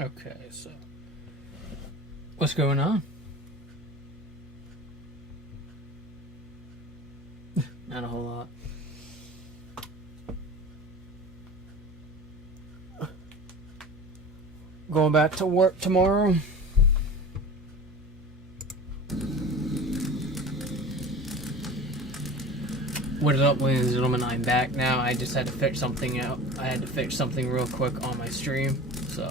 Okay, so what's going on? Not a whole lot. Going back to work tomorrow. What is up, ladies and gentlemen? I'm back now. I just had to fix something out. I had to fix something real quick on my stream, so.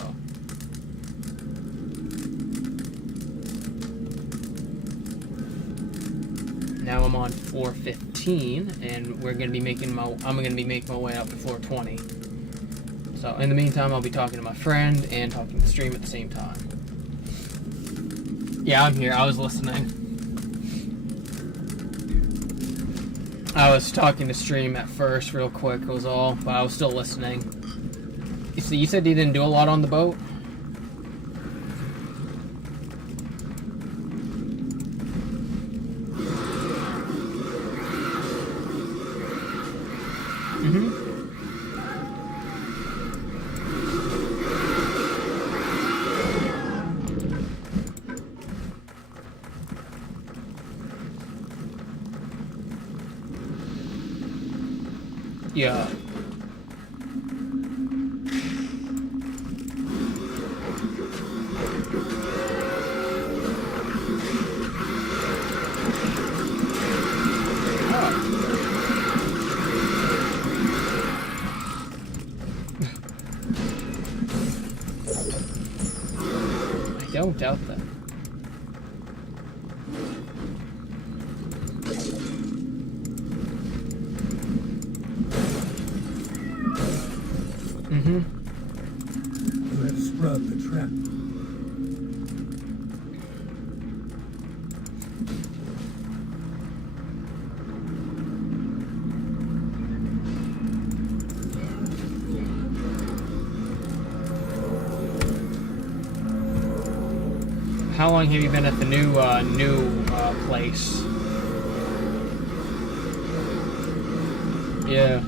Now I'm on floor 15, and we're gonna be making I'm gonna be making my way up to floor 20. So in the meantime, I'll be talking to my friend and talking to stream at the same time. Yeah, I'm here. I was listening. I was talking to stream at first, real quick, was all, but I was still listening. So you said you didn't do a lot on the boat? Yeah. I don't doubt that. Let's sprung the trap. How long have you been at the new place? Yeah.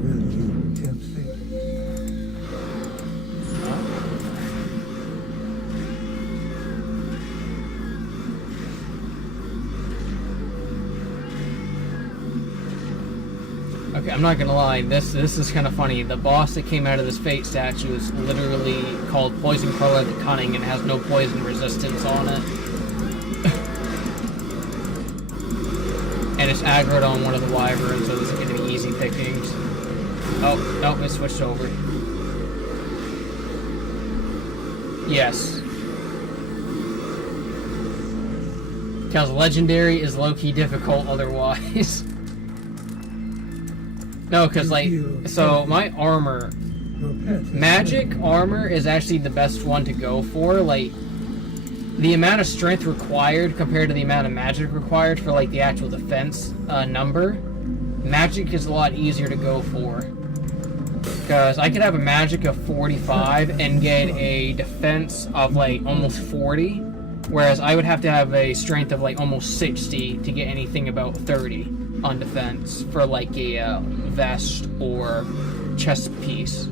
Will you tempt fate? Okay, I'm not gonna lie, this is kind of funny. The boss that came out of this Fate statue is literally called Poison Crawler the Cunning and has no poison resistance on it. And it's aggroed on one of the wyverns, so this is gonna be easy pickings. Oh, nope, it switched over. Yes. Because Legendary is low-key difficult otherwise. No, because, like, so my armor, magic armor is actually the best one to go for. Like, the amount of strength required compared to the amount of magic required for, like, the actual defense number, magic is a lot easier to go for. Because I could have a magic of 45 and get a defense of, like, almost 40, whereas I would have to have a strength of, like, almost 60 to get anything about 30 on defense for, like, a vest or chest piece.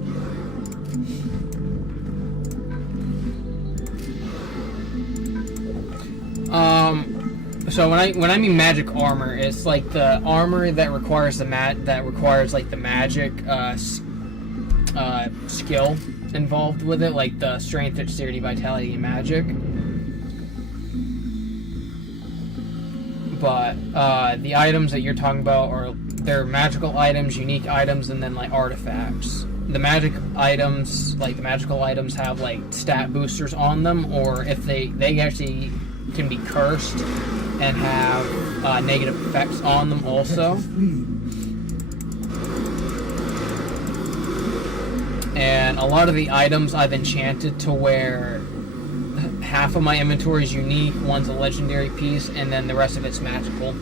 So when I mean magic armor, it's like the armor that requires like the magic skill involved with it, like the strength, dexterity, vitality, and magic. But the items that you're talking about they're magical items, unique items, and then like artifacts. The magical items have like stat boosters on them, or if they actually can be cursed and have negative effects on them also. And a lot of the items I've enchanted to where half of my inventory is unique, one's a legendary piece, and then the rest of it's magical.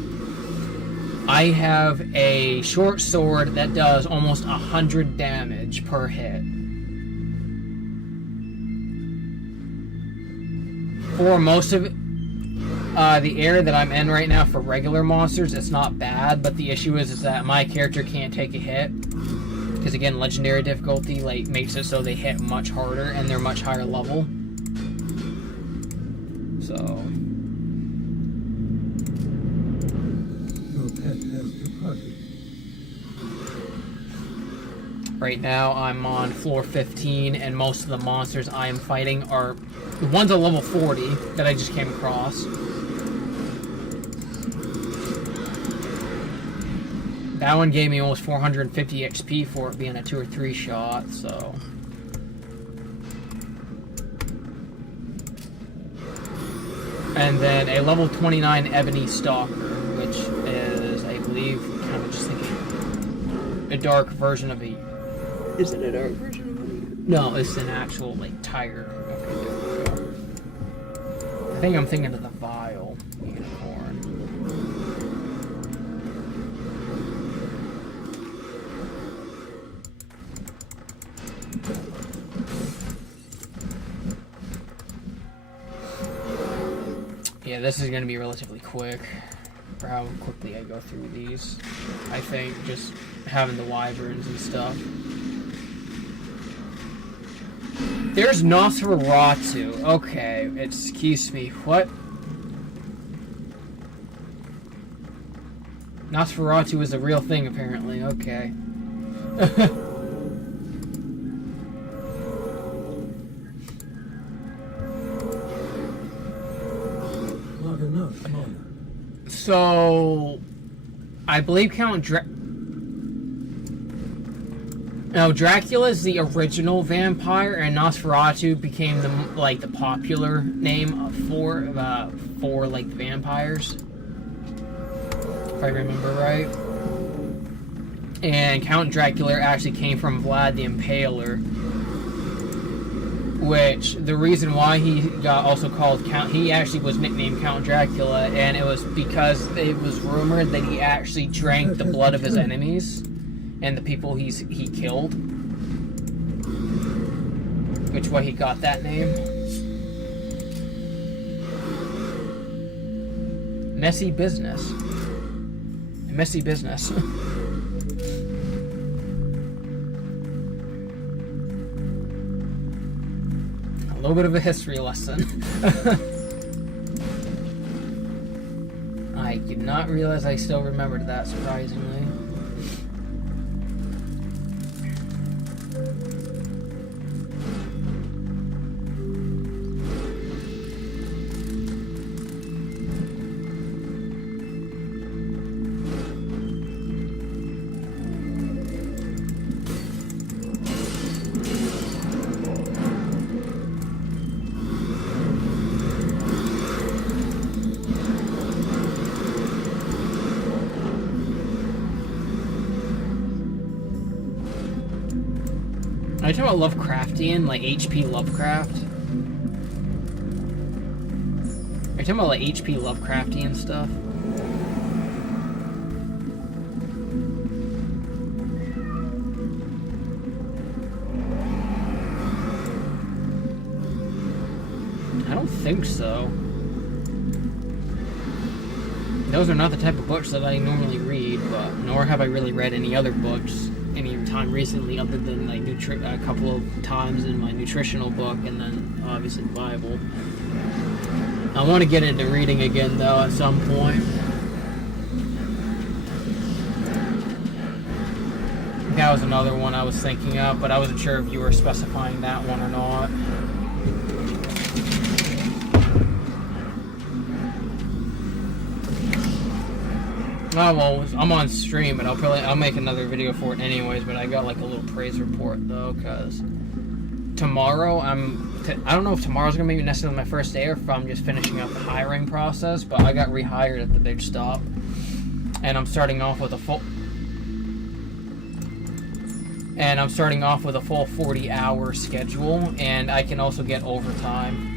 I have a short sword that does almost 100 damage per hit. For most of it, the area that I'm in right now for regular monsters, it's not bad, but the issue is that my character can't take a hit. because again, legendary difficulty like makes it so they hit much harder and they're much higher level. So Your pet has departed. right now I'm on floor 15, and most of the monsters I am fighting are the ones at level 40 that I just came across. That one gave me almost 450 XP for it being a 2 or 3 shot, so. And then a level 29 Ebony Stalker, which is, I believe, kind of just thinking, a dark version of a... Is it a dark version of a... No, it's an actual, like, tiger. Okay, there we go. I think I'm thinking of the Vile Unicorn. Yeah, this is going to be relatively quick for how quickly I go through these. I think just having the wyverns and stuff. There's Nosferatu. Okay, excuse me. What? Nosferatu is a real thing, apparently. Okay. So, I believe Dracula's the original vampire, and Nosferatu became the popular name for like the vampires, if I remember right. And Count Dracula actually came from Vlad the Impaler, which the reason why he got also called Count, he actually was nicknamed Count Dracula, and it was because it was rumored that he actually drank the blood of his enemies and the people he killed, which why he got that name. Messy business. Messy business. A little bit of a history lesson. I did not realize I still remembered that, surprisingly. Are you talking about Lovecraftian, like H.P. Lovecraft? Are you talking about like H.P. Lovecraftian stuff? I don't think so. Those are not the type of books that I normally read, but nor have I really read any other books any time recently, other than like a couple of times in my nutritional book, and then obviously the Bible. I want to get into reading again though at some point. That was another one I was thinking of, but I wasn't sure if you were specifying that one or not. Oh well, I'm on stream, and I'll make another video for it anyways. But I got like a little praise report though, cause tomorrow I don't know if tomorrow's gonna be necessarily my first day or if I'm just finishing up the hiring process. But I got rehired at the big stop, and I'm starting off with a full 40-hour schedule, and I can also get overtime.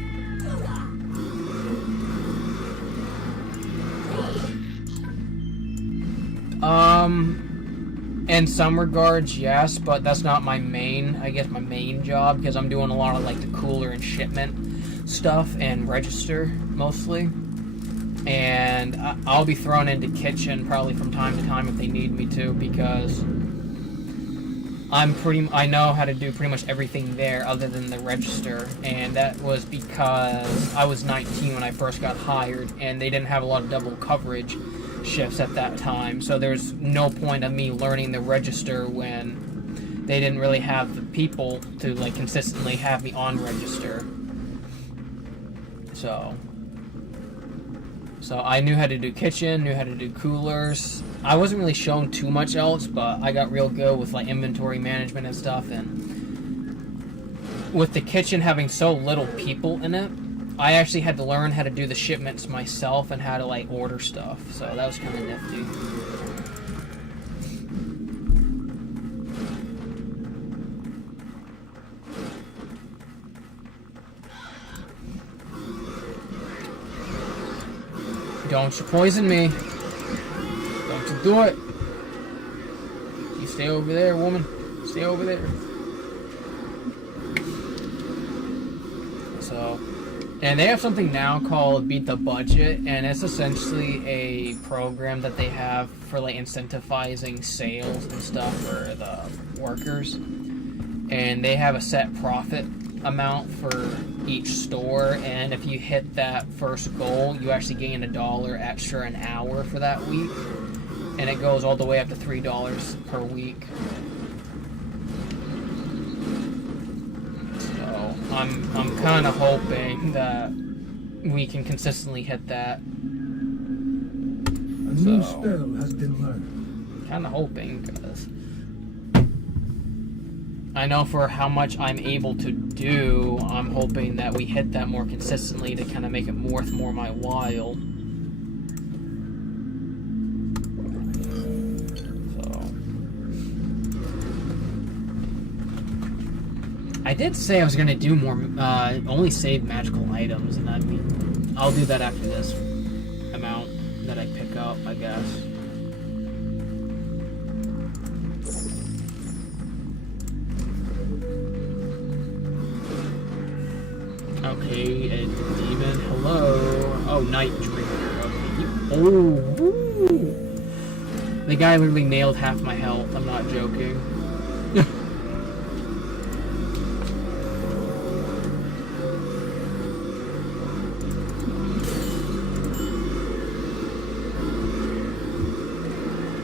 In some regards, yes, but that's not my main job, because I'm doing a lot of like the cooler and shipment stuff and register mostly. And I'll be thrown into kitchen probably from time to time if they need me to, because I know how to do pretty much everything there other than the register, and that was because I was 19 when I first got hired, and they didn't have a lot of double coverage shifts at that time, so there's no point of me learning the register when they didn't really have the people to like consistently have me on register. So I knew how to do kitchen, knew how to do coolers. I wasn't really shown too much else, but I got real good with like inventory management and stuff. And with the kitchen having so little people in it, I actually had to learn how to do the shipments myself and how to like order stuff. So that was kind of nifty. Don't you poison me. Don't you do it. You stay over there, woman. Stay over there. So, and they have something now called Beat the Budget, and it's essentially a program that they have for like incentivizing sales and stuff for the workers. And they have a set profit amount for each store, and if you hit that first goal, you actually gain $1 extra an hour for that week, and it goes all the way up to $3 per week. So I'm kind of hoping that we can consistently hit that. A new spell has been learned. Kind of hoping, because I know for how much I'm able to do, I'm hoping that we hit that more consistently to kind of make it worth more my while. So, I did say I was going to do more, only save magical items, and I mean, I'll do that after this amount that I pick up, I guess. Okay, a demon. Hello. Oh, night drinker. Okay. Oh. Ooh. The guy literally nailed half my health. I'm not joking.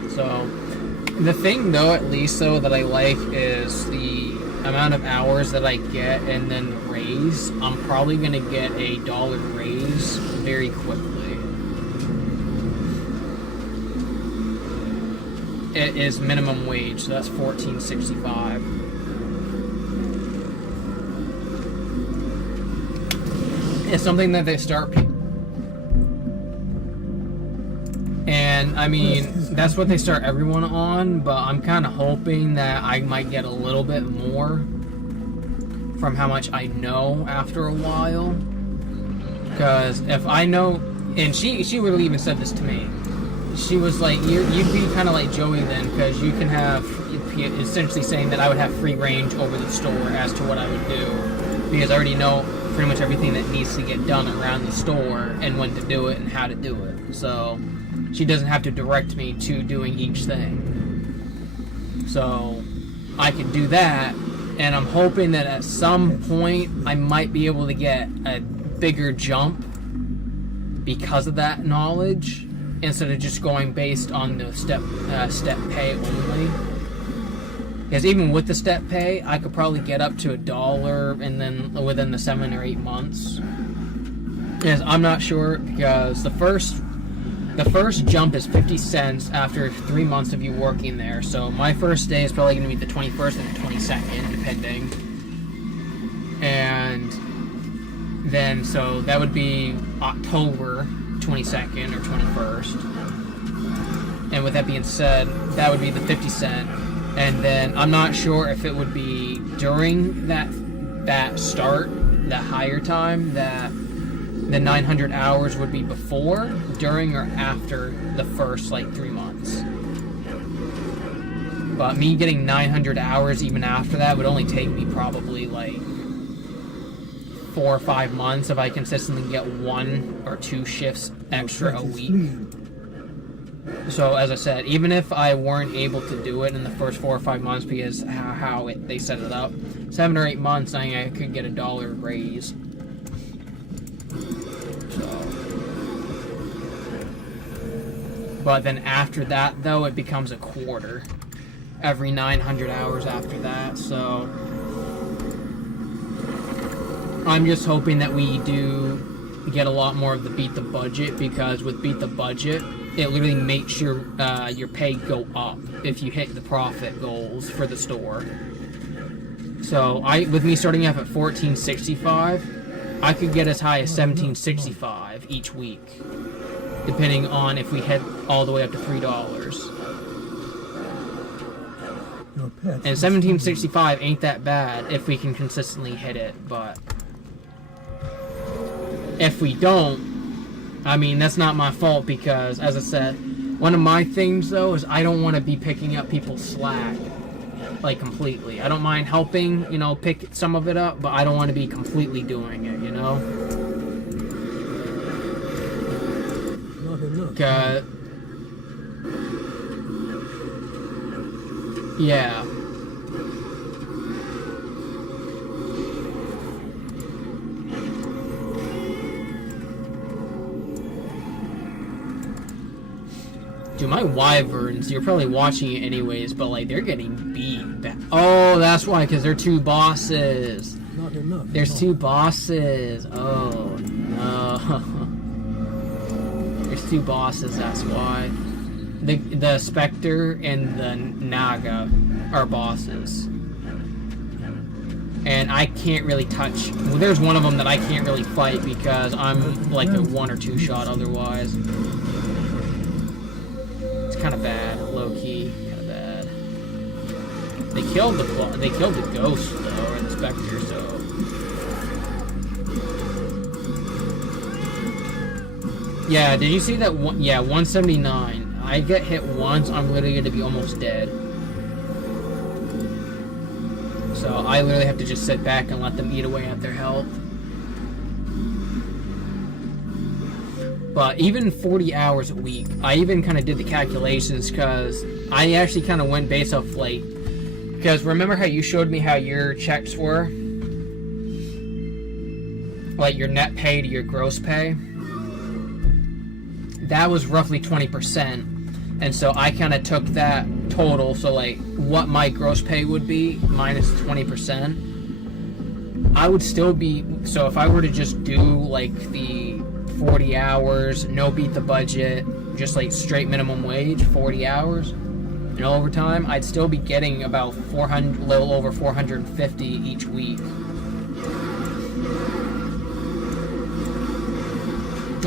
So, the thing though, at least though, that I like is the amount of hours that I get and then the raise. I'm probably gonna get a $1 raise very quickly. It is minimum wage, so that's $14.65. It's something that they start and I mean, that's what they start everyone on, but I'm kind of hoping that I might get a little bit more from how much I know after a while. Because if I know, and she literally even said this to me. She was like, you'd be kind of like Joey then, because you can have, essentially saying that I would have free range over the store as to what I would do. Because I already know pretty much everything that needs to get done around the store and when to do it and how to do it. So she doesn't have to direct me to doing each thing. So I could do that, and I'm hoping that at some point I might be able to get a bigger jump because of that knowledge, instead of just going based on the step pay only. Because even with the step pay, I could probably get up to $1 and then within the 7 or 8 months. Because I'm not sure, because the first jump is 50 cents after 3 months of you working there. So my first day is probably going to be the 21st and the 22nd, depending. And then, so that would be October 22nd or 21st. And with that being said, that would be the 50 cent. And then I'm not sure if it would be during that start, that higher time, that the 900 hours would be before, during, or after the first, like, 3 months. But me getting 900 hours even after that would only take me probably, like, 4 or 5 months if I consistently get 1 or 2 shifts extra a week. So as I said, even if I weren't able to do it in the first 4 or 5 months because how they set it up, 7 or 8 months, I could get $1 raise. So, but then after that, though, it becomes a quarter every 900 hours after that. So I'm just hoping that we do get a lot more of the beat the budget, because with beat the budget, it literally makes your pay go up if you hit the profit goals for the store. So with me starting off at $14.65, I could get as high as $17.65 each week, depending on if we hit all the way up to $3. And $17.65 ain't that bad if we can consistently hit it, but if we don't, I mean, that's not my fault, because, as I said, one of my things, though, is I don't want to be picking up people's slack, like, completely. I don't mind helping, you know, pick some of it up, but I don't want to be completely doing it, you know? Not enough. Yeah. Dude, my wyverns, you're probably watching it anyways, but, like, they're getting beat. Oh, that's why, because they're 2 bosses. Not enough. There's 2 bosses. Oh, no. There's 2 bosses, that's why. The Spectre and the Naga are bosses. And I can't really touch... Well, there's one of them that I can't really fight because I'm, like, a 1 or 2 shot otherwise. Kind of bad, low key, kind of bad. They killed the ghost though, or the specter. So yeah, did you see that one? Yeah, 179. I get hit once, I'm literally gonna be almost dead. So I literally have to just sit back and let them eat away at their health. But even 40 hours a week, I even kind of did the calculations, because I actually kind of went based off, like, because remember how you showed me how your checks were? Like your net pay to your gross pay? That was roughly 20%. And so I kind of took that total, so like what my gross pay would be minus 20%. I would still be, so if I were to just do like the 40 hours, no beat the budget, just like straight minimum wage, 40 hours, no overtime, I'd still be getting about 400, little over 450 each week.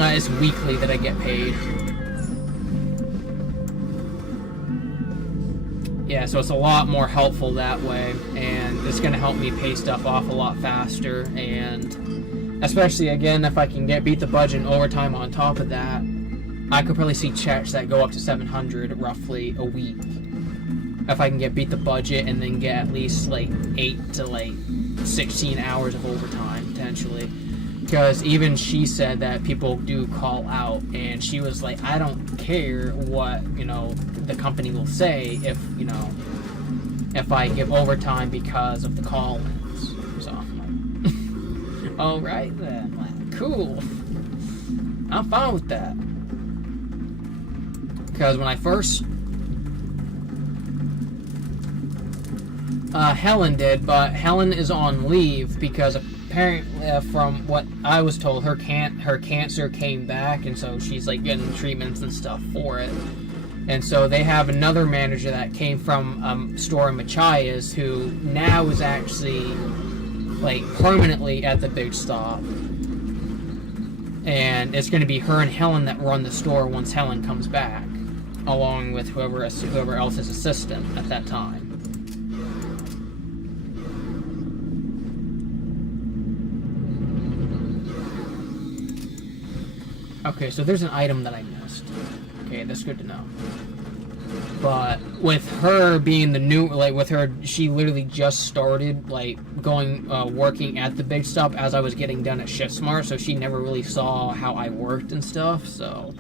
It's weekly that I get paid. Yeah, so it's a lot more helpful that way, and it's going to help me pay stuff off a lot faster, and especially, again, if I can beat the budget and overtime on top of that, I could probably see checks that go up to 700 roughly a week. If I can beat the budget and then get at least like 8 to like 16 hours of overtime, potentially. Because even she said that people do call out, and she was like, I don't care what, you know, the company will say if, you know, if I give overtime because of the call-ins. So all right then, like, cool. I'm fine with that. Because when I first, Helen did, but Helen is on leave because apparently, from what I was told, her cancer came back, and so she's like getting treatments and stuff for it. And so they have another manager that came from a store in Machias, who now is actually like permanently at the big stop, and it's going to be her and Helen that run the store once Helen comes back, along with whoever else is assistant at that time. Okay, so there's an item that I missed. Okay, that's good to know. But with her being the new, like with her, she literally just started like working at the big stop as I was getting done at Shift Smart, so she never really saw how I worked and stuff. So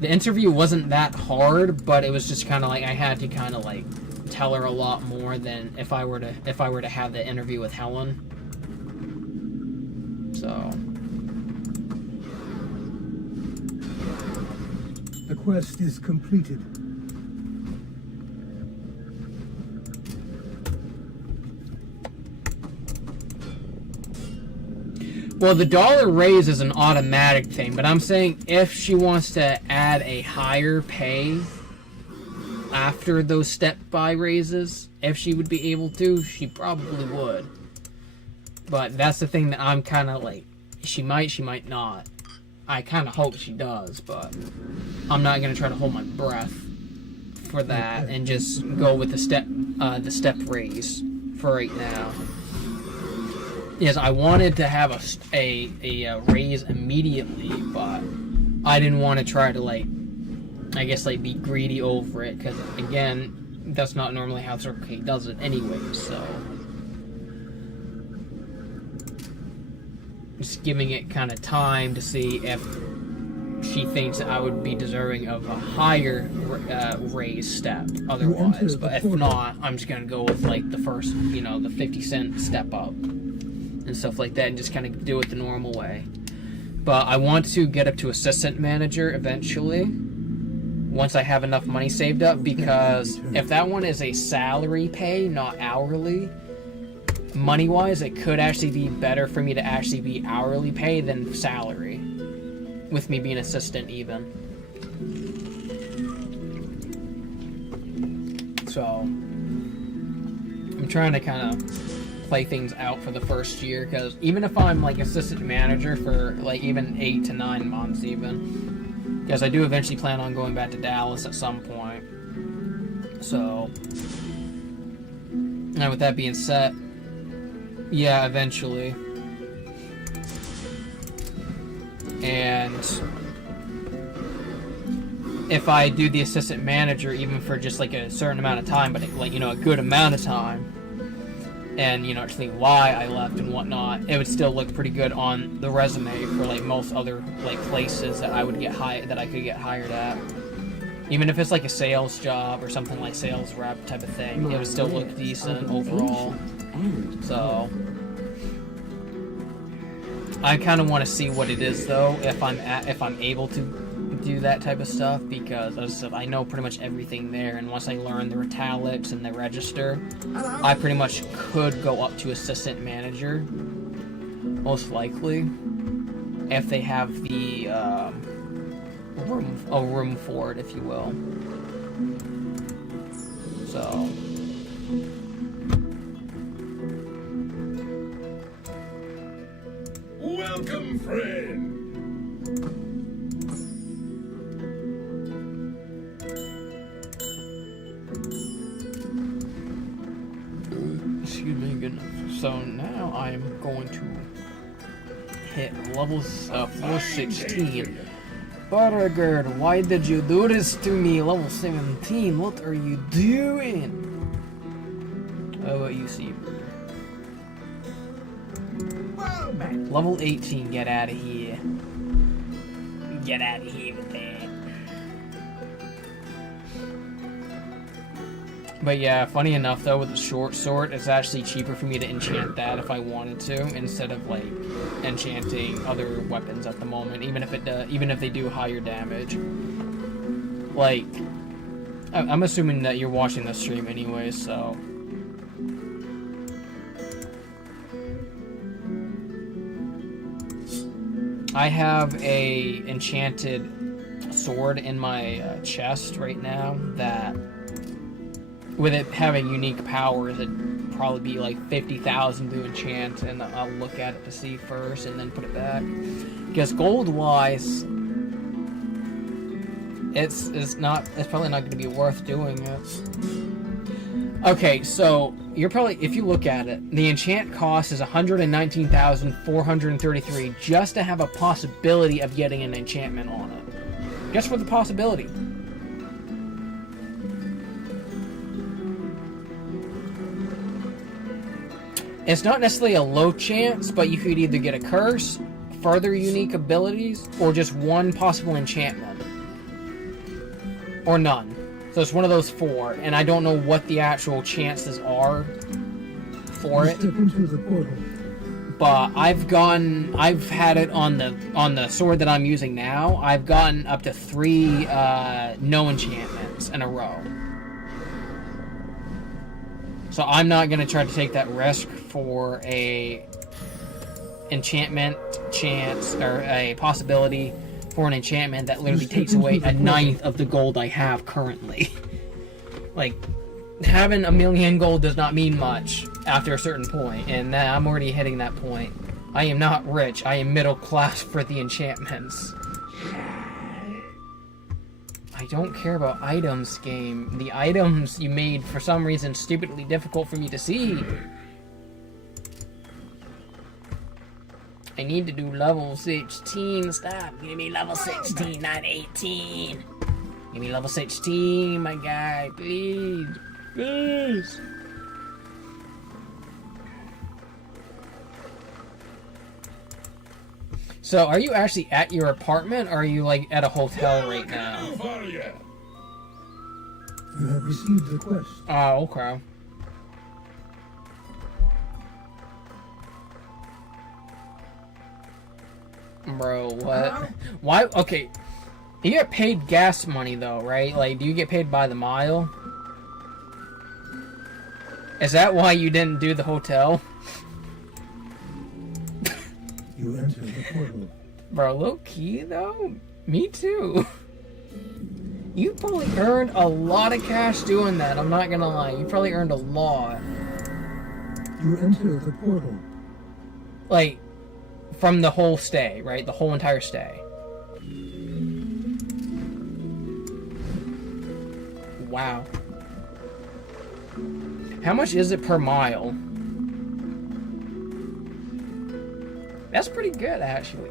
The interview wasn't that hard, but it was just kind of like I had to kind of like tell her a lot more than if I were to have the interview with Helen. So The quest is completed. well, the dollar raise is an automatic thing, but I'm saying if she wants to add a higher pay after those step-by raises, if she would be able to, she probably would. But that's the thing that I'm kind of like, she might not. I kind of hope she does, but I'm not going to try to hold my breath for that and just go with the step raise for right now. Yes, I wanted to have a raise immediately, but I didn't want to try to, like, I guess, like, be greedy over it, because, again, that's not normally how Circle K does it anyway, so just giving it kind of time to see if she thinks that I would be deserving of a higher raise step otherwise, but if not, I'm just going to go with, like, the first, the 50-cent step up and stuff like that, and just kind of do it the normal way. But I want to get up to assistant manager eventually, once I have enough money saved up, because if that one is a salary pay, not hourly, money-wise, it could actually be better for me to actually be hourly pay than salary, with me being assistant even. So I'm trying to kind of play things out for the first year, because even if I'm like assistant manager for like even 8 to 9 months even, because I do eventually plan on going back to Dallas at some point. So, and with that being said, yeah, eventually. And if I do the assistant manager even for just like a certain amount of time, but like, a good amount of time, and actually why I left and whatnot, it would still look pretty good on the resume for like most other like places that I would get that I could get hired at. Even if it's like a sales job or something like sales rep type of thing, it would still look decent overall. So I kind of want to see what it is though, if I'm able to do that type of stuff, because as I said, I know pretty much everything there, and once I learn the italics and the register, I pretty much could go up to assistant manager, most likely, if they have the room for it, if you will. So welcome, friend. Excuse me, good enough. So now I'm going to hit level 16. Buttergird, why did you do this to me? Level 17, what are you doing? Oh, what you see, level 18, get out of here. Get out of here with that. But yeah, funny enough though, with the short sword, it's actually cheaper for me to enchant that if I wanted to, instead of like enchanting other weapons at the moment, even if they do higher damage. Like, I'm assuming that you're watching the stream anyway, so I have a enchanted sword in my chest right now that, with it having unique powers, it'd probably be like 50,000 to enchant, and I'll look at it to see first and then put it back. Because gold-wise, it's probably not going to be worth doing it. Okay, so if you look at it, the enchant cost is 119,433 just to have a possibility of getting an enchantment on it. Just for the possibility. It's not necessarily a low chance, but you could either get a curse, further unique abilities, or just one possible enchantment. or none. So it's one of those 4, and I don't know what the actual chances are for it. Step into the portal. But I've had it on the sword that I'm using now. I've gotten up to 3 no enchantments in a row. So I'm not gonna try to take that risk for a enchantment chance or a possibility for an enchantment that literally takes away a 1/9 of the gold I have currently. Like, having 1,000,000 gold does not mean much after a certain point, and I'm already hitting that point. I am not rich, I am middle class for the enchantments. I don't care about items, game. The items you made, for some reason, stupidly difficult for me to see. I need to do level 16. Stop. Give me level 16, not 18. Give me level 16, my guy. Please. Please. So, are you actually at your apartment, or are you, like, at a hotel right now? You have received the quest. Oh, okay. Bro, what? Why? Okay. You get paid gas money, though, right? Like, do you get paid by the mile? Is that why you didn't do the hotel? You enter the portal. Bro, low key, though? Me too. You probably earned a lot of cash doing that, I'm not gonna lie. You probably earned a lot. You enter the portal. Like, from the whole stay, right? The whole entire stay. Wow. How much is it per mile? That's pretty good, actually.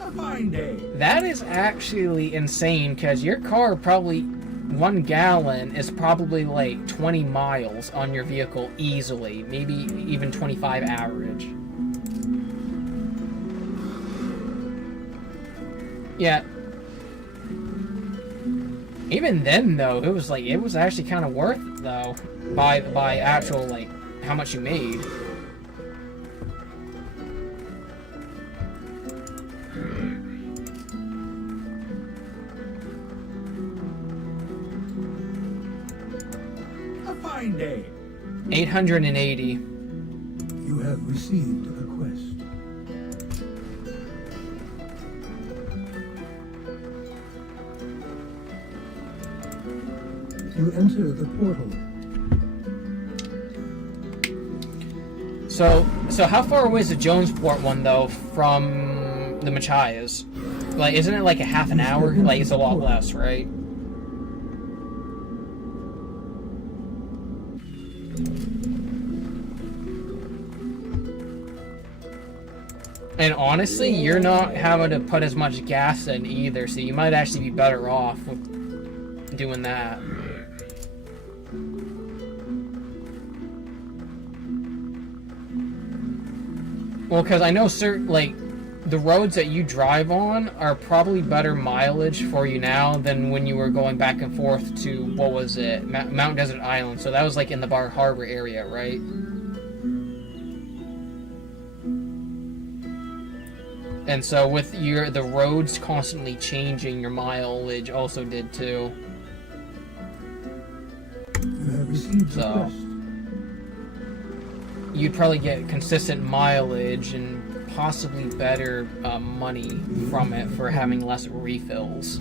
A fine day. That is actually insane, because your car probably, 1 gallon is probably like 20 miles on your vehicle easily. Maybe even 25 average. Yeah. Even then, though, it was actually kind of worth it, though, by actual, like, how much you made. A fine day. 880. You have received a quest. You enter the portal. So how far away is the Jonesport one, though, from the Machias? Like, isn't it like a half an hour? Like, it's a lot less, right? And honestly, you're not having to put as much gas in either, so you might actually be better off with doing that. Well, because I know certain, like, the roads that you drive on are probably better mileage for you now than when you were going back and forth to, what was it, Mount Desert Island. So that was, like, in the Bar Harbor area, right? And so with the roads constantly changing, your mileage also did too. You have received the quest. You'd probably get consistent mileage and possibly better money from it for having less refills.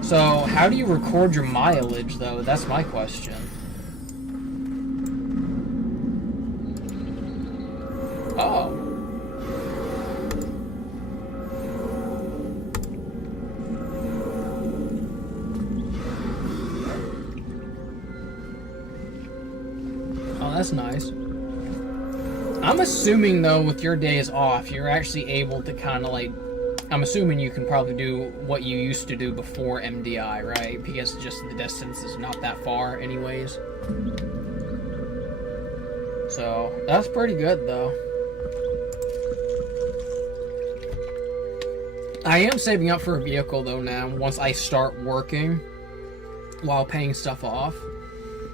So how do you record your mileage, though? That's my question. Oh. Oh, that's nice. I'm assuming, though, with your days off, you're actually able to kind of, like... I'm assuming you can probably do what you used to do before MDI, right? Because just the distance is not that far anyways. So, that's pretty good, though. I am saving up for a vehicle though now, once I start working while paying stuff off.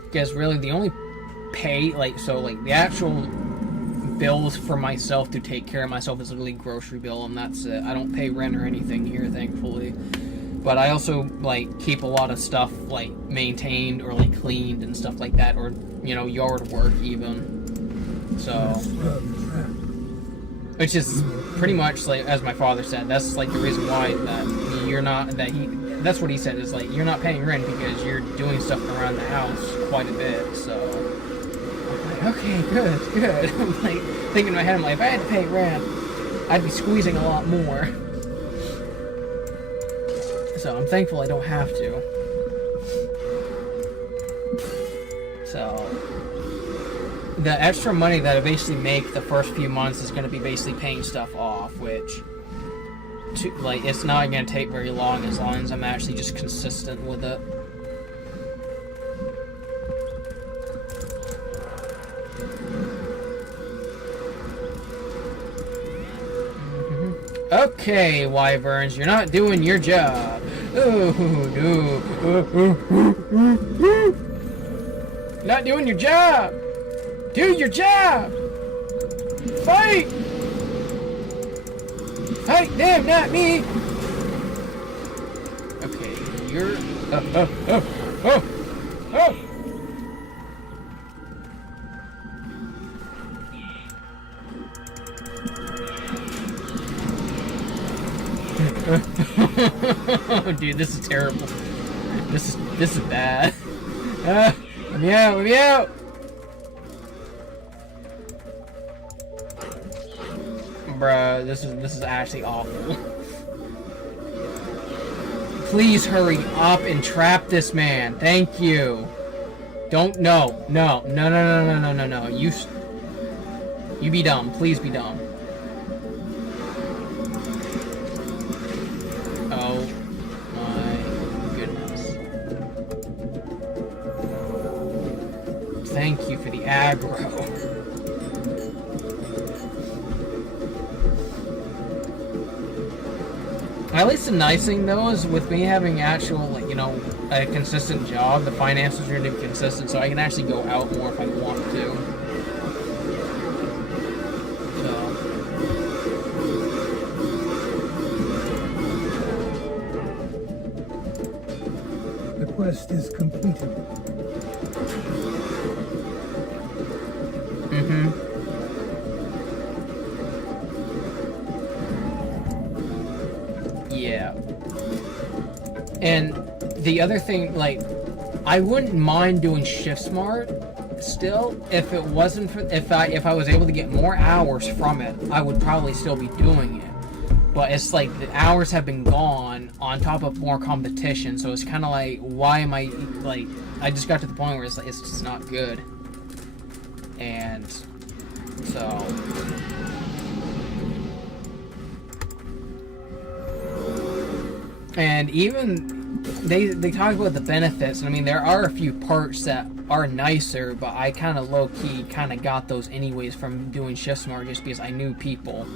Because really the only pay, the actual bills for myself to take care of myself is literally grocery bill, and that's it. I don't pay rent or anything here, thankfully. But I also, keep a lot of stuff, maintained or, cleaned and stuff like that, or, yard work even. So, which is pretty much, as my father said, that's, the reason why that you're not, that's what he said, is, you're not paying rent because you're doing stuff around the house quite a bit, so. I'm like, okay, good. I'm, thinking in my head, I'm like, if I had to pay rent, I'd be squeezing a lot more. So I'm thankful I don't have to. So the extra money that I basically make the first few months is going to be basically paying stuff off, which it's not going to take very long as I'm actually just consistent with it. Okay, Wyverns, you're not doing your job. Not doing your job. Do your job. Fight. Fight them, not me. Okay, you're. Oh. Oh, dude, this is terrible. This is bad. Let me out! Bruh, this is actually awful. Please hurry up and trap this man. Thank you. Don't, no. You be dumb. Please be dumb. Oh my goodness. Thank you for the aggro. At least the nice thing though is with me having actual, a consistent job, the finances are going to be consistent, so I can actually go out more if I want to. The quest is completed. Yeah. And the other thing, I wouldn't mind doing Shift Smart still if it wasn't for if I was able to get more hours from it, I would probably still be doing it. But it's the hours have been gone on top of more competition, so it's kind of why am I I just got to the point where it's just not good. And so and even they talk about the benefits, and I mean there are a few parts that are nicer, but I kind of low-key kind of got those anyways from doing Shift Smart, just because I knew people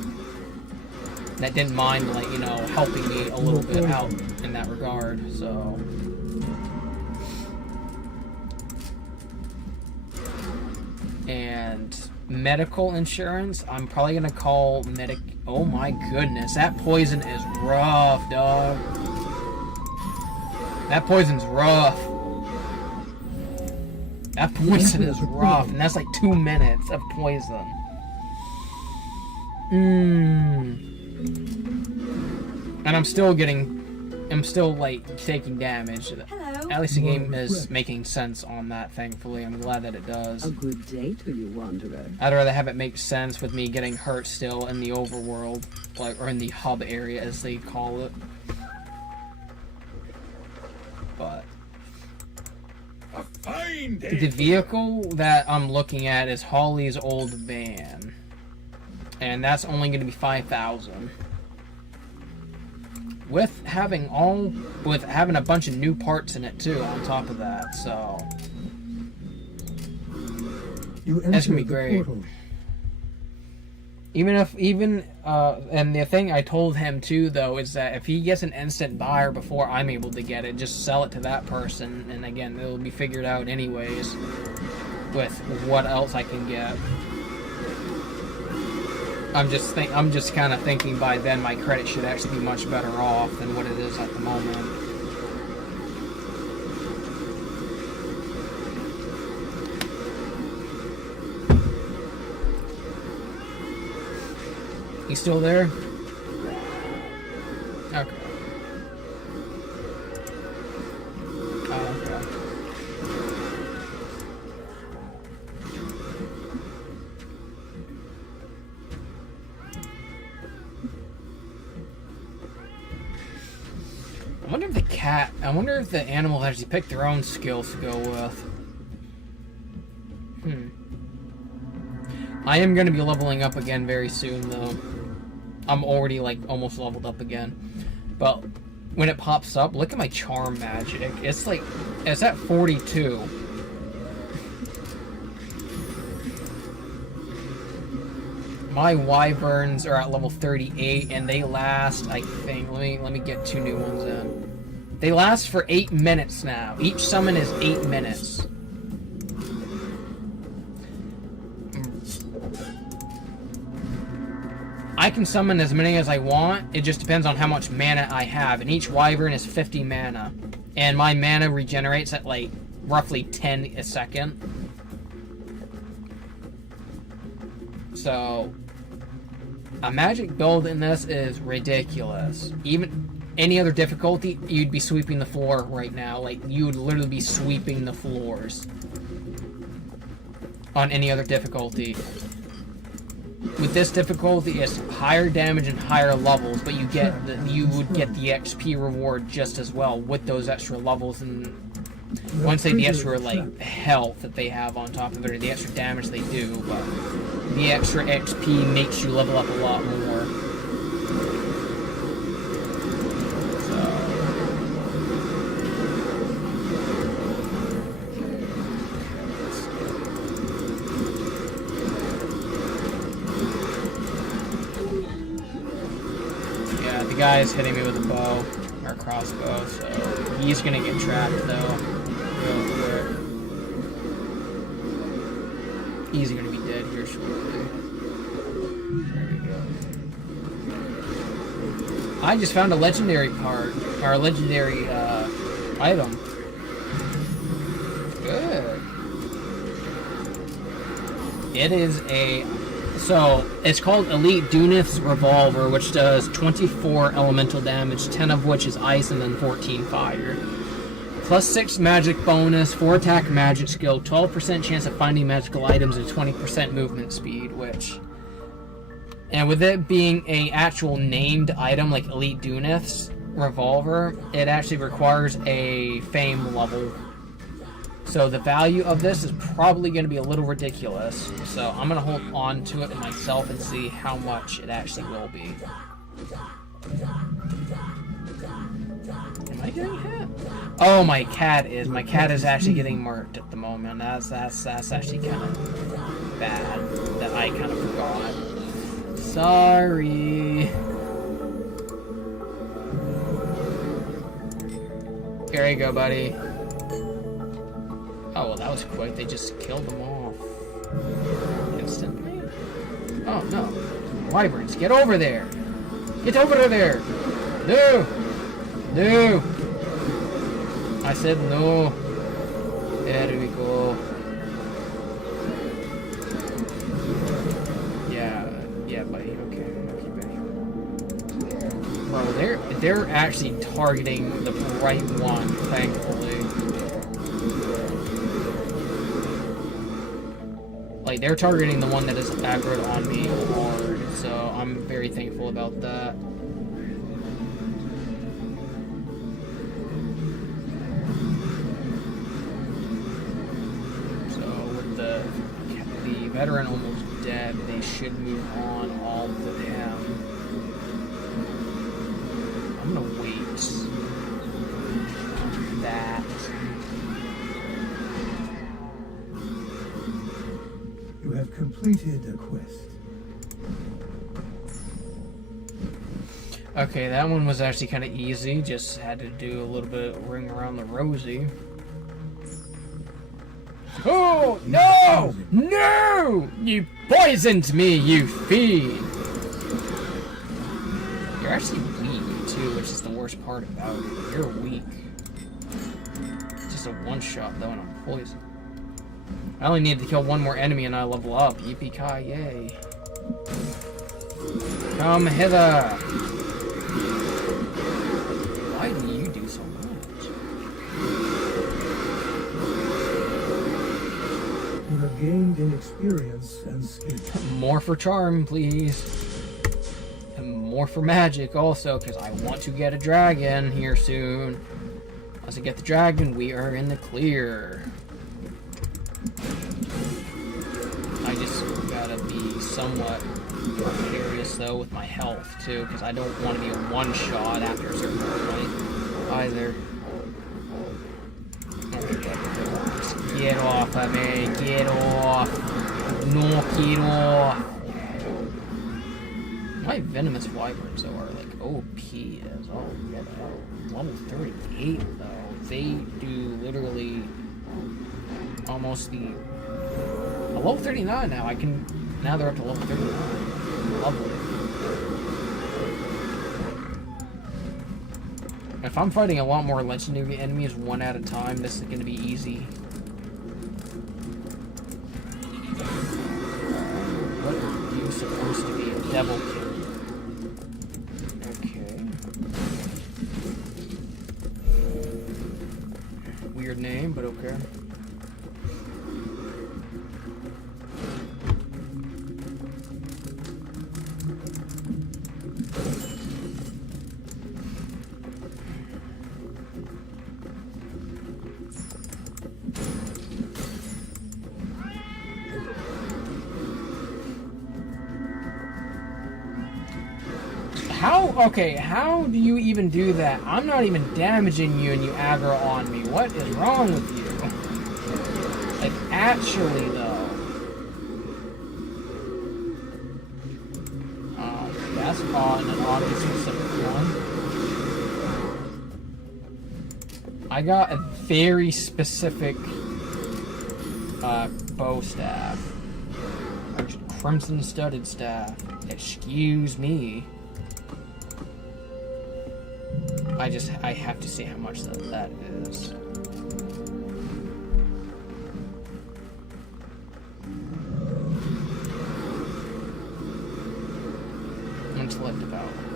that didn't mind helping me a little bit out in that regard. So and medical insurance, I'm probably gonna call oh my goodness, that poison is rough, dog. That poison's rough. That poison is rough, and that's 2 minutes of poison. And I'm still taking damage. Hello. At least the game is making sense on that, thankfully. I'm glad that it does. A good day to you, wanderer. I'd rather have it make sense with me getting hurt still in the overworld, or in the hub area as they call it. But A fine day. the vehicle that I'm looking at is Holly's old van, and that's only going to be 5,000. With having a bunch of new parts in it too, on top of that, so You that's gonna be enter the great. portal. And the thing I told him too, though, is that if he gets an instant buyer before I'm able to get it, just sell it to that person, and again, it'll be figured out anyways with what else I can get. I'm just kind of thinking by then my credit should actually be much better off than what it is at the moment. You still there? Okay. Oh, okay. I wonder if the animal actually picked their own skills to go with. I am going to be leveling up again very soon, though. I'm already, like, almost leveled up again. But when it pops up, look at my charm magic. It's like, it's at 42. My wyverns are at level 38, and they last, I think, let me get 2 new ones in. They last for 8 minutes now. Each summon is 8 minutes. I can summon as many as I want. It just depends on how much mana I have. And each wyvern is 50 mana. And my mana regenerates at like roughly 10 a second. So a magic build in this is ridiculous. Even any other difficulty, you'd be sweeping the floor right now. Like, you would literally be sweeping the floors on any other difficulty. With this difficulty, it's higher damage and higher levels, but you would get the XP reward just as well with those extra levels, and I wouldn't say the extra like health that they have on top of it, or the extra damage they do, but the extra XP makes you level up a lot more. The guy's hitting me with a bow, or crossbow, so he's gonna get trapped though. He's gonna be dead here shortly. There we go. I just found a legendary part, or a legendary item. Good. It is a... So, it's called Elite Dunith's Revolver, which does 24 elemental damage, 10 of which is ice, and then 14 fire. Plus 6 magic bonus, 4 attack magic skill, 12% chance of finding magical items, and 20% movement speed, which... And with it being a actual named item, like Elite Dunith's Revolver, it actually requires a fame level. So the value of this is probably going to be a little ridiculous. So I'm going to hold on to it myself and see how much it actually will be. Am I getting hit? Oh, my cat is. My cat is actually getting marked at the moment. That's actually kind of bad that I kind of forgot. Sorry. Here you go, buddy. Oh, well, that was quick. They just killed them off instantly. Oh, no. Wyverns, get over there. Get over there. No. No. I said no. There we go. Yeah, buddy. Okay, buddy. Bro, they're actually targeting the right one, thankfully. Like, they're targeting the one that is aggroed on me hard, so I'm very thankful about that. So, with the veteran almost dead, they should move on all to him. I'm gonna wait. That. You have completed a quest. Okay, that one was actually kind of easy. Just had to do a little bit of ring around the rosy. Oh, no! No! You poisoned me, you fiend! You're actually weak, too, which is the worst part about it. You're weak. It's just a one-shot, though, and I'm poisoned. I only need to kill one more enemy and I level up. Yippee-ki-yay. Come hither! Why do you do so much? You have gained in experience and skill. More for charm, please. And more for magic also, because I want to get a dragon here soon. Once I get the dragon, we are in the clear. I just gotta be somewhat precarious though with my health too, because I don't want to be a one-shot after a certain point either. Just get off of me, get off, knock it off. My venomous wyverns though are like OP as all get out. Level 38 though, they do literally almost the. A level 39 now. Now they're up to level 39. Lovely. If I'm fighting a lot more legendary enemies one at a time, this is going to be easy. What are you supposed to be? A devil kid? Okay. Weird name, but okay. Okay, how do you even do that? I'm not even damaging you and you aggro on me. What is wrong with you? Like, actually, though. That's odd, an oddly specific one. I got a very specific bow staff. Crimson studded staff. Excuse me. I have to see how much that is. Intellect development.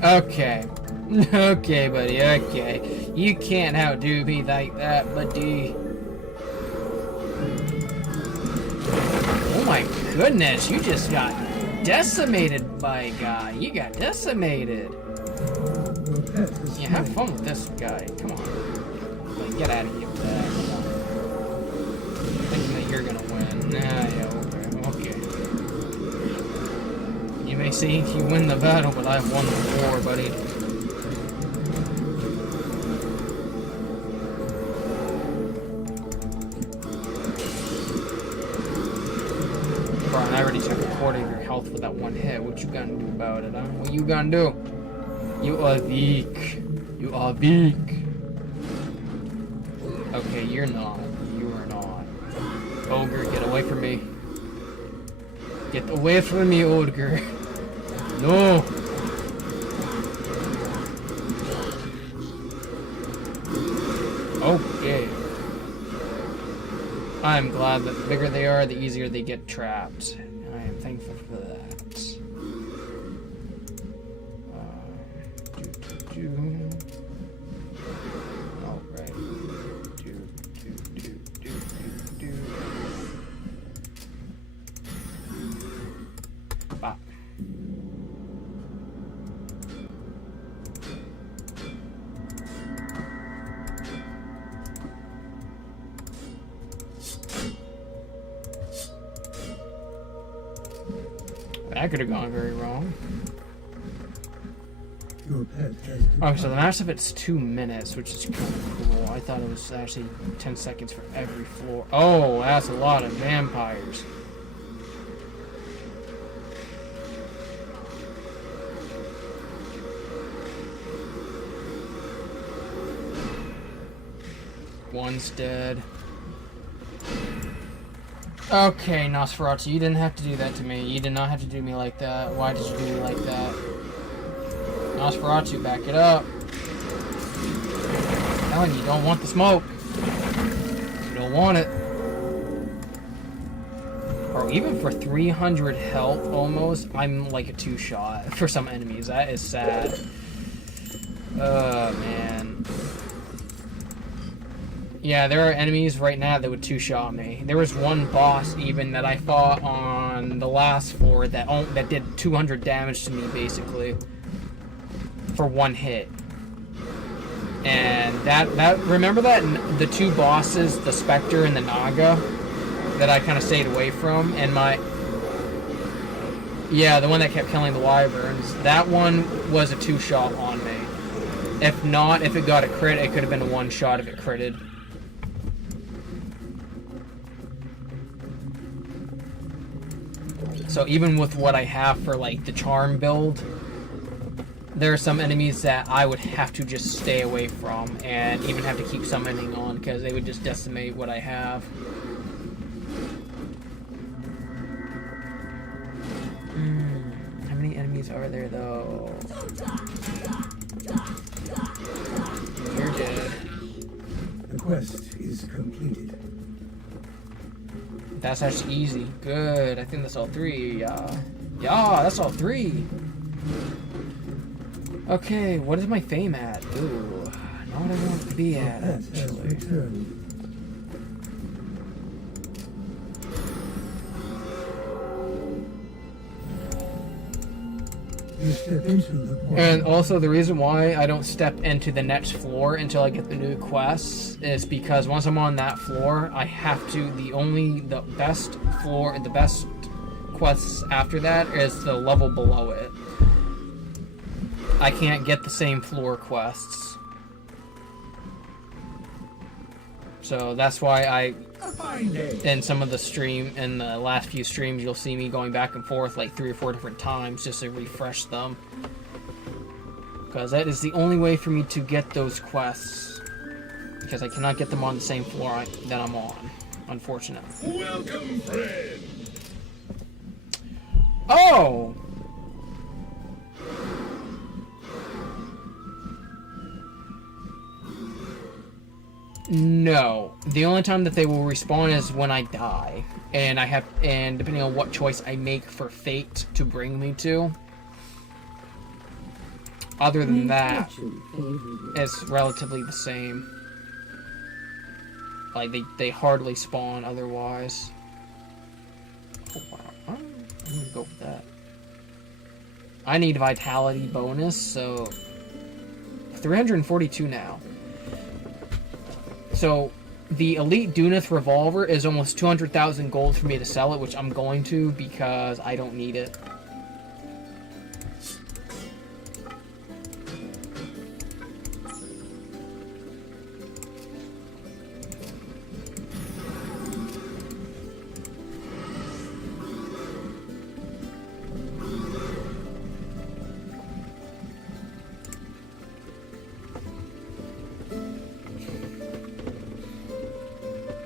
Okay. Okay, buddy, okay. You can't outdo me like that, buddy. Oh my goodness, you just got decimated by a guy. You got decimated. Yeah, have fun with this guy. Come on. Like, get out of here with that. Come on. Thinking that you're gonna win. Nah, yeah, okay. You may say you win the battle, but I've won the war, buddy. Brian, I already took a quarter of your health with that one hit. What you gonna do about it, huh? What you gonna do? You are weak. You are weak. Okay, you're not. You are not. Ogre, get away from me. Get away from me, Ogre. No. Okay. I'm glad that the bigger they are, the easier they get trapped. And I am thankful for that. Alright. Bop. That could have gone very wrong. Your pet has Oh, so the max of it's 2 minutes, which is kind of cool. I thought it was actually 10 seconds for every floor. Oh, that's a lot of vampires. One's dead. Okay, Nosferatu, you didn't have to do that to me. You did not have to do me like that. Why did you do me like that? Nosferatu, back it up. I'm telling you, don't want the smoke. You don't want it. Bro, even for 300 health almost, I'm like a 2-shot for some enemies. That is sad. Oh, man. Yeah, there are enemies right now that would 2-shot me. There was one boss even that I fought on the last floor that did 200 damage to me basically for 1 hit. And that remember that the 2 bosses, the Spectre and the Naga, that I kind of stayed away from, and yeah, the one that kept killing the wyverns. That one was a 2-shot on me. If not, if it got a crit, it could have been a 1-shot if it critted. So even with what I have for like the charm build, there are some enemies that I would have to just stay away from and even have to keep summoning on because they would just decimate what I have. How many enemies are there though? You're dead. The quest is completed. That's actually easy. Good. I think that's all 3. Yeah, that's all 3. Okay, what is my fame at? Ooh, not what I want it to be at, Your pet has actually. returned. You step into the portal. And also, the reason why I don't step into the next floor until I get the new quests is because once I'm on that floor, I have to. The best floor, the best quests after that is the level below it. I can't get the same floor quests. So that's why in some of the last few streams, you'll see me going back and forth like 3 or 4 different times just to refresh them. Because that is the only way for me to get those quests. Because I cannot get them on the same floor that I'm on, unfortunately. Welcome, friend. Oh! No. The only time that they will respawn is when I die. And depending on what choice I make for fate to bring me to. Other than that, it's relatively the same. Like, they hardly spawn otherwise. Oh, wow. I'm gonna go for that. I need vitality bonus, so 342 now. So the Elite Dunith revolver is almost 200,000 gold for me to sell it, which I'm going to because I don't need it.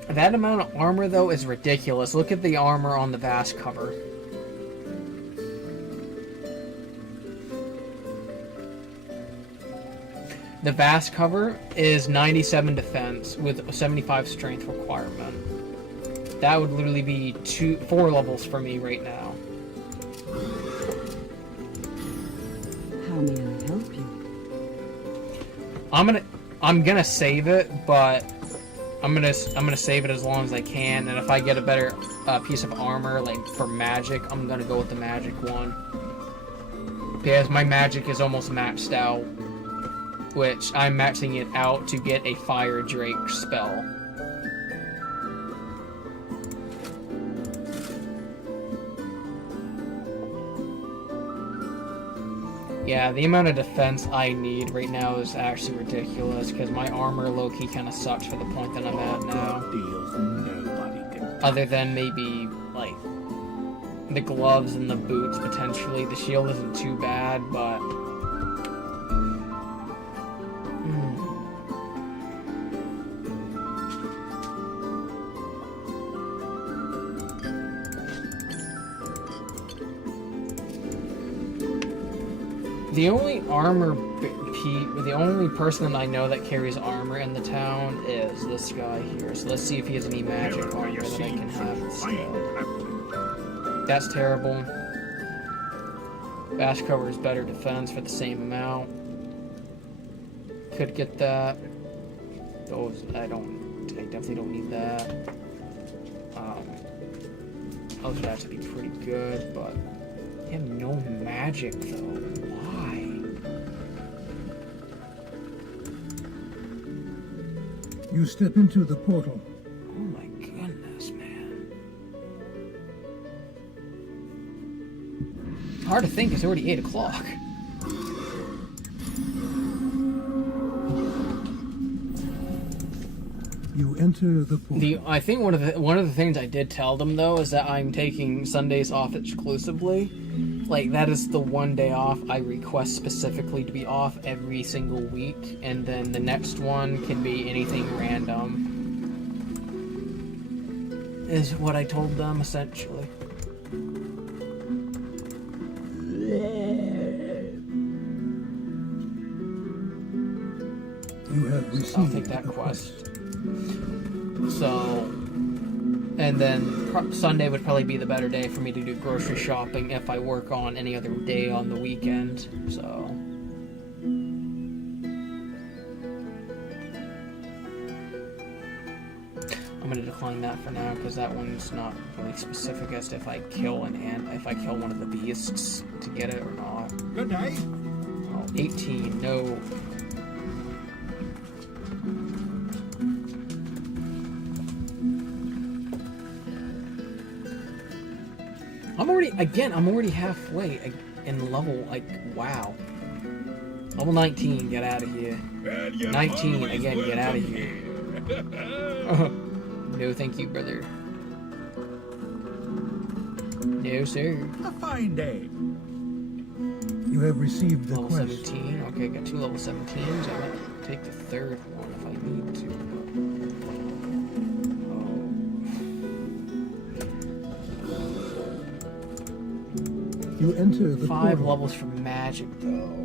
That amount of armor, though, is ridiculous. Look at the armor on the Vast cover. The vast cover is 97 defense with a 75 strength requirement. That would literally be 4 levels for me right now. How may I help you? I'm gonna save it, but I'm gonna save it as long as I can. And if I get a better piece of armor, like for magic, I'm gonna go with the magic one. Because my magic is almost maxed out, which I'm maxing it out to get a Fire Drake spell. Yeah, the amount of defense I need right now is actually ridiculous, because my armor low-key kind of sucks for the point that I'm at now. Deals nobody can. Other than maybe, like, the gloves and the boots, potentially. The shield isn't too bad, but... The only person that I know that carries armor in the town is this guy here. So let's see if he has any magic armor that I can have instead. That's terrible. Bash cover is better defense for the same amount. Could get that. Those I definitely don't need that. Those would actually be pretty good, but I have no magic though. Why? You step into the portal. Oh my goodness, man. Hard to think, it's already 8 o'clock. You enter the portal. I think one of the things I did tell them though is that I'm taking Sundays off exclusively. Like, that is the one day off I request specifically to be off every single week, and then the next one can be anything random. Is what I told them essentially. You have received I'll take that the quest. So, and then Sunday would probably be the better day for me to do grocery shopping if I work on any other day on the weekend. So, I'm gonna decline that for now because that one's not really specific as to if I kill if I kill one of the beasts to get it or not. Good day. Oh, 18, no. I'm already halfway in level, like, wow. Level 19, get out of here. Well, you're 19, always again, get out of welcome here. No, thank you, brother. No, sir. A fine day. You have received the Level quest. 17. Okay, got 2 level 17s. I might take the third one if I need to. You enter the 5 portal. levels for magic, though.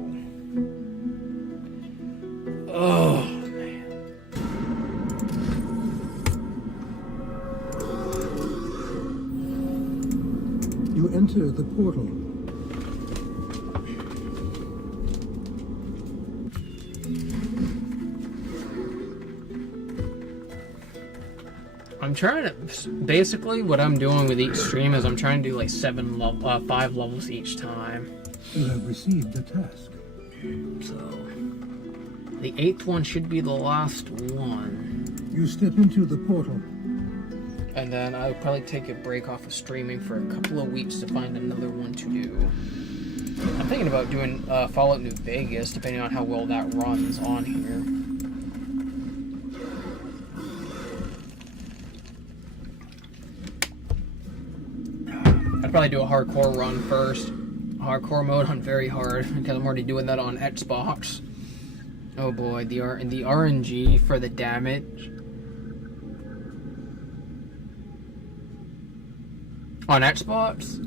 Oh, man. You enter the portal. I'm trying to, basically what I'm doing with each stream is I'm trying to do like 5 levels each time. You have received a task. So, the 8th one should be the last one. You step into the portal. And then I'll probably take a break off of streaming for a couple of weeks to find another one to do. I'm thinking about doing Fallout New Vegas, depending on how well that runs on here. I'd probably do a hardcore run first. Hardcore mode on very hard, because I'm already doing that on Xbox. Oh boy, the RNG for the damage on Xbox?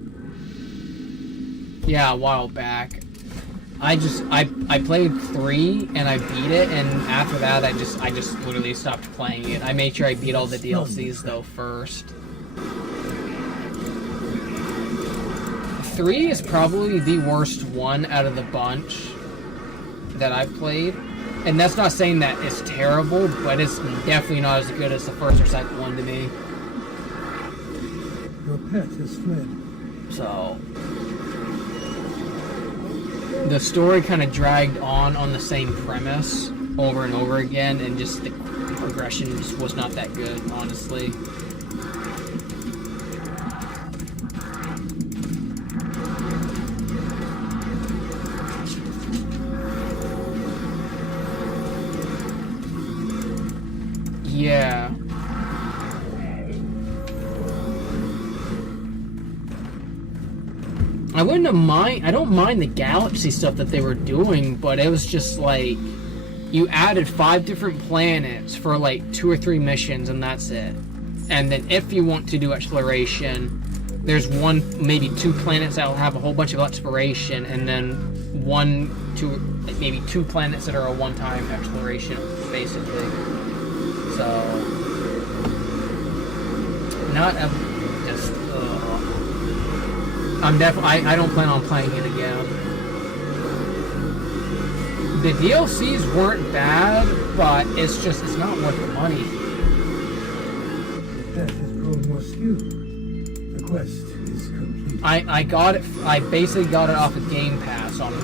Yeah, a while back. I played 3 and I beat it, and after that I just literally stopped playing it. I made sure I beat all the DLCs though first. 3 is probably the worst one out of the bunch that I've played. And that's not saying that it's terrible, but it's definitely not as good as the first or second one to me. Your pet has fled. So the story kind of dragged on the same premise over and over again, and just the progression just was not that good, honestly. Yeah. I don't mind the galaxy stuff that they were doing, but it was just like, you added 5 different planets for like 2 or 3 missions, and that's it. And then if you want to do exploration, there's maybe 2 planets that will have a whole bunch of exploration, and then maybe 2 planets that are a one-time exploration, basically. So, not a, just, I don't plan on playing it again. The DLCs weren't bad, but it's not worth the money. The pet has grown more skilled. The quest is complete. I basically got it off of Game Pass, so I'm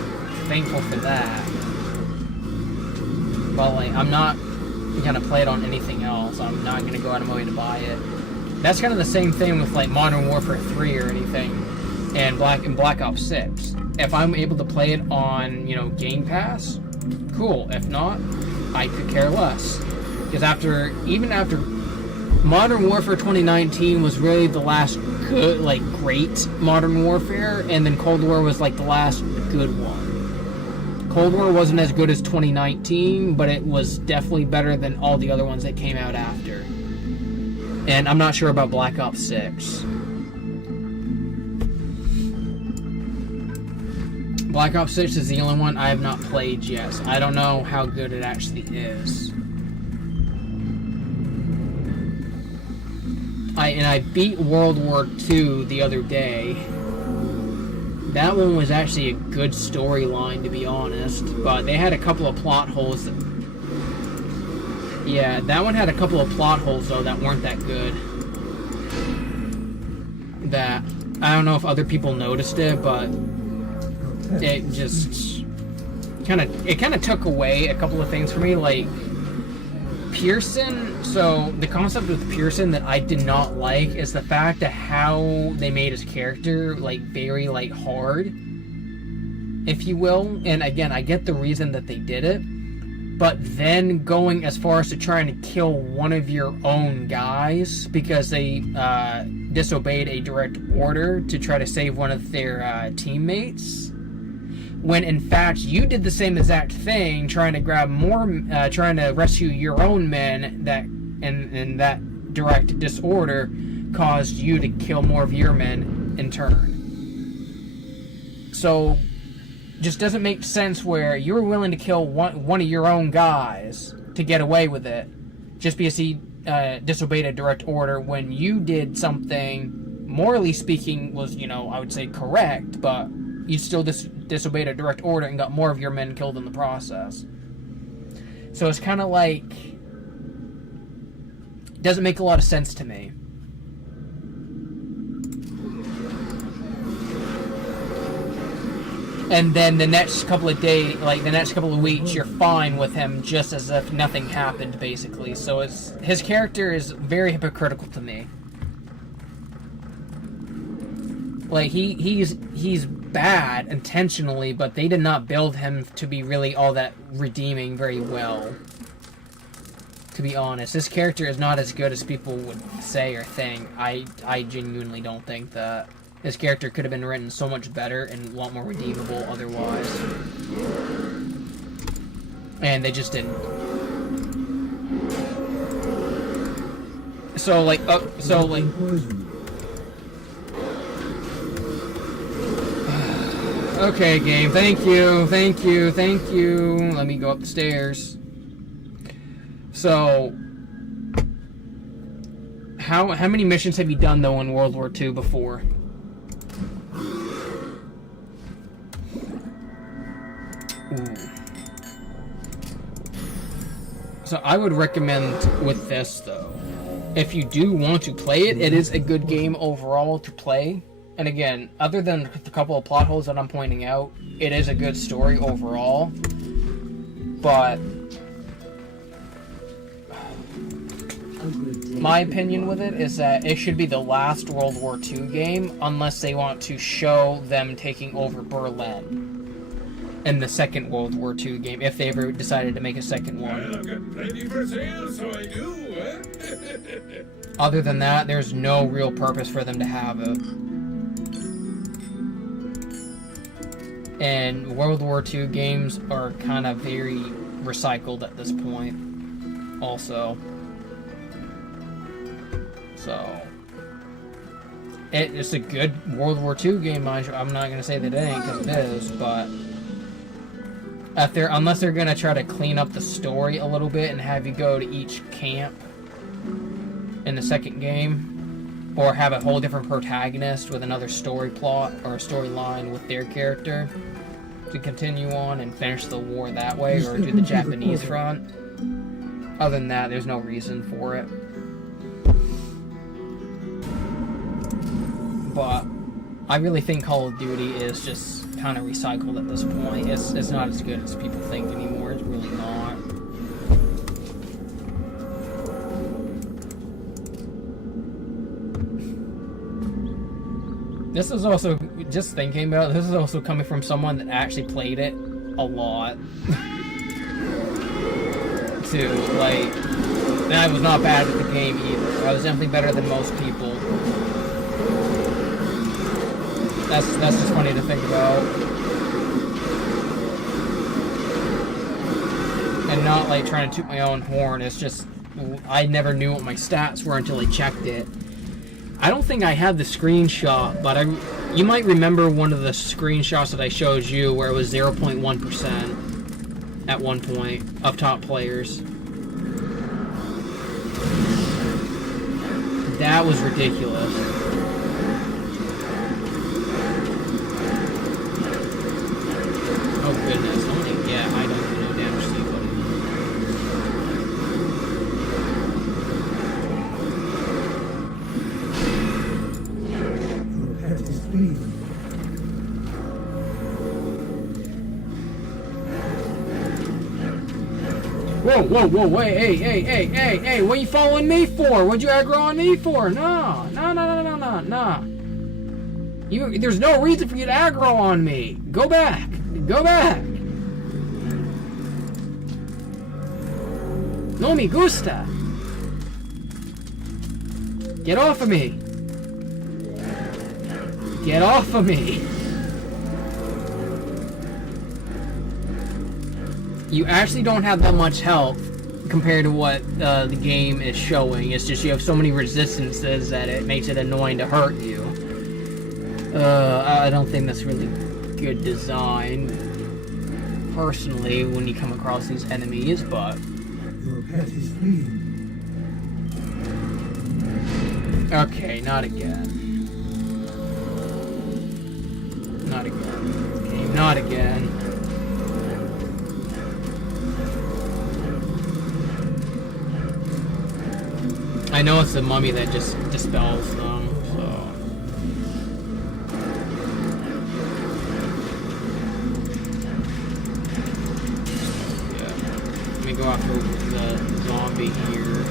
thankful for that. But like, I'm not gonna play it on anything else. I'm not gonna go out of my way to buy it. That's kind of the same thing with like Modern Warfare 3 or anything, and Black Ops 6. If I'm able to play it on, Game Pass, cool. If not, I could care less. Because even after Modern Warfare 2019 was really the last good, like, great Modern Warfare, and then Cold War was like the last good one. Cold War wasn't as good as 2019, but it was definitely better than all the other ones that came out after. And I'm not sure about Black Ops 6. Black Ops 6 is the only one I have not played yet, so I don't know how good it actually is. I beat World War II the other day. That one was actually a good storyline, to be honest, but they had a couple of plot holes. Yeah, that one had a couple of plot holes, though, that weren't that good. That, I don't know if other people noticed it, but it just kind of took away a couple of things for me, like Pearson. So the concept with Pearson that I did not like is the fact of how they made his character like very like hard, if you will. And again, I get the reason that they did it, but then going as far as to trying to kill one of your own guys because they disobeyed a direct order to try to save one of their teammates, when in fact you did the same exact thing, trying to rescue your own men, that and that direct disorder caused you to kill more of your men in turn. So, just doesn't make sense where you were willing to kill one of your own guys to get away with it, just because he disobeyed a direct order, when you did something, morally speaking, was, I would say correct, but you still disobeyed a direct order and got more of your men killed in the process. So it's kind of like, doesn't make a lot of sense to me. And then the next couple of days, like the next couple of weeks, you're fine with him just as if nothing happened, basically. So his character is very hypocritical to me. Like, he's bad intentionally, but they did not build him to be really all that redeeming very well. To be honest, this character is not as good as people would say or think. I genuinely don't think that. His character could have been written so much better and a lot more redeemable otherwise. And they just didn't. So like, Okay, game. Thank you. Thank you. Thank you. Let me go up the stairs. So, how many missions have you done though in World War II before? Ooh. So I would recommend with this though, if you do want to play it, it is a good game overall to play. And again, other than a couple of plot holes that I'm pointing out, it is a good story overall. But my opinion with it is that it should be the last World War II game unless they want to show them taking over Berlin in the second World War II game, if they ever decided to make a second one. Well, I've got plenty for sale, so I do, eh? Other than that, there's no real purpose for them to have it. And World War II games are kind of very recycled at this point, also. So, it's a good World War II game. I'm not going to say that it ain't, because it is, but unless they're going to try to clean up the story a little bit and have you go to each camp in the second game, or have a whole different protagonist with another story plot or a storyline with their character to continue on and finish the war that way, or do the Japanese front. Other than that, there's no reason for it. But I really think Call of Duty is just kind of recycled at this point. It's not as good as people think anymore. It's really not. This is also, just thinking about it, this is also coming from someone that actually played it a lot. Too, like, and I was not bad at the game either. I was definitely better than most people. That's just funny to think about. And not like trying to toot my own horn, it's just, I never knew what my stats were until I checked it. I don't think I had the screenshot, but you might remember one of the screenshots that I showed you where it was 0.1% at one point of top players. That was ridiculous. Oh goodness, how many? Yeah, I don't do no damage to you, buddy. Your path is clean. Whoa, whoa, whoa, wait, hey, what are you following me for? What'd you aggro on me for? No. There's no reason for you to aggro on me. Go back. No me gusta. Get off of me. Get off of me. You actually don't have that much health compared to what the game is showing. It's just you have so many resistances that it makes it annoying to hurt you. I don't think that's really good design, personally, when you come across these enemies, but... Your path is clean. Okay, not again. Not again. Okay, not again. I know it's the mummy that just dispels them, so... Yeah. Let me go after the zombie here.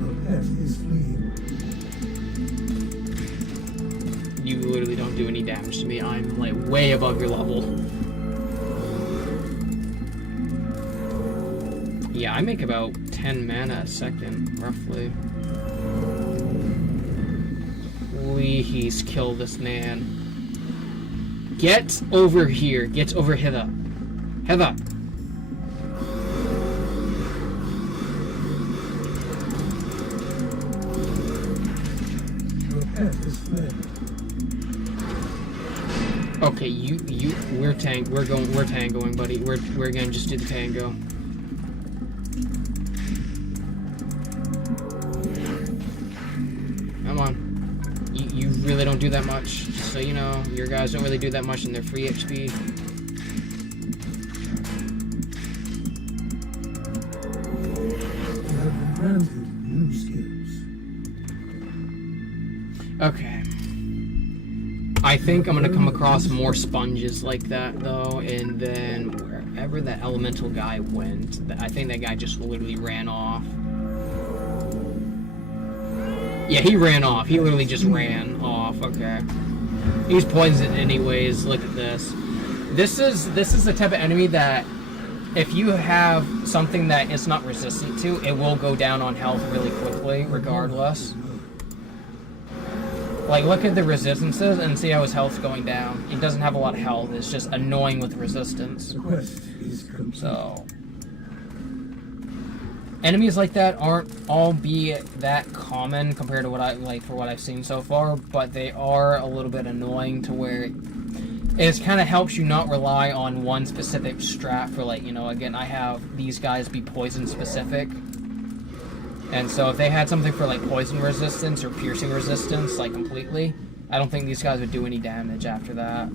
Your path is clean. You literally don't do any damage to me. I'm, like, way above your level. Yeah, I make about 10 mana a second, roughly. Please kill this man. Get over here. Get over hither. Hither. Your path is fled. Okay, we're tangoing, buddy. We're gonna just do the tango. Come on. You really don't do that much. Just so you know, your guys don't really do that much in their free HP. You have been granted new skills. Okay. I think I'm gonna come across more sponges like that though, and then wherever that elemental guy went, I think that guy just literally ran off. Yeah, he ran off. He literally just ran off. Okay. He's poisoned anyways. Look at this. This is the type of enemy that if you have something that it's not resistant to, it will go down on health really quickly, regardless. Like, look at the resistances and see how his health's going down. He doesn't have a lot of health. It's just annoying with resistance. The quest is complete. So, enemies like that aren't all be that common compared to what I've seen so far, but they are a little bit annoying to where it kind of helps you not rely on one specific strat for, like, you know, again, I have these guys be poison specific. And so if they had something for, like, poison resistance or piercing resistance, like, completely, I don't think these guys would do any damage after that.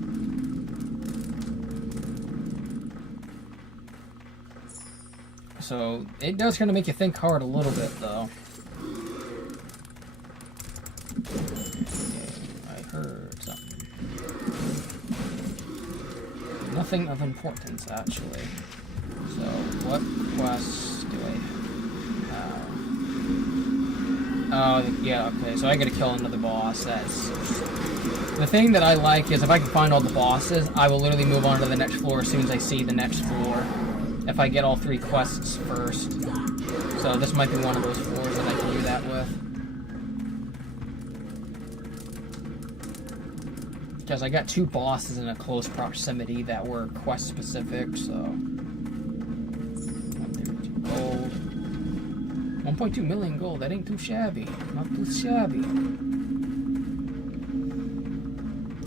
So, it does kind of make you think hard a little bit, though. Okay, I heard something. Nothing of importance, actually. So, what quests do I have? Oh, yeah, okay, so I gotta kill another boss. That's... The thing that I like is if I can find all the bosses, I will literally move on to the next floor as soon as I see the next floor. If I get all 3 quests first. So this might be one of those floors that I can do that with. Because I got 2 bosses in a close proximity that were quest specific, so... 132 gold. 1.2 million gold, that ain't too shabby. Not too shabby.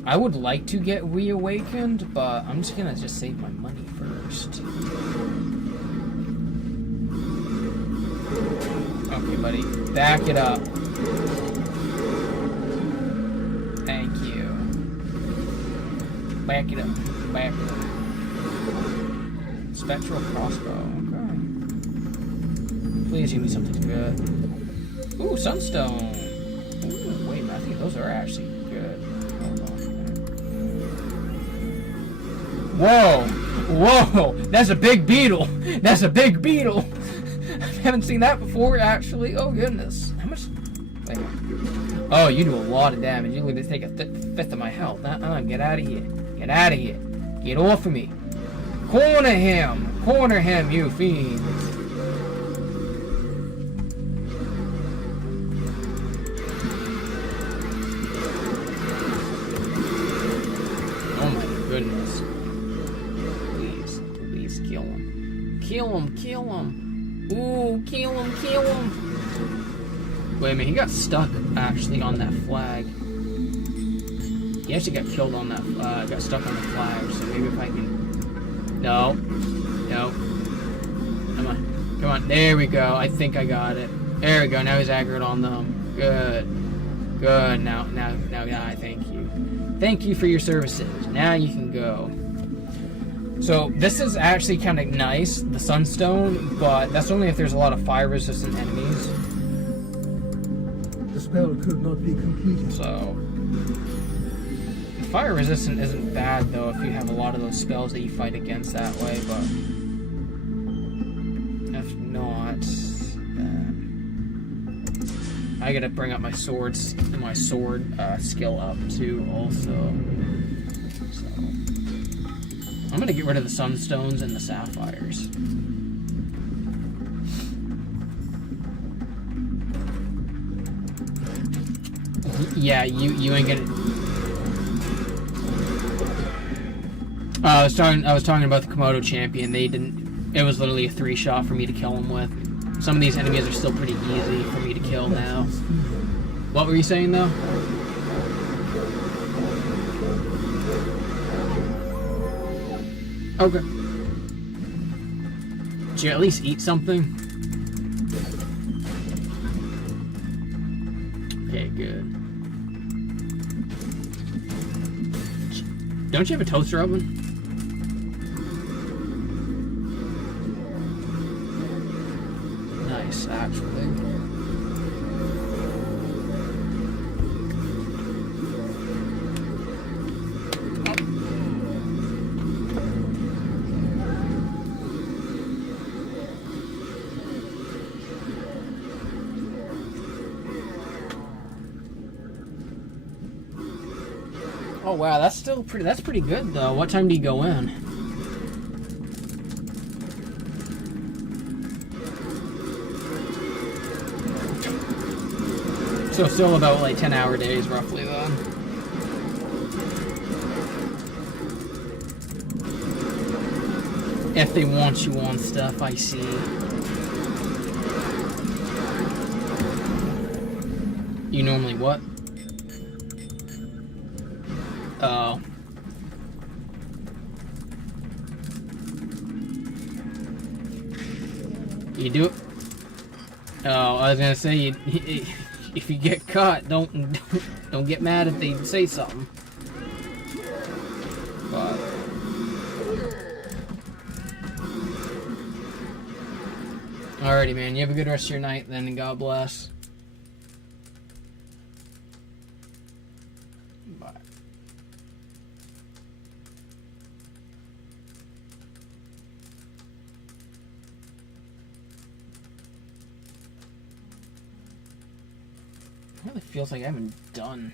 I would like to get reawakened, but I'm just gonna save my money first. Okay, buddy. Back it up. Thank you. Back it up. Back it up. Spectral crossbow. Okay. Please give me something good. Ooh, sunstone. Ooh, wait, I think those are actually good. Hold on. Whoa! Whoa! That's a big beetle! That's a big beetle! I haven't seen that before, actually. Oh, goodness. How much? Wait. Oh, you do a lot of damage. You literally take a fifth of my health. Get out of here. Get out of here. Get off of me. Corner him! Corner him, you fiend! Oh my goodness. Please kill him. Kill him, kill him. Ooh, kill him, kill him. Wait a minute, he got stuck actually on that flag. He actually got killed on that, got stuck on the flag, so maybe if I can... No. No. Come on. Come on, there we go. I think I got it. There we go, now he's aggroed on them. Good. Good, now, I thank you. Thank you for your services. Now you can go. So, this is actually kind of nice, the sunstone, but that's only if there's a lot of fire-resistant enemies. The spell could not be completed. So, fire resistant isn't bad though if you have a lot of those spells that you fight against that way, but if not, I gotta bring up my sword skill up too also. So, I'm gonna get rid of the sunstones and the sapphires. Yeah, you ain't gonna. I was talking about the Komodo champion. They didn't. It was literally a 3-shot for me to kill him with. Some of these enemies are still pretty easy for me to kill now. What were you saying though? Okay. Did you at least eat something? Okay, good. Don't you have a toaster oven? Nice, actually. Oh wow, that's still pretty. That's pretty good though. What time do you go in? So still about like 10-hour days roughly then. If they want you on stuff, I see. You normally what? Oh. You do it? Oh, I was gonna say, if you get caught, don't get mad if they say something. But alrighty, man. You have a good rest of your night, then, and God bless. Bye. It really feels like I haven't done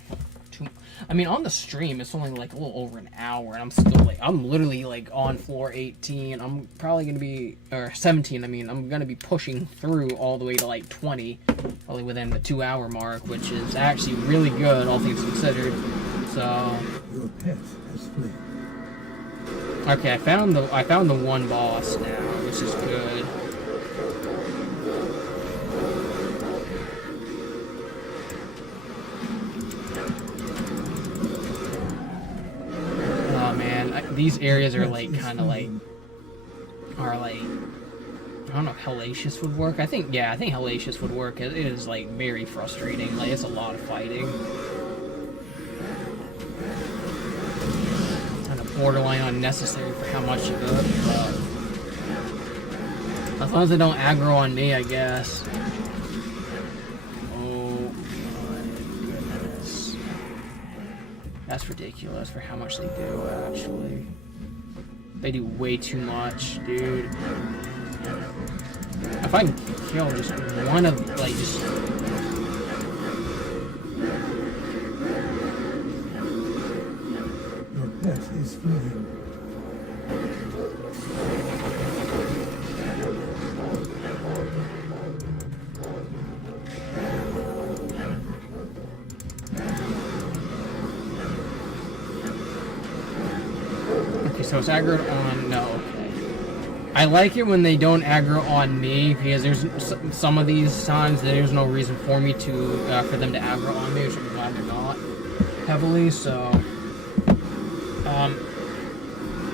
too. I mean, on the stream, it's only like a little over an hour, and I'm still like, I'm literally like on floor 18. I'm probably gonna be, or 17. I mean, I'm gonna be pushing through all the way to like 20, probably within the 2-hour mark, which is actually really good, all things considered. So. Your pet has fled. Okay, I found the one boss now, which is good. These areas are like kind of like I don't know if hellacious would work. I think hellacious would work. It is like very frustrating. Like it's a lot of fighting. Kind of borderline unnecessary for how much of it. But as long as they don't aggro on me, I guess. Oh my goodness. That's ridiculous for how much they do, actually. They do way too much, dude. If I can kill just one of, like, just... Your pet is fleeing. So it's aggroed on... No, okay. I like it when they don't aggro on me, because there's some of these times there's no reason for me to, for them to aggro on me, which I'm glad they're not heavily, so...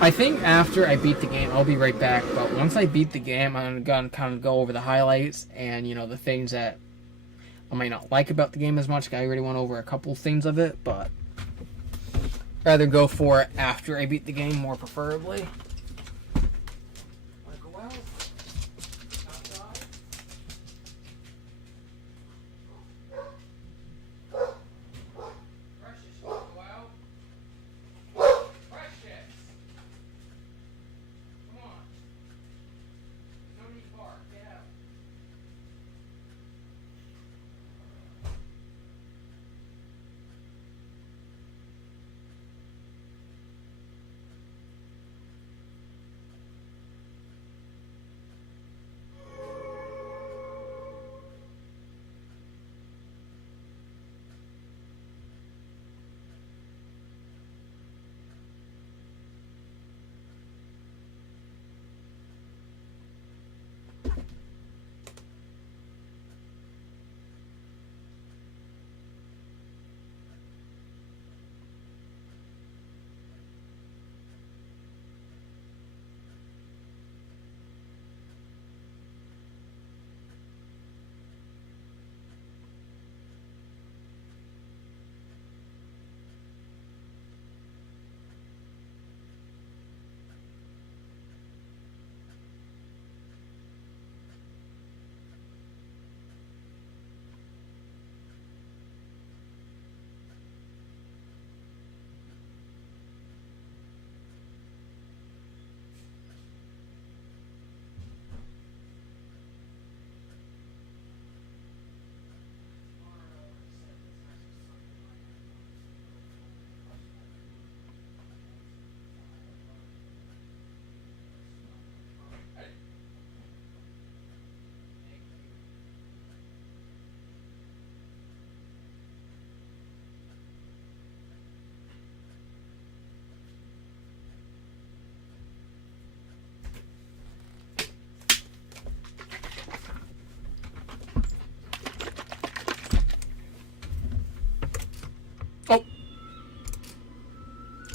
I think after I beat the game, I'll be right back, but once I beat the game, I'm gonna kind of go over the highlights and, you know, the things that I might not like about the game as much. I already went over a couple things of it, but... rather go for it after I beat the game, more preferably. Wanna go out? Outside? Precious, you wanna go out? Precious! Come on. No need to bark. Get out.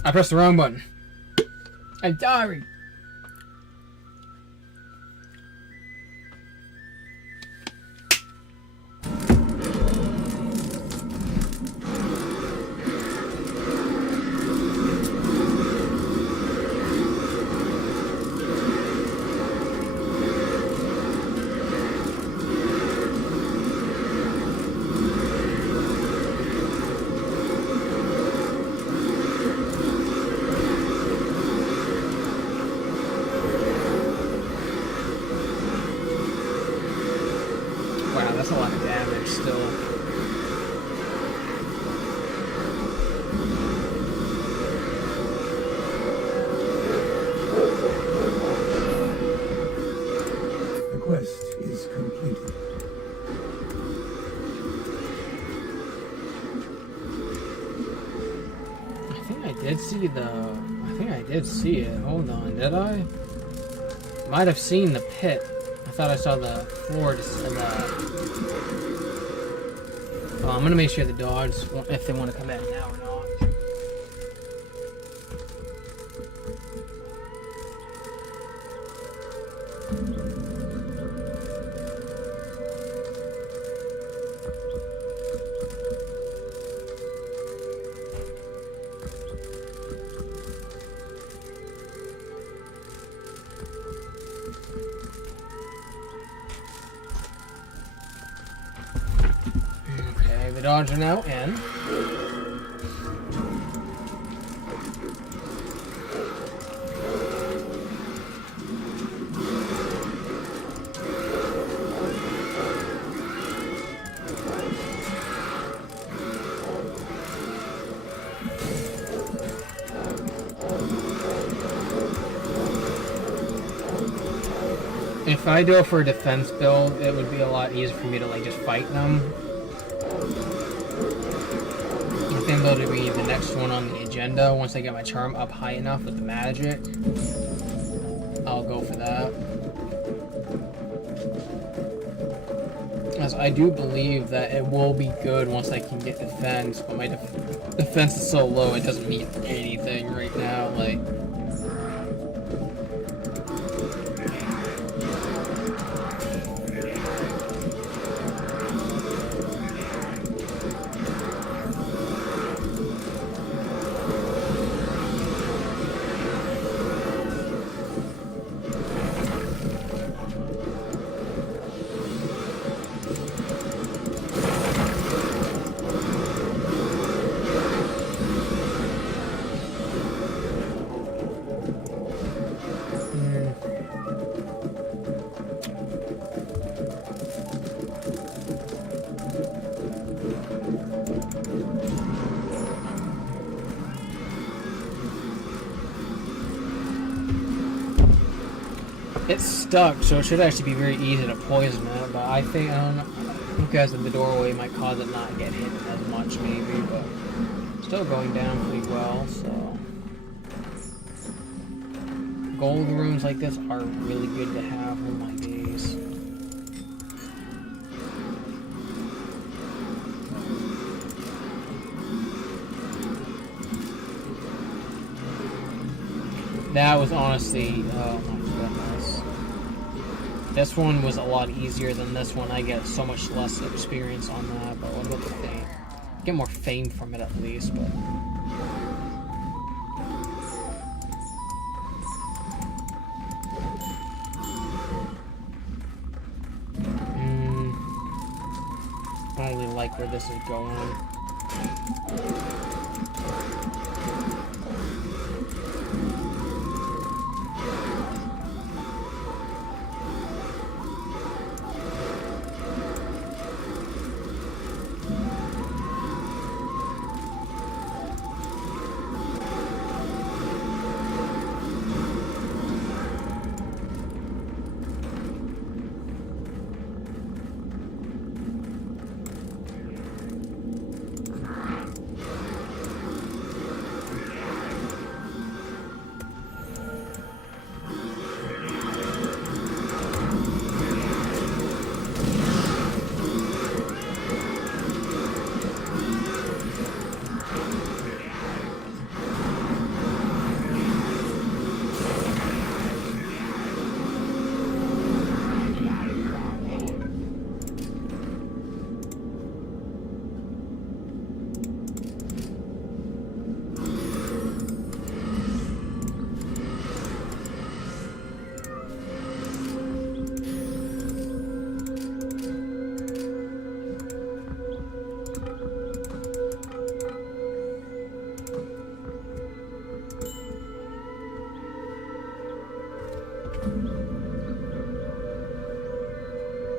I pressed the wrong button. I'm sorry. Wow, that's a lot of damage still. The quest is completed. I think I did see it. Hold on, did I? Might have seen the pit. I thought I saw the floor. I'm gonna make sure the dogs, if they want to come back now or not. Okay, the dogs are now in. If I do it for a defense build, it would be a lot easier for me to like just fight them. I think that'll be the next one on the agenda. Once I get my charm up high enough with the magic, I'll go for that. As I do believe that it will be good once I can get defense, but my defense is so low it doesn't mean anything right now. Like. It's stuck, so it should actually be very easy to poison it, but I think, I don't know, you guys in the doorway might cause it not get hit as much maybe, but still going down pretty well, so. Gold rooms like this are really good to have, oh my days. That was honestly, oh my goodness. This one was a lot easier than this one. I get so much less experience on that, but what about the fame? Get more fame from it at least, but... I don't really like where this is going.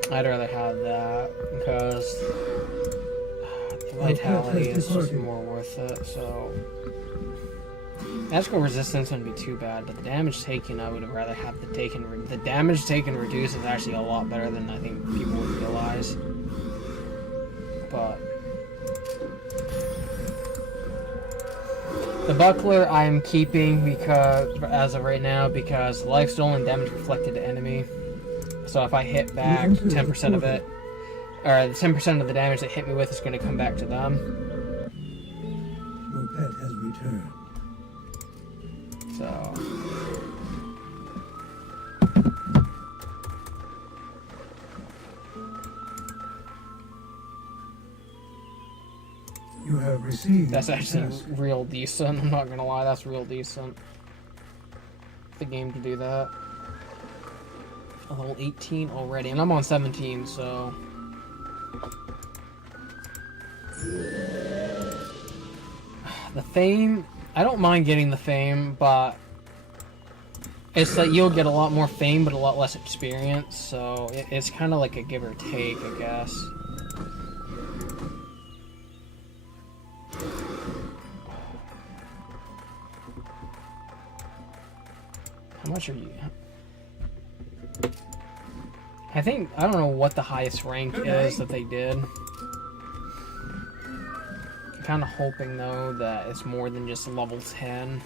I'd rather have that because the vitality is just more worth it. So magical resistance wouldn't be too bad, but the damage taken, I would have rather have the taken. The damage taken reduced is actually a lot better than I think people would realize. But the buckler I'm keeping because, as of right now, because life stolen, damage reflected to enemy. So if I hit back 10% of it, or 10% of the damage they hit me with is going to come back to them. Your pet has returned. So You have received. that's actually task. real decent. I'm not going to lie, that's real decent. The game to do that. Level 18 already, and I'm on 17, so the fame, I don't mind getting the fame, but it's like you'll get a lot more fame but a lot less experience, so it's kind of like a give or take, I guess. How much are you? I think, I don't know what the highest rank is that they did. I'm kind of hoping, though, that it's more than just level 10.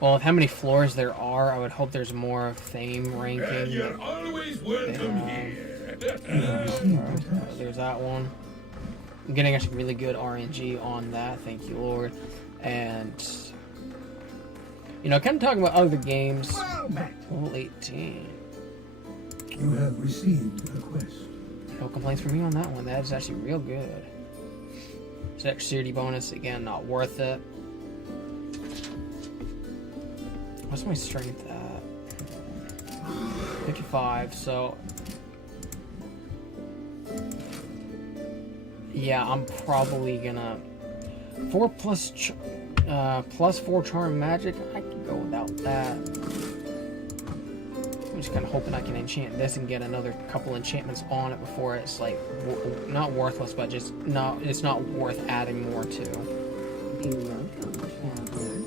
Well, with how many floors there are, I would hope there's more fame Well, ranking. you're always welcome here. There's that one. I'm getting actually really good RNG on that, thank you, Lord. And, you know, kind of talking about other games. Level 18. You have received a quest. No complaints from me on that one. That is actually real good. Dexterity bonus, again, not worth it. What's my strength at? 55, so... yeah, I'm probably gonna... 4 plus 4 charm magic? I could go without that. I'm just kind of hoping I can enchant this and get another couple enchantments on it before it's like not worthless, but just not, it's not worth adding more to. You're welcome, traveler.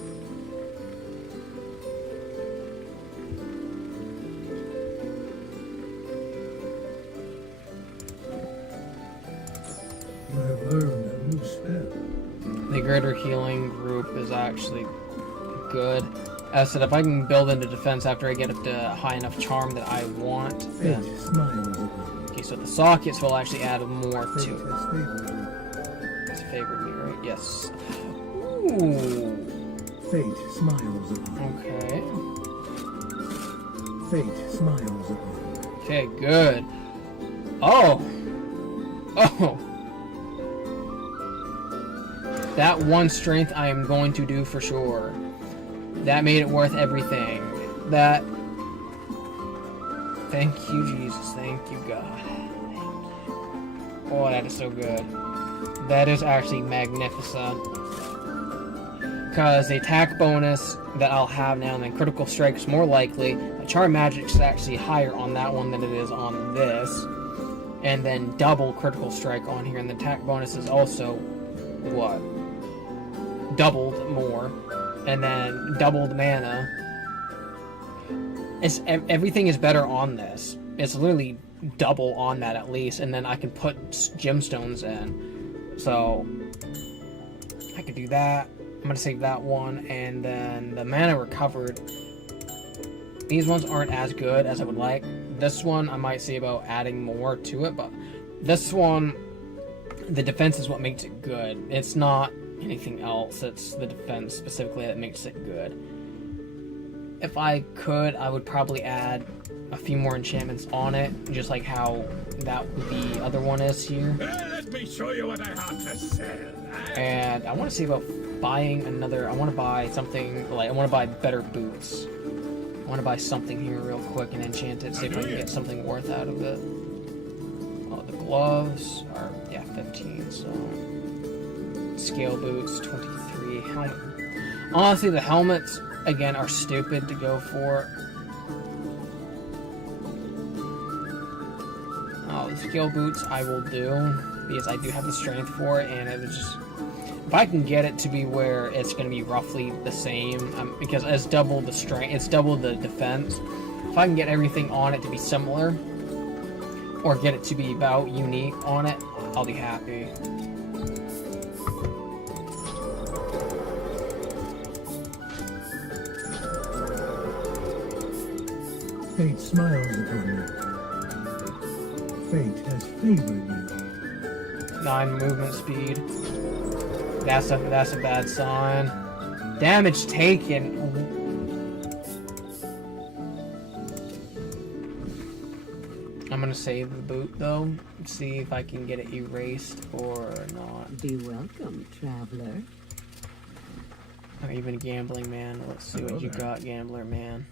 You have learned a new spell. The greater healing group is actually good. As I said, if I can build into defense after I get up to high enough charm that I want, Fate then... smiles upon you. Okay, so the sockets will actually add more Fate to it. has favored you. It's favored me, right? Yes. Ooh. Fate smiles upon Okay. you. Fate smiles upon you. Okay, good. Oh! Oh! That one strength I am going to do for sure. That made it worth everything. That... thank you, Jesus. Thank you, God. Thank you. Oh, that is so good. That is actually magnificent. Because the attack bonus that I'll have now and then critical strike is more likely. The charm magic is actually higher on that one than it is on this. And then double critical strike on here. And the attack bonus is also, what? Doubled more. And then doubled mana. Everything is better on this. It's literally double on that at least. And then I can put gemstones in. So, I could do that. I'm going to save that one. And then the mana recovered. These ones aren't as good as I would like. This one, I might see about adding more to it. But this one, the defense is what makes it good. It's not anything else. It's the defense specifically that makes it good. If I could, I would probably add a few more enchantments on it, just like how the other one is here. Let me show you what I have to sell. And I want to see about buying another. I want to buy something like I want to buy better boots. I want to buy something here real quick and enchant it. See if I can get something worth out of it. Oh, the gloves are 15. So scale boots 23. Helmet. Honestly, the helmets again, are stupid to go for. Oh, the skill boots I will do, because I do have the strength for it, and it was just... If I can get it to be where it's going to be roughly the same, because it's double the strength, it's double the defense. If I can get everything on it to be similar, or get it to be about unique on it, I'll be happy. Fate smiles upon you. Fate has favored you. 9 movement speed. That's a bad sign. Damage taken. I'm gonna save the boot though. See if I can get it erased or not. Be welcome, traveler. Or even gambling man. Let's see what you got, gambler man.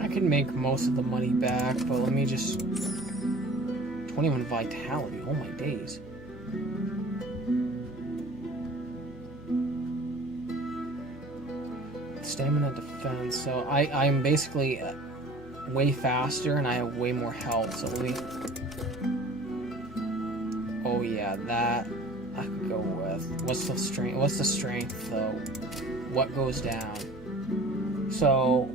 I can make most of the money back, but let me just... 21 vitality, oh my days. Stamina defense, so I'm basically way faster and I have way more health, so let me... Oh yeah, that I could go with. What's the strength though? What goes down? So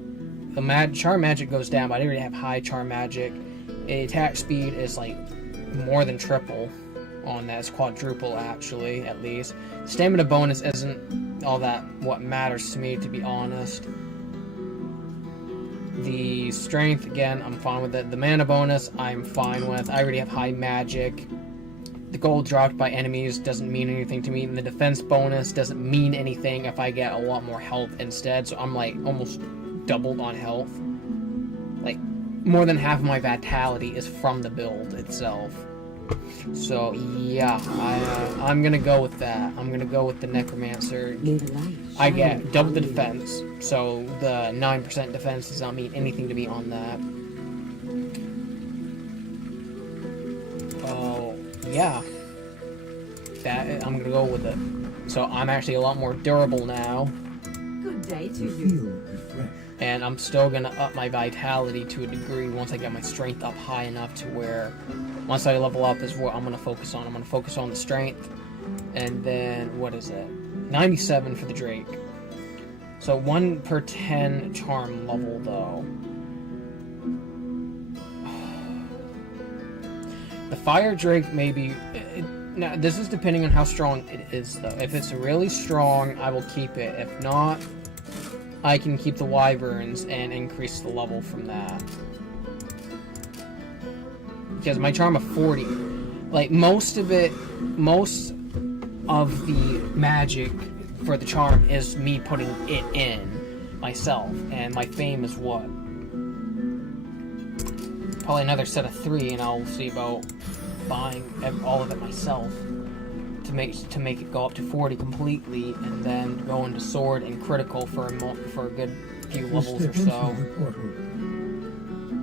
the charm magic goes down, but I already have high charm magic. Attack speed is like more than triple on that. It's quadruple actually, at least. Stamina bonus isn't all that what matters to me, to be honest. The strength, again, I'm fine with it. The mana bonus, I'm fine with. I already have high magic. The gold dropped by enemies doesn't mean anything to me. And the defense bonus doesn't mean anything if I get a lot more health instead. So I'm like almost doubled on health. Like more than half of my vitality is from the build itself. So yeah, I'm gonna go with that. I'm gonna go with the Necromancer. I get double the defense, so the 9% defense does not mean anything to me on that. Oh yeah, that I'm gonna go with it. So I'm actually a lot more durable now. Good day to You you. feel refreshed. And I'm still gonna up my vitality to a degree once I get my strength up high enough to where once I level up is what I'm gonna focus on. I'm gonna focus on the strength, and then what is it? 97 for the Drake. So 1 per 10 charm level though. The Fire Drake maybe. Now this is depending on how strong it is though. If it's really strong, I will keep it. If not, I can keep the Wyverns and increase the level from that. Because my charm of 40, like most of the magic for the charm is me putting it in myself, and my fame is what? Probably another set of 3, and I'll see about buying all of it myself to make it go up to 40 completely, and then go into sword and critical for a good few levels or so.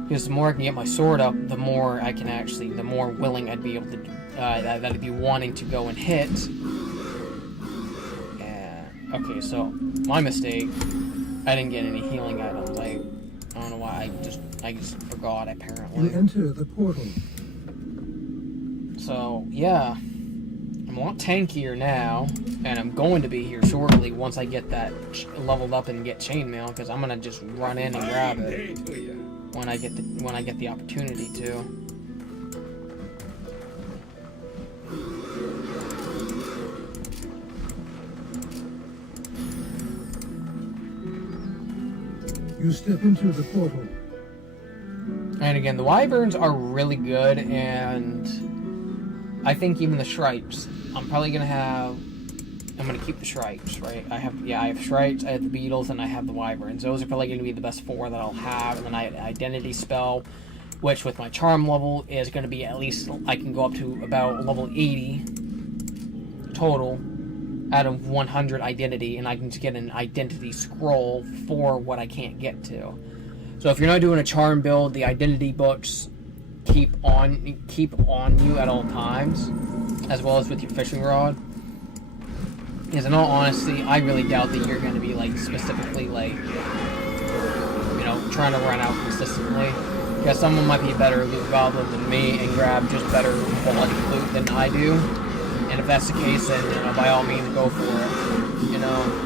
Because the more I can get my sword up, the more I can actually, the more willing I'd be able to, that I'd be wanting to go and hit. And, okay, so, my mistake, I didn't get any healing items. I don't know why, I just forgot, apparently. You enter the portal. So, yeah, I'm a lot tankier now, and I'm going to be here shortly once I get that leveled up and get chainmail, because I'm gonna just run in and grab it when I get the opportunity to. You step into the portal. And again, the Wyverns are really good, and I think even the Shripes, I'm probably gonna have. I'm gonna keep the Shripes, right? I have Shripes, I have the Beetles, and I have the Wyverns. Those are probably gonna be the best 4 that I'll have, and then I have Identity Spell, which with my charm level is going to be at least, I can go up to about level 80 total out of 100 identity, and I can just get an identity scroll for what I can't get to. So if you're not doing a charm build, the identity books keep on you at all times, as well as with your fishing rod. Because in all honesty, I really doubt that you're going to be like specifically like, you know, trying to run out consistently. Because someone might be a better loot goblin than me and grab just better quality loot than I do. And if that's the case, then, you know, by all means, go for it. You know.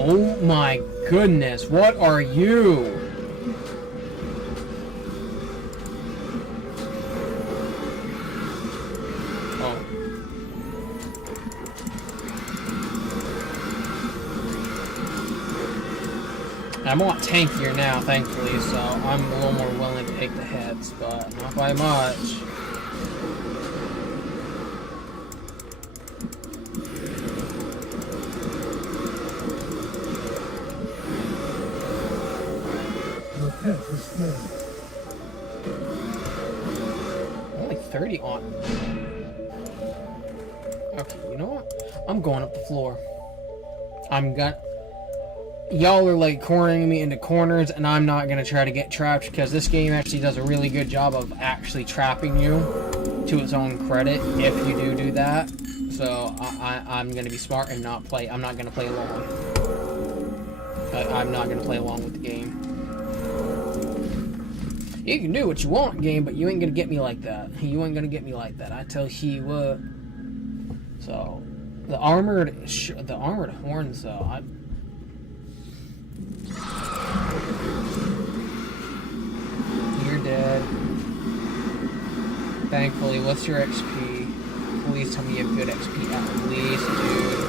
Oh my goodness, what are you? Oh. I'm a lot tankier now, thankfully, so I'm a little more willing to take the hits, but not by much. Only 30 on. Okay, you know what? I'm going up the floor. Y'all are like cornering me into corners, and I'm not gonna try to get trapped because this game actually does a really good job of actually trapping you to its own credit if you do that. So I'm gonna be smart and not play. I'm not gonna play along. I'm not gonna play along with the game. You can do what you want, game, but you ain't gonna get me like that. You ain't gonna get me like that. I tell you what. So, the armored horns, though. You're dead. Thankfully, what's your XP? Please tell me you have good XP at least, dude.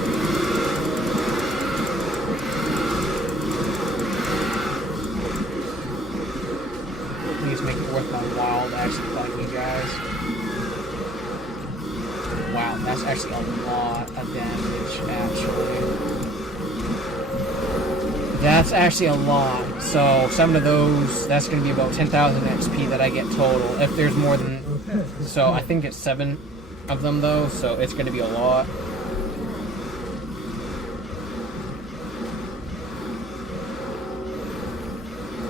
Please make it worth my while to actually fight you guys. Wow, that's actually a lot of damage, actually. That's actually a lot. So, some of those, that's going to be about 10,000 XP that I get total. If there's more than... So, I think it's 7 of them, though, so it's going to be a lot.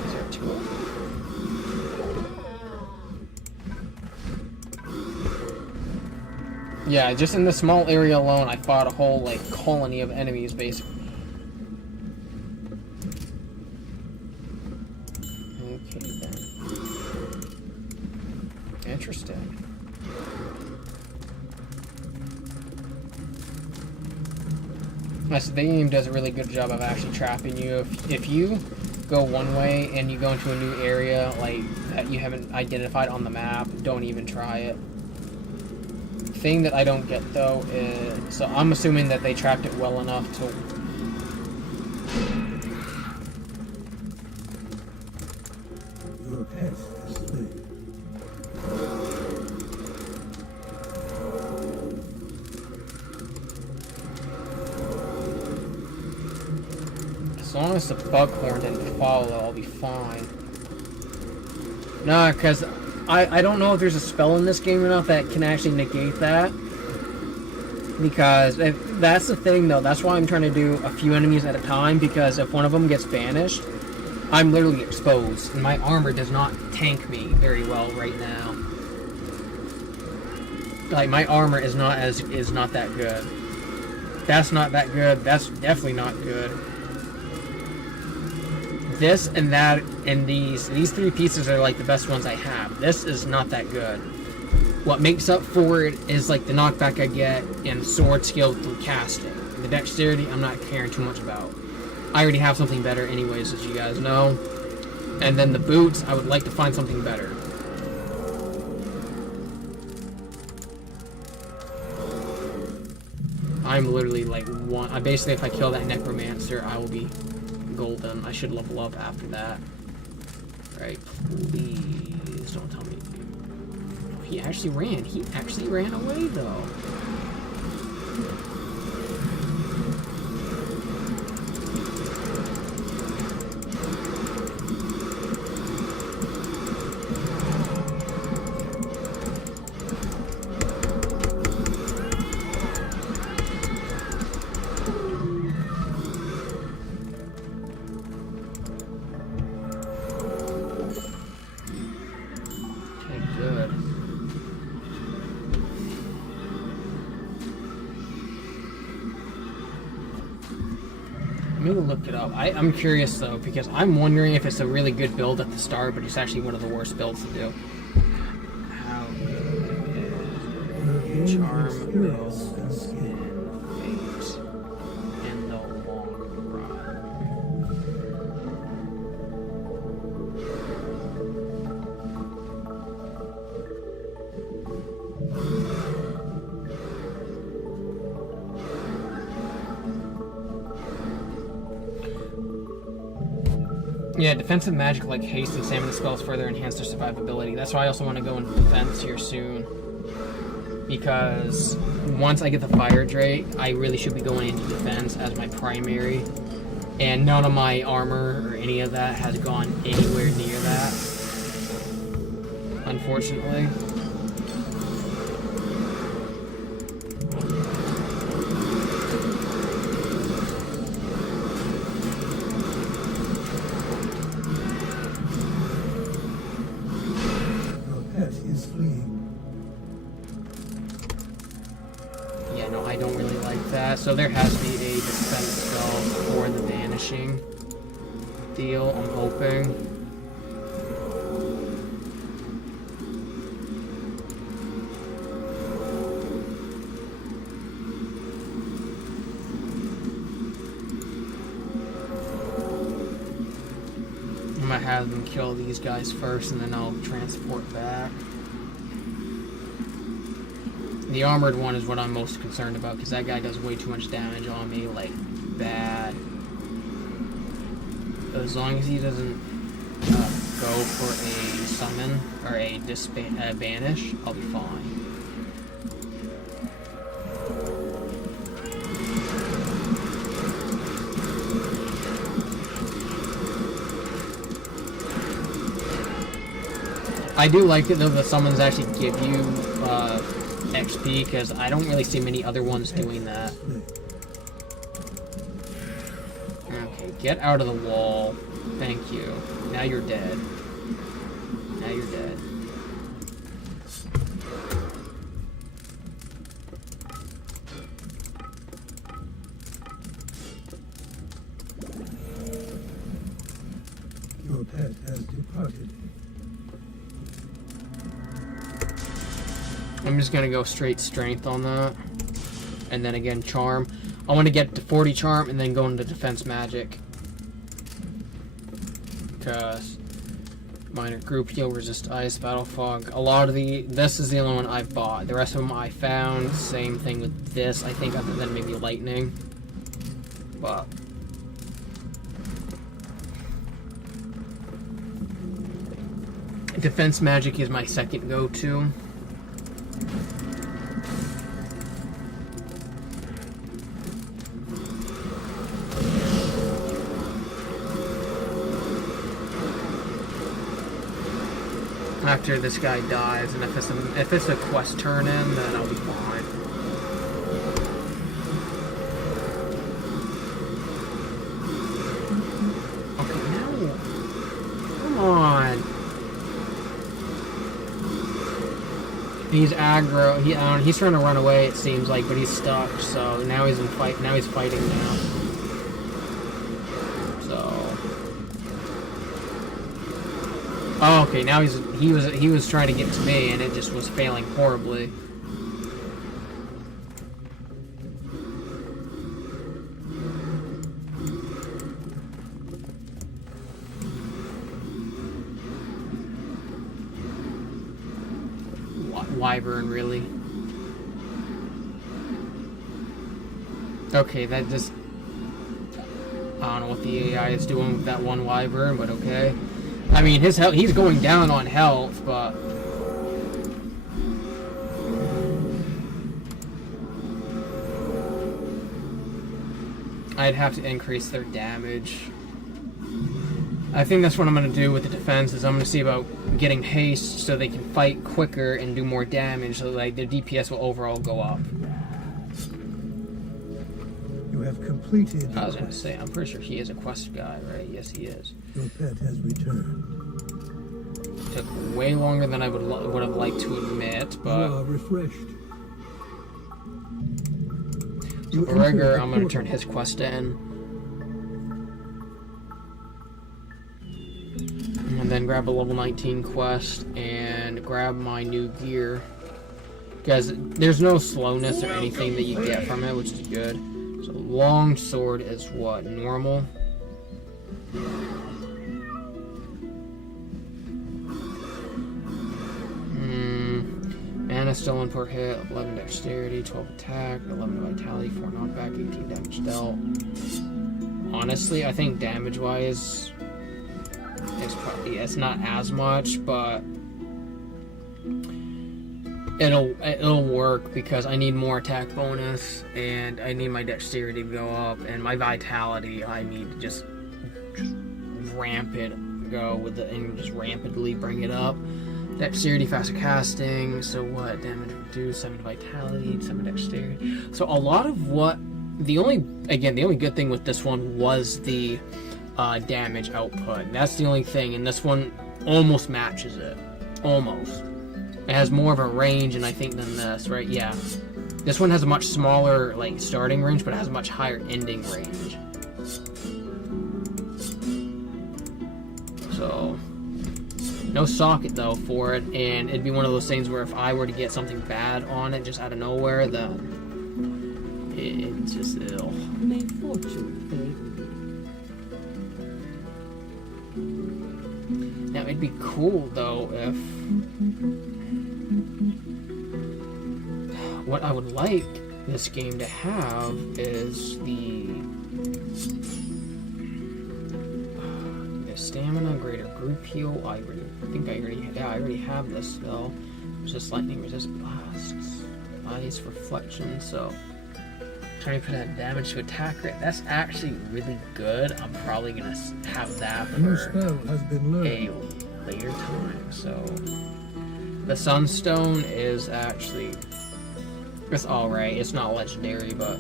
Is there 2 of them? Yeah, just in the small area alone, I fought a whole, like, colony of enemies, basically. Okay, then. Interesting. Yes, the game does a really good job of actually trapping you. If you go one way and you go into a new area, like, that you haven't identified on the map, don't even try it. Thing that I don't get though is, so I'm assuming that they trapped it well enough to your pest is split. as long as the bughorn didn't follow, I'll be fine. Nah, because I don't know if there's a spell in this game enough that can actually negate that. Because that's the thing, though. That's why I'm trying to do a few enemies at a time. Because if one of them gets banished, I'm literally exposed. And my armor does not tank me very well right now. Like, my armor is not that good. That's not that good. That's definitely not good. This and that and these three pieces are like the best ones I have. This is not that good. What makes up for it is like the knockback I get in sword skill through casting. The dexterity, I'm not caring too much about. I already have something better anyways, as you guys know. And then the boots, I would like to find something better. I'm literally like one. Basically, if I kill that necromancer, I will be golden. I should level up after that. Right, please don't tell me. Oh, he actually ran. He actually ran away though. Look it up. I'm curious though, because I'm wondering if it's a really good build at the start, but it's actually one of the worst builds to do. How good is charm, will, and fate in the long run? Yeah, defensive magic like haste and stamina spells further enhance their survivability. That's why I also want to go into defense here soon. Because once I get the fire drake, I really should be going into defense as my primary. And none of my armor or any of that has gone anywhere near that. Unfortunately. So there has to be a defense spell for the vanishing deal, I'm hoping. I might have them kill these guys first and then I'll transport back. The armored one is what I'm most concerned about because that guy does way too much damage on me, like bad. But as long as he doesn't go for a summon or a banish, I'll be fine. I do like it though the summons actually give you XP because I don't really see many other ones doing that. Okay, get out of the wall. Thank you. Now you're dead. Now you're dead. Your pet has departed. I'm just gonna go straight strength on that. And then again, charm. I want to get to 40 charm and then go into defense magic. Because minor group heal, resist ice, battle fog. A lot of this is the only one I've bought. The rest of them I found. Same thing with this, I think, other than maybe lightning. But defense magic is my second go-to. After this guy dies, and if it's a quest turn in, then I'll be fine. Okay, now, come on. He's aggro. He's trying to run away. It seems like, but he's stuck. So now he's in fight. Now he's fighting now. So. Oh, okay. Now he was trying to get to me, and it just was failing horribly. Wyvern, really. Okay, that just... I don't know what the AI is doing with that one Wyvern, but okay. I mean, his health, he's going down on health, but... I'd have to increase their damage. I think that's what I'm going to do with the defense, is I'm going to see about getting haste so they can fight quicker and do more damage, so like their DPS will overall go up. You have completed. I was going to say, I'm pretty sure he is a quest guy, right? Yes, he is. Your pet has returned. Took way longer than I would have liked to admit, You but are refreshed. so Gregor, I'm going to turn his quest in. And then grab a level 19 quest and grab my new gear. Guys, there's no slowness or anything that you get from it, which is good. So long sword is what? Normal? Mana stolen per hit, 11 dexterity, 12 attack, 11 vitality, 4 knockback, 18 damage dealt. Honestly, I think damage-wise, it's not as much, but it'll work because I need more attack bonus and I need my dexterity to go up, and my vitality I need to just rampant go with it and just rampantly bring it up. Dexterity, faster casting, so what? Damage reduced, 7 vitality, 7 dexterity. So a lot of what the only good thing with this one was the damage output. That's the only thing, and this one almost matches it. Almost. It has more of a range, and I think, than this, right? Yeah. This one has a much smaller, like, starting range, but it has a much higher ending range. So, no socket, though, for it, and it'd be one of those things where if I were to get something bad on it just out of nowhere, then it's just ill. May fortune favor you. Now, it'd be cool, though, if... What I would like this game to have is the stamina, greater group heal. I already have this spell. It's just lightning resist blasts, ice reflection. So, trying to put that damage to attack rate. That's actually really good. I'm probably gonna have that A new for spell has been learned. a later time. So, the Sunstone is actually. It's alright. It's not legendary, but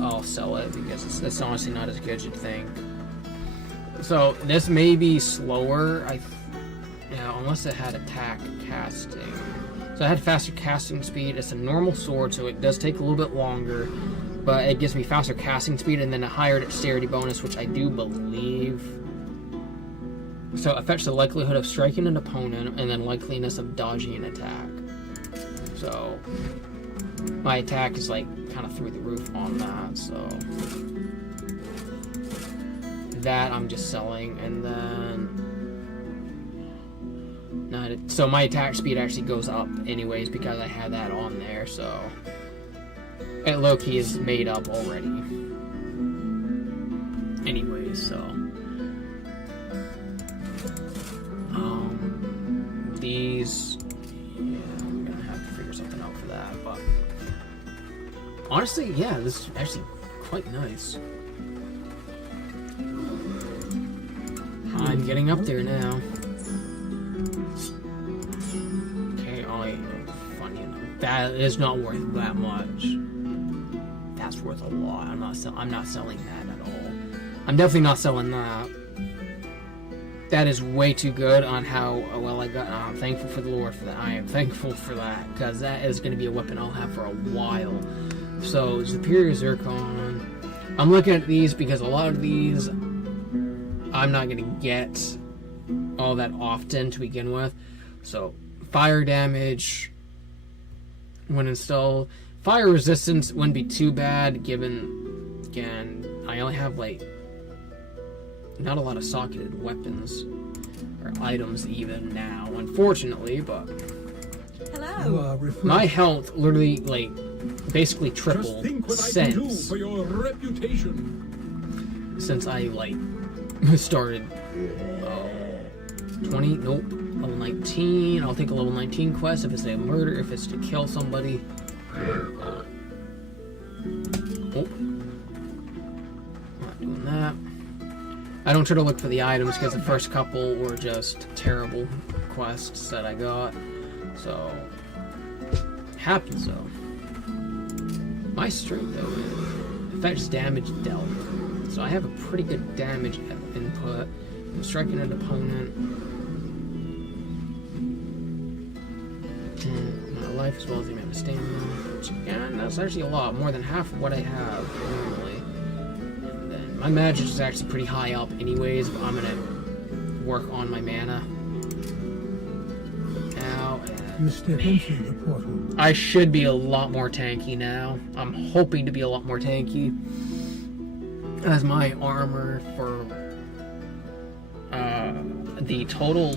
I'll sell it because it's honestly not as good as you'd think. So this may be slower, unless it had attack casting. So I had faster casting speed. It's a normal sword, so it does take a little bit longer, but it gives me faster casting speed and then a higher dexterity bonus, which I do believe. So affects the likelihood of striking an opponent and then likeliness of dodging an attack. So my attack is like kind of through the roof on that, so that I'm just selling, and then so my attack speed actually goes up anyways because I had that on there, so it low-key is made up already. Anyways, so these. But honestly, yeah, this is actually quite nice. I'm getting up there now. Okay, funny enough, that is not worth that much. That's worth a lot. I'm not selling that at all. I'm definitely not selling that. that is way too good on how well I got. I'm thankful for the Lord for that. I am thankful for that, because that is going to be a weapon I'll have for a while. So, Superior Zircon. I'm looking at these because a lot of these I'm not going to get all that often to begin with. So, fire damage when installed. Fire resistance wouldn't be too bad, given, again, I only have, like, not a lot of socketed weapons or items even now, unfortunately, but Hello. my health literally, like, basically Just tripled think what I can do since for your reputation. I, like, started 20, nope, level 19. I'll take a level 19 quest if it's a murder, if it's to kill somebody. Oh. Not doing that. I don't try to look for the items because the first couple were just terrible quests that I got. So, happens though. My strength though affects damage dealt. So I have a pretty good damage input. I'm striking an opponent. My life as well as the amount of stamina. Which again, that's actually a lot. More than half of what I have normally. And then my magic is actually pretty high up anyways, but I'm gonna work on my mana. Ow. You step into the portal. I should be a lot more tanky now. I'm hoping to be a lot more tanky. As my armor for the total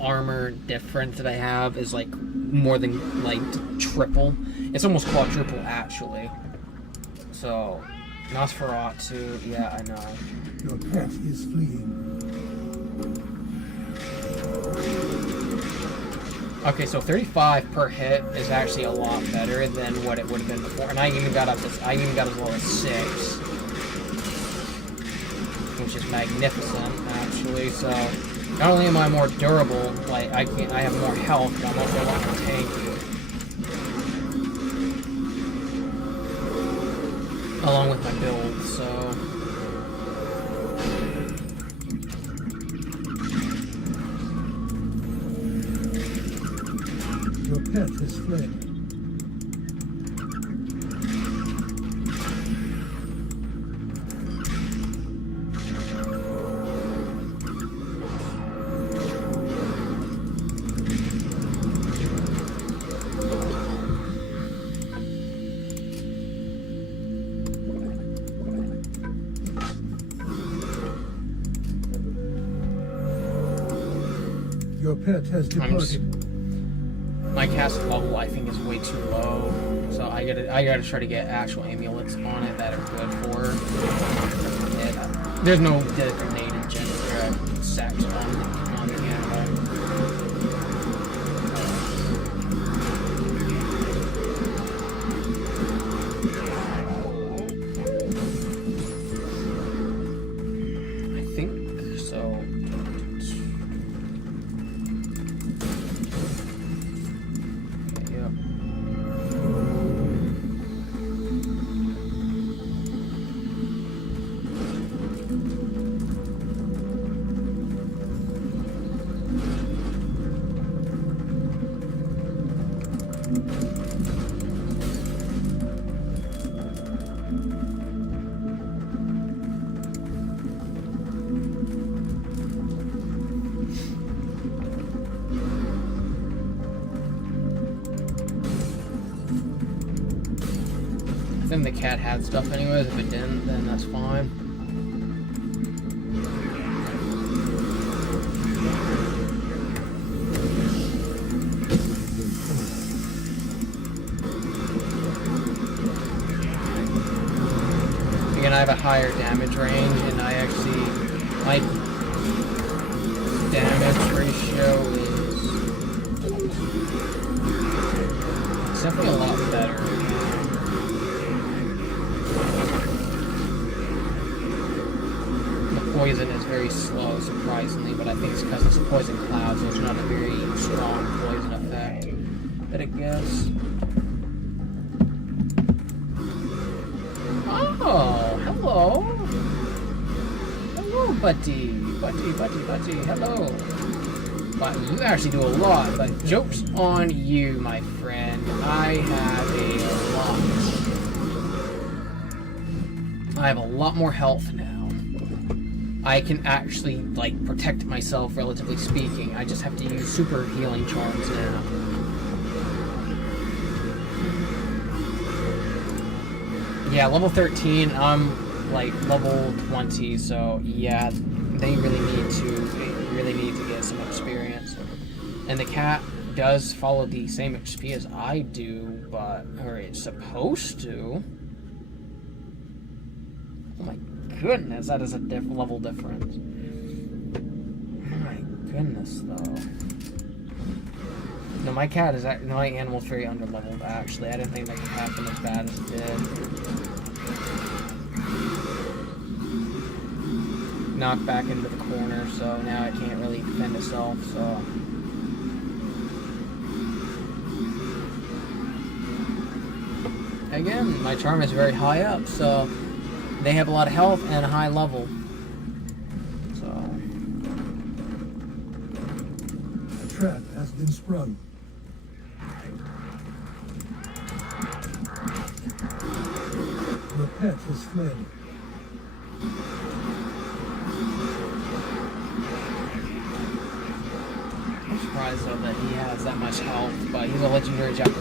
armor difference that I have is like more than like triple. It's almost quadruple actually. So Nosferatu, yeah, I know. Your pet is fleeing. Okay, so 35 per hit is actually a lot better than what it would have been before, and I even got as low as 6, which is magnificent actually. So not only am I more durable, like I have more health, but I'm also a lot more tanky, along with my build. So. Your pet has fled. Your pet has departed. My cast level, I think, is way too low, so I gotta try to get actual amulets on it that are good for it. There's no designated gender sex on the animal. I think so. Then the cat had stuff anyways. If it didn't, then that's fine. Again, I have a higher damage range, and I actually, my damage ratio is definitely a lot better. Poison is very slow, surprisingly, but I think it's because it's poison cloud, so it's not a very strong poison effect that it gives. Oh, hello. Hello, buddy, hello. But you actually do a lot, but joke's on you, my friend. I have a lot more health now. I can actually, like, protect myself, relatively speaking. I just have to use super healing charms now. Yeah, level 13, I'm, like, level 20, so, yeah, they really need to get some experience. And the cat does follow the same XP as I do, or it's supposed to. Oh my goodness, that is a level difference. Oh my goodness, though. No, my animal's very underleveled, actually. I didn't think that could happen as bad as it did. Knocked back into the corner, so now it can't really defend itself, so... Again, my charm is very high up, so they have a lot of health and a high level. So... A trap has been sprung. Your pet has fled. I'm surprised though that he has that much health, but he's a legendary Jackal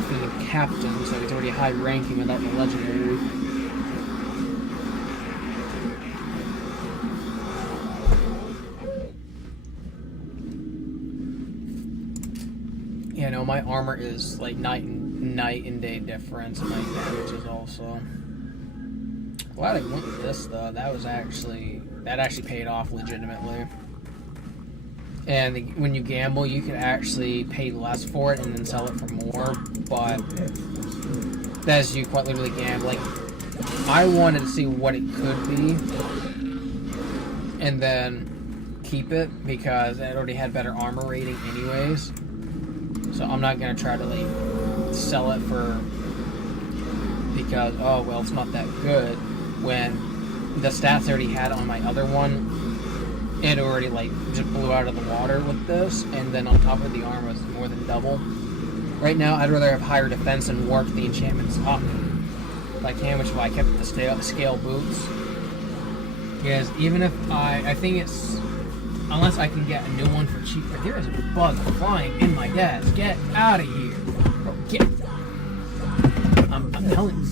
captain, so he's already high ranking without the legendary. Yeah, no, my armor is like night and day difference, and my damage is also. Glad I went with this though. That actually paid off legitimately. And when you gamble, you can actually pay less for it and then sell it for more. But that's you quite literally gambling. I wanted to see what it could be, and then keep it because it already had better armor rating anyways. So I'm not gonna try to like sell it because oh well it's not that good when the stats I already had on my other one, it already like just blew out of the water with this, and then on top of the armor was more than double. Right now I'd rather have higher defense and warp the enchantments up if I can, which is why I kept the scale boots. Because even if I think it's unless I can get a new one for cheap. There is a bug flying in my desk. Get out of here. Bro, get. I'm telling you.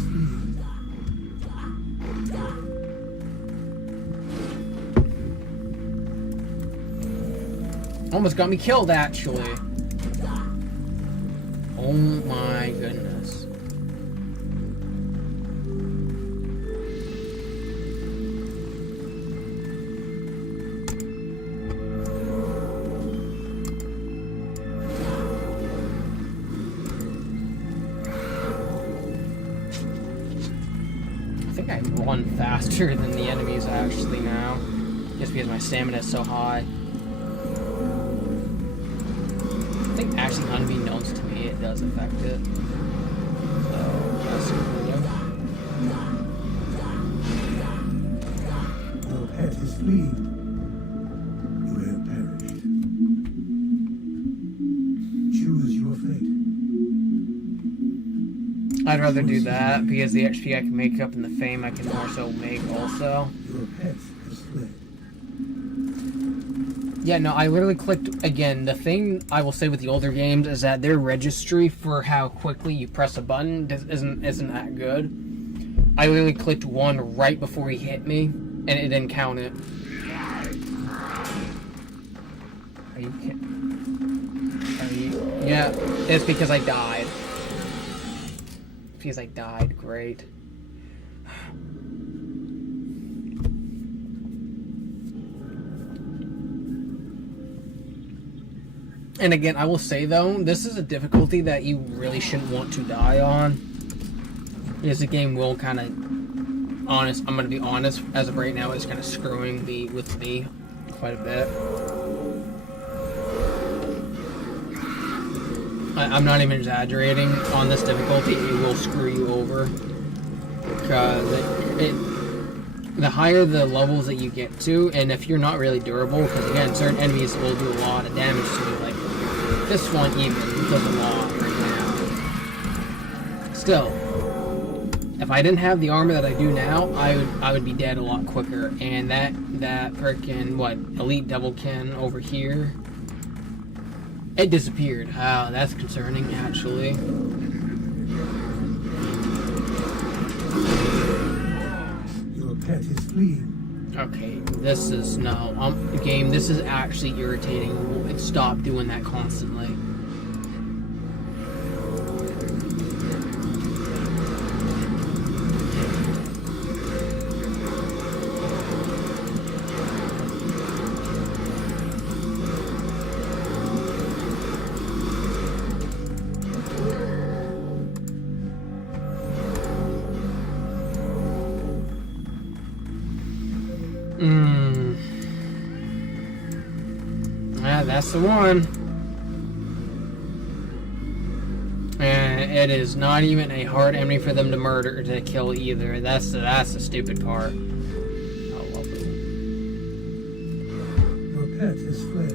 Almost got me killed, actually. Oh my goodness. I think I run faster than the enemies actually now, just because my stamina is so high. I think actually unbeknownst to me it does affect it. So that's cool. Your pet is fleeing. You have perished. Choose your fate. I'd rather do that because the XP I can make up and the fame I can more so make also. Your pet has fled. Yeah, no, I literally clicked, again, the thing I will say with the older games is that their registry for how quickly you press a button isn't that good. I literally clicked one right before he hit me, and it didn't count it. Are you kidding? Yeah, it's because I died. Because I died, great. And again, I will say though, this is a difficulty that you really shouldn't want to die on. Because the game will kind of, I'm going to be honest, as of right now, it's kind of screwing with me quite a bit. I'm not even exaggerating. On this difficulty, it will screw you over. Because the higher the levels that you get to, and if you're not really durable, because again, certain enemies will do a lot of damage to you, like this one even does a lot right now. Still, if I didn't have the armor that I do now, I would be dead a lot quicker. And that frickin' elite devilkin over here, it disappeared. Oh, that's concerning, actually. Your pet is fleeing. Okay, this is game. This is actually irritating. Stop doing that constantly. Yeah, that's the one. And it is not even a hard enemy for them to kill either. That's the stupid part. Oh, lovely. Your pet has fled.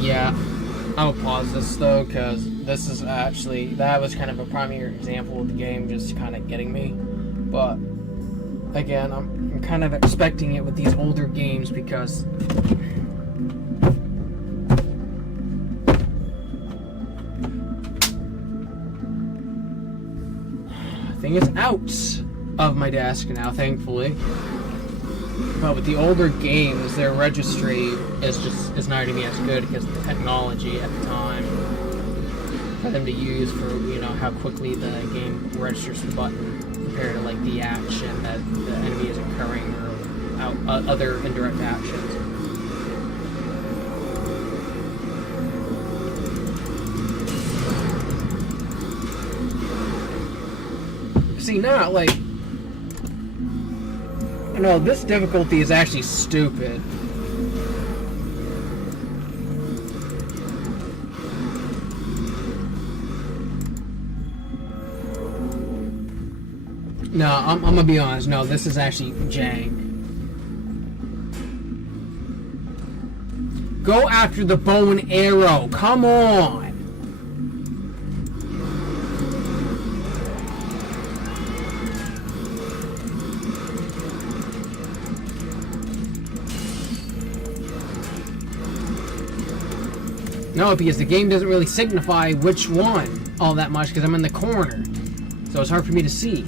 Yeah, I'll pause this though, because this is actually, that was kind of a primary example of the game just kind of getting me. But again, I'm kind of expecting it with these older games because thing is out of my desk now, thankfully. But with the older games, their registry is not going to be as good because of the technology at the time for them to use for, you know, how quickly the game registers the button compared to like the action that the enemy is incurring or other indirect actions. See, now, like, no, this difficulty is actually stupid. No, I'm gonna be honest. No, this is actually jank. Go after the bow and arrow. Come on. No, because the game doesn't really signify which one all that much because I'm in the corner. So it's hard for me to see.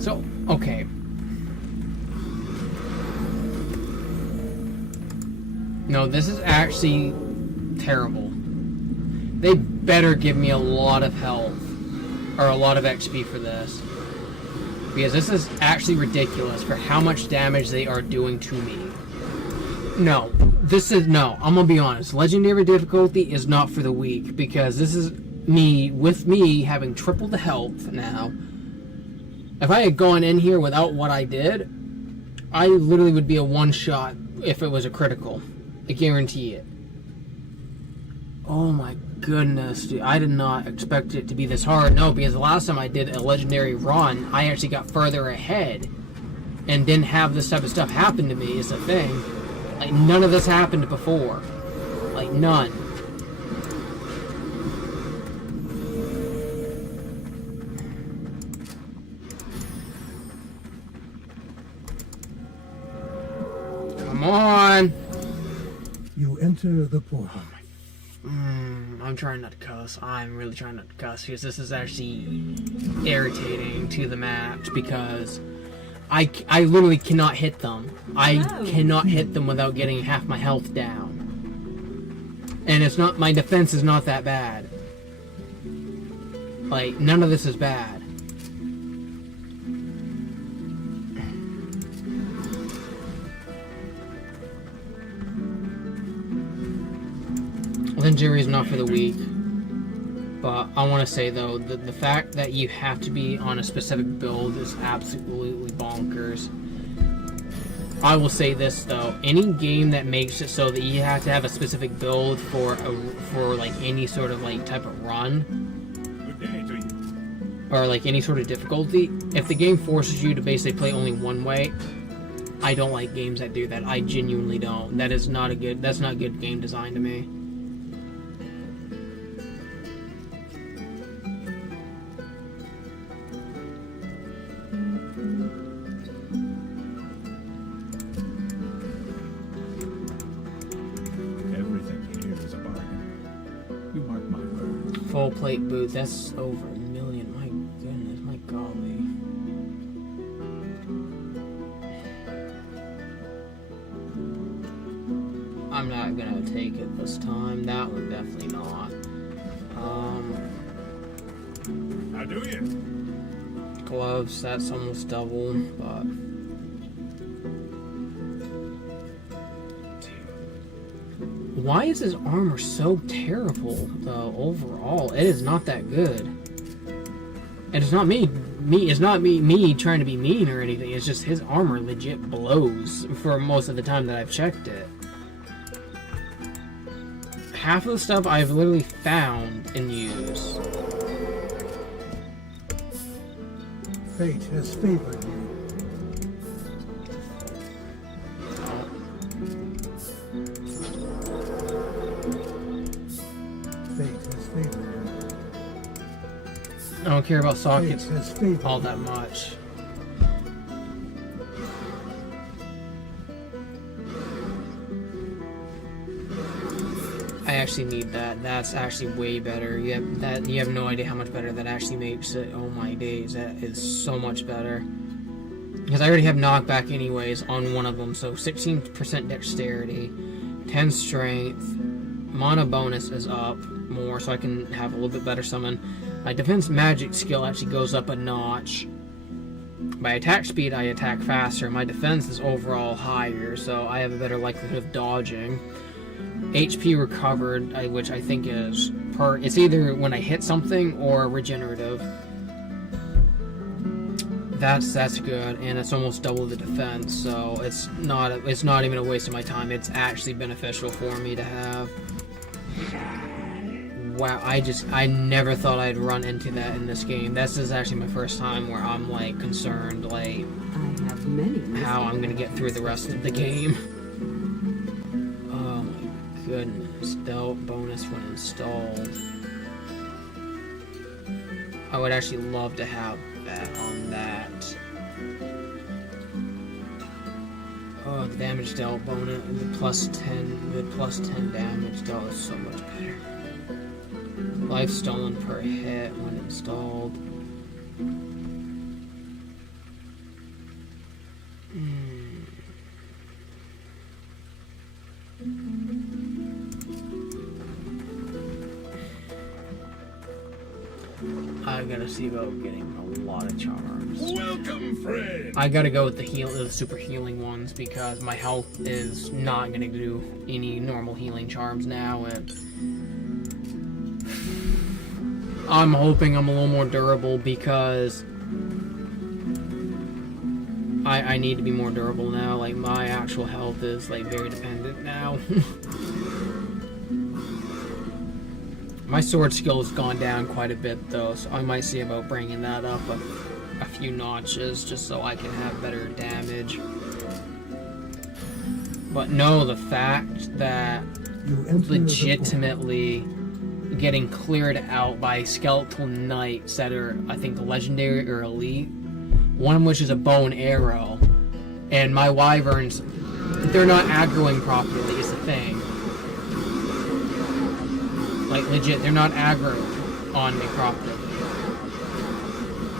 So, okay. No, this is actually terrible. They better give me a lot of health or a lot of XP for this. Because this is actually ridiculous for how much damage they are doing to me. No, I'm gonna be honest. Legendary difficulty is not for the weak because this is with me having triple the health now. If I had gone in here without what I did, I literally would be a one-shot if it was a critical. I guarantee it. Oh my goodness, dude. I did not expect it to be this hard. No, because the last time I did a legendary run, I actually got further ahead and didn't have this type of stuff happen to me is the thing. Like, none of this happened before. Like, none. Come on! You enter the portal. I'm trying not to cuss. I'm really trying not to cuss because this is actually irritating to the max because I literally cannot hit them. I cannot hit them without getting half my health down. And it's not, my defense is not that bad. Like, none of this is bad. Legendary is not for the weak. But I want to say, though, the fact that you have to be on a specific build is absolutely bonkers. I will say this though: any game that makes it so that you have to have a specific build for like any sort of like type of run, Good day to you. or like any sort of difficulty, if the game forces you to basically play only one way, I don't like games that do that. I genuinely don't. That's not good game design to me. Everything here is a bargain. You mark my words. Full plate boot, that's over $1 million. My goodness, my golly. I'm not gonna take it this time. That one definitely not. How do you? Gloves, that's almost double, but why is his armor so terrible though overall? It is not that good. And it's not it's not me trying to be mean or anything. It's just his armor legit blows for most of the time that I've checked it. Half of the stuff I've literally found and used. Fate has favored you. Fate has favored you. I don't care about sockets Fate has favored all you. that much. I actually need that. That's actually way better. You have no idea how much better that actually makes it. Oh my days, that is so much better. Because I already have knockback anyways on one of them, so 16% dexterity, 10 strength, mana bonus is up more, so I can have a little bit better summon. My defense magic skill actually goes up a notch. By attack speed, I attack faster. My defense is overall higher, so I have a better likelihood of dodging. HP recovered, which I think is it's either when I hit something or regenerative. That's good, and it's almost double the defense, so it's not even a waste of my time. It's actually beneficial for me to have. Wow, I never thought I'd run into that in this game. This is actually my first time where I'm like concerned, like I have many. how I'm gonna get through the rest of the game. Oh my goodness, Delt bonus when installed. I would actually love to have that on that. Oh, the damage dealt bonus, the plus 10 damage dealt is so much better. Life stolen per hit when installed. I gotta see about getting a lot of charms. Welcome, friend. I gotta go with the super healing ones because my health is not gonna do any normal healing charms now, and I'm hoping I'm a little more durable because I need to be more durable now. Like, my actual health is like very dependent now. My sword skill has gone down quite a bit though, so I might see about bringing that up a few notches just so I can have better damage. But no, the fact that You enter the legitimately getting cleared out by skeletal knights that are, I think, legendary or elite, one of which is a bow and arrow, and my wyverns, they're not aggroing properly is the thing. Like, legit, they're not aggroed on me properly.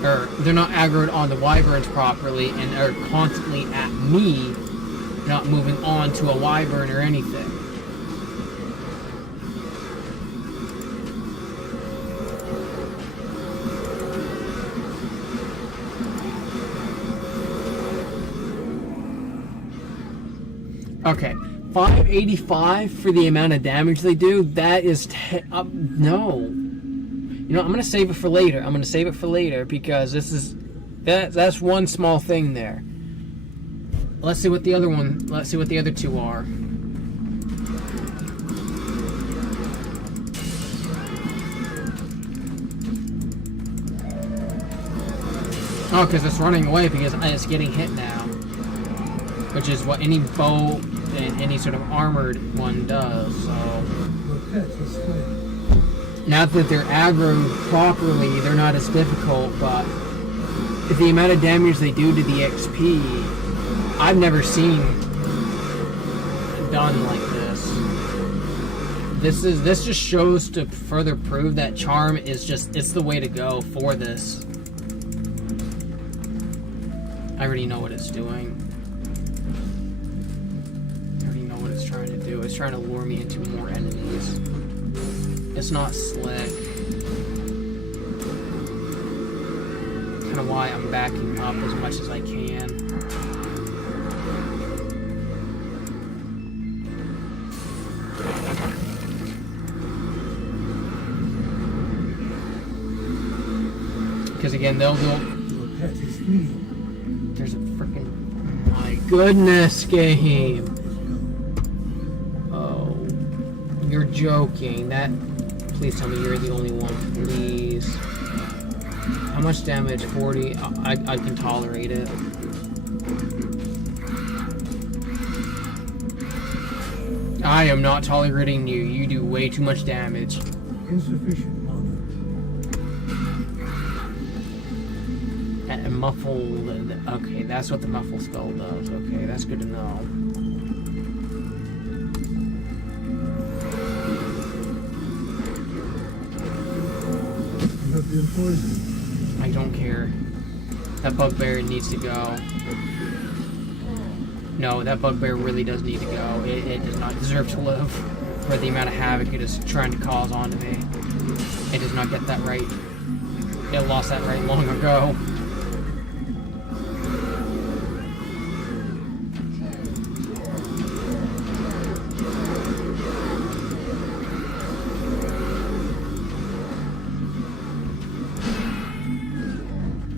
Or, they're not aggroed on the wyverns properly and are constantly at me, not moving on to a wyvern or anything. Okay, 585 for the amount of damage they do. That is no. You know, I'm gonna save it for later. Because this is that's one small thing there. let's see what the other one. Let's see what the other two are. Oh, because it's running away because it's getting hit now. Which is what any bow and any sort of armored one does, so... Not that they're aggroed properly, they're not as difficult, but... the amount of damage they do to the XP, I've never seen done like this. This just shows to further prove that charm is just, it's the way to go for this. I already know what it's doing. I already know what it's trying to do. It's trying to lure me into more enemies. It's not slick. Kind of why I'm backing up as much as I can. Because again, they'll go... There's a freaking... My goodness, game! Oh. You're joking. That... Please tell me you're the only one, please. How much damage? 40? I can tolerate it. I am not tolerating you. You do way too much damage. Insufficient mana. And muffle... Okay, that's what the muffle spell does. Okay, that's good to know. You have been poisoned. I don't care. That bugbear needs to go. No, that bugbear really does need to go. It does not deserve to live for the amount of havoc it is trying to cause onto me. It does not get that right. It lost that right long ago.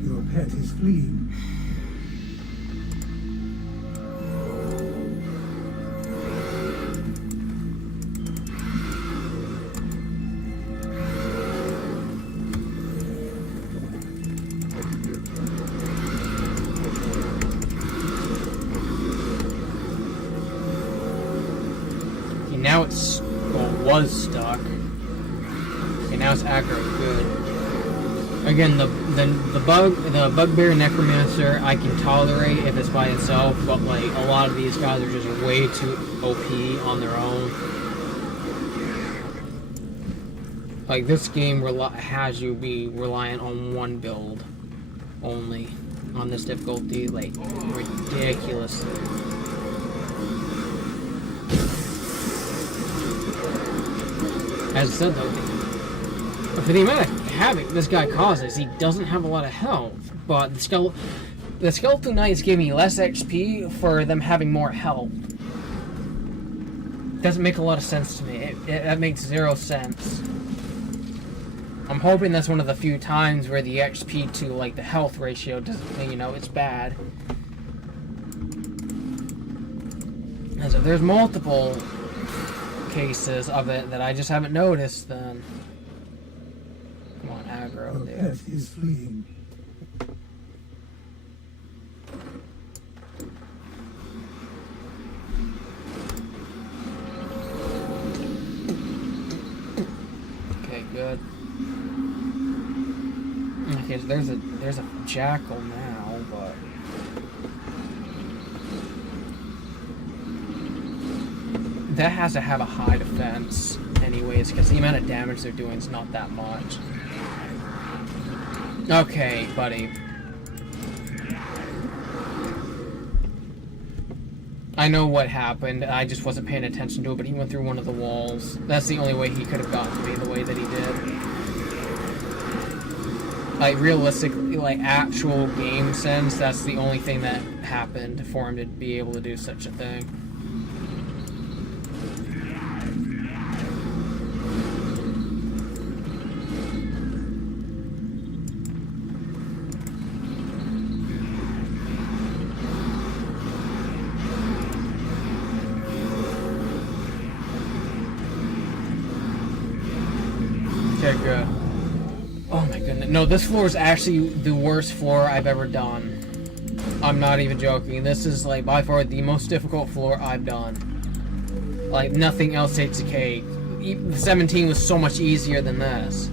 Your pet is fleeing. Now it's, well, it was stuck. Okay, now it's aggro. Good. Again, the bugbear necromancer I can tolerate if it's by itself, but like a lot of these guys are just way too OP on their own. Like this game has you be reliant on one build only on this difficulty, like ridiculously. As I said though, for the amount of havoc this guy causes, he doesn't have a lot of health. But the Skeleton Knights give me less XP for them having more health. Doesn't make a lot of sense to me. That makes zero sense. I'm hoping that's one of the few times where the XP to like the health ratio doesn't, you know, it's bad. And so there's multiple cases of it that I just haven't noticed. Then come on, aggro Your there. pet is fleeing. Okay, good. Okay, so there's a jackal now, but that has to have a high defense anyways, because the amount of damage they're doing is not that much. Okay, buddy. I know what happened. I just wasn't paying attention to it, but he went through one of the walls. That's the only way he could have gotten to me the way that he did. Like, realistically, like, actual game sense, that's the only thing that happened for him to be able to do such a thing. Okay, good. Oh my goodness. No, this floor is actually the worst floor I've ever done. I'm not even joking. This is like by far the most difficult floor I've done. Like nothing else takes a cake. 17 was so much easier than this.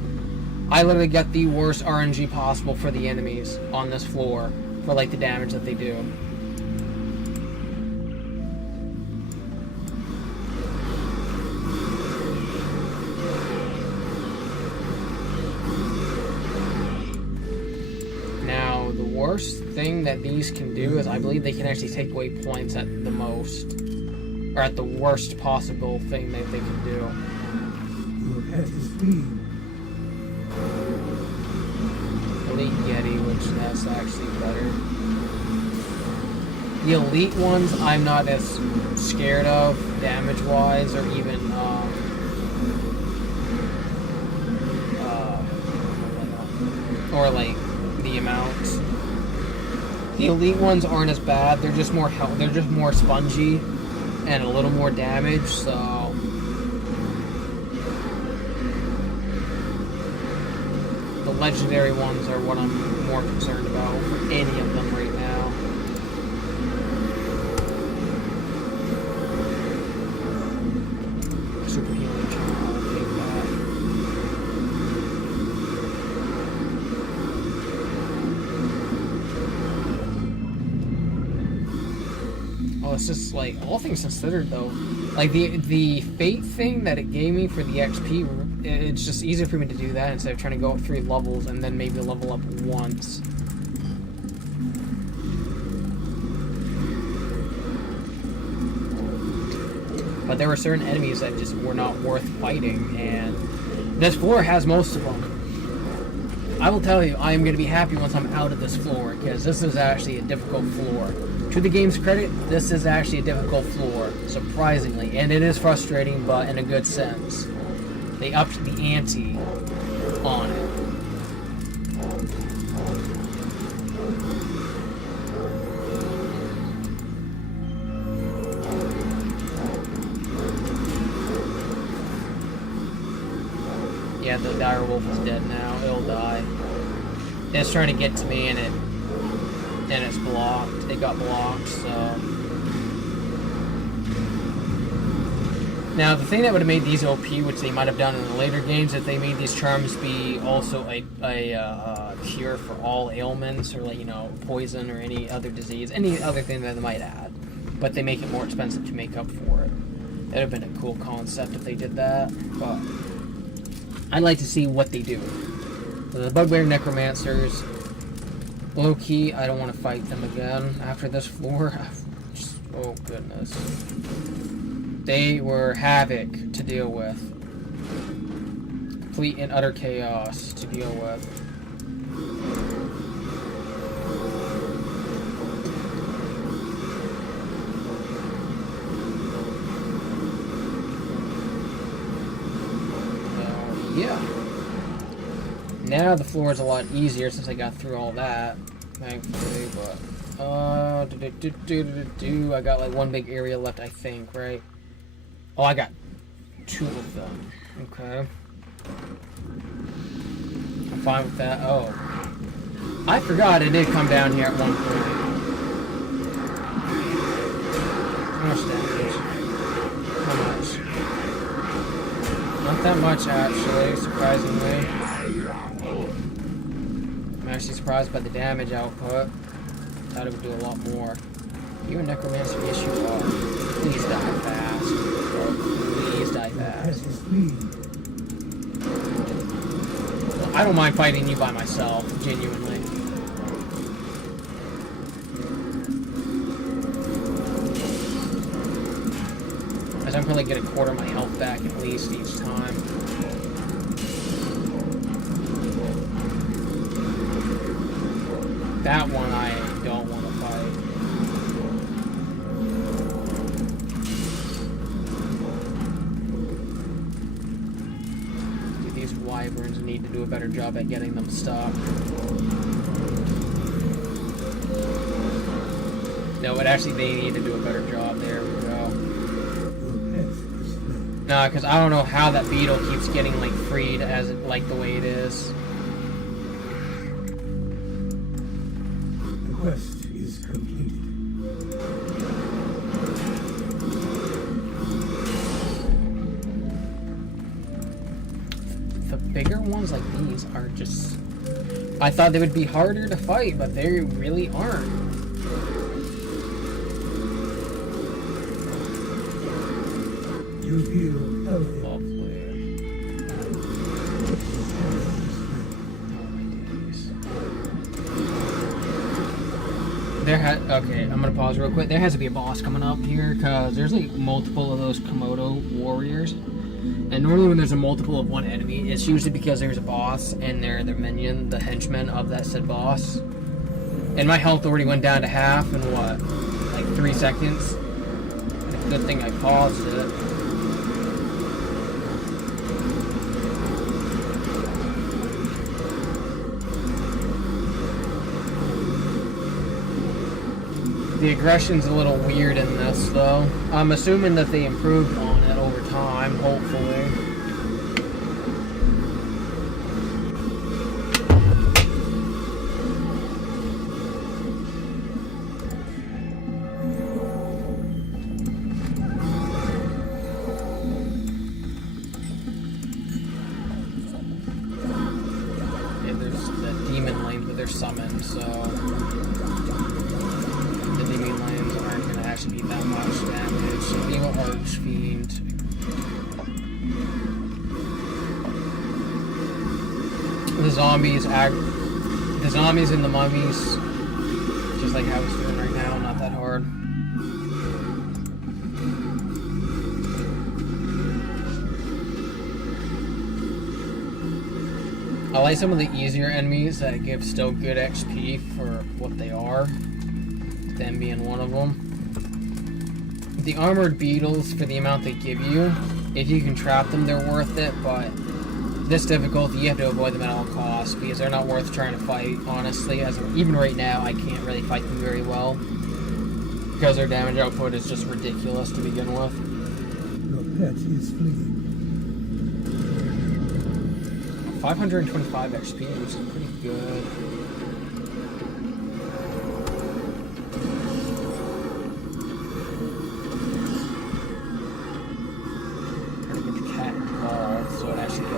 I literally got the worst RNG possible for the enemies on this floor for like the damage that they do. Now, the worst thing that these can do is I believe they can actually take away points at the most. Or at the worst possible thing that they can do. Your pet is fleeing. Elite Yeti, which that's actually better. The elite ones I'm not as scared of damage-wise or even or like the amounts. The elite ones aren't as bad. They're just more they're just more spongy and a little more damage, so the legendary ones are what I'm more concerned about for any of them right now. Super healing charm, I'll take that. Oh, it's just like all things considered though. Like the fate thing that it gave me for the XP, it's just easier for me to do that instead of trying to go up 3 levels and then maybe level up once. But there were certain enemies that just were not worth fighting, and this floor has most of them. I will tell you, I am going to be happy once I'm out of this floor, because this is actually a difficult floor. To the game's credit, this is actually a difficult floor, surprisingly, and it is frustrating, but in a good sense. They upped the ante on it. Yeah, the dire wolf is dead now. It'll die. It's trying to get to me, and it's blocked. It got blocked, so. Now, the thing that would have made these OP, which they might have done in the later games, if they made these charms be also a cure for all ailments, or like, you know, poison or any other disease, any other thing that they might add, but they make it more expensive to make up for it. That would have been a cool concept if they did that, but I'd like to see what they do. The Bugbear Necromancers, low-key, I don't want to fight them again after this floor. Oh, goodness. They were havoc to deal with. Complete and utter chaos to deal with. Yeah. Now the floor is a lot easier since I got through all that, thankfully, but I got like one big area left, I think, right? Oh, I got 2 of them. Okay. I'm fine with that. Oh. I forgot it did come down here at one point. How much damage? How much? Not that much, actually, surprisingly. I'm actually surprised by the damage output. Thought it would do a lot more. You and Necromancer, yes you are. Please die fast. Please die fast. I don't mind fighting you by myself, genuinely. As I'm probably get a quarter of my health back at least each time. That one I don't want to fight. Dude, these wyverns need to do a better job at getting them stopped. No, but actually they need to do a better job. There we go. Nah, because I don't know how that beetle keeps getting, like, freed as, like, the way it is. The quest is completed. The bigger ones like these are just... I thought they would be harder to fight, but they really aren't. You feel healthy. Lovely. Okay, I'm gonna pause real quick. There has to be a boss coming up here, because there's like multiple of those Komodo warriors. And normally when there's a multiple of one enemy, it's usually because there's a boss and they're the minion, the henchman of that said boss. And my health already went down to half in what? Like 3 seconds? Good thing I paused it. The aggression's a little weird in this, though. I'm assuming that they improved on it over time, hopefully. Yeah, there's the demon lanes, but they're summoned, so... Actually be that much damage. Evil Archfiend. The zombies and the mummies, just like how it's doing right now, not that hard. I like some of the easier enemies that give still good XP for what they are, them being one of them. The armored beetles, for the amount they give you, if you can trap them, they're worth it, but this difficulty, you have to avoid them at all costs, because they're not worth trying to fight, honestly. Even right now, I can't really fight them very well, because their damage output is just ridiculous to begin with. Your pet is fleeing. 525 XP, which is pretty good.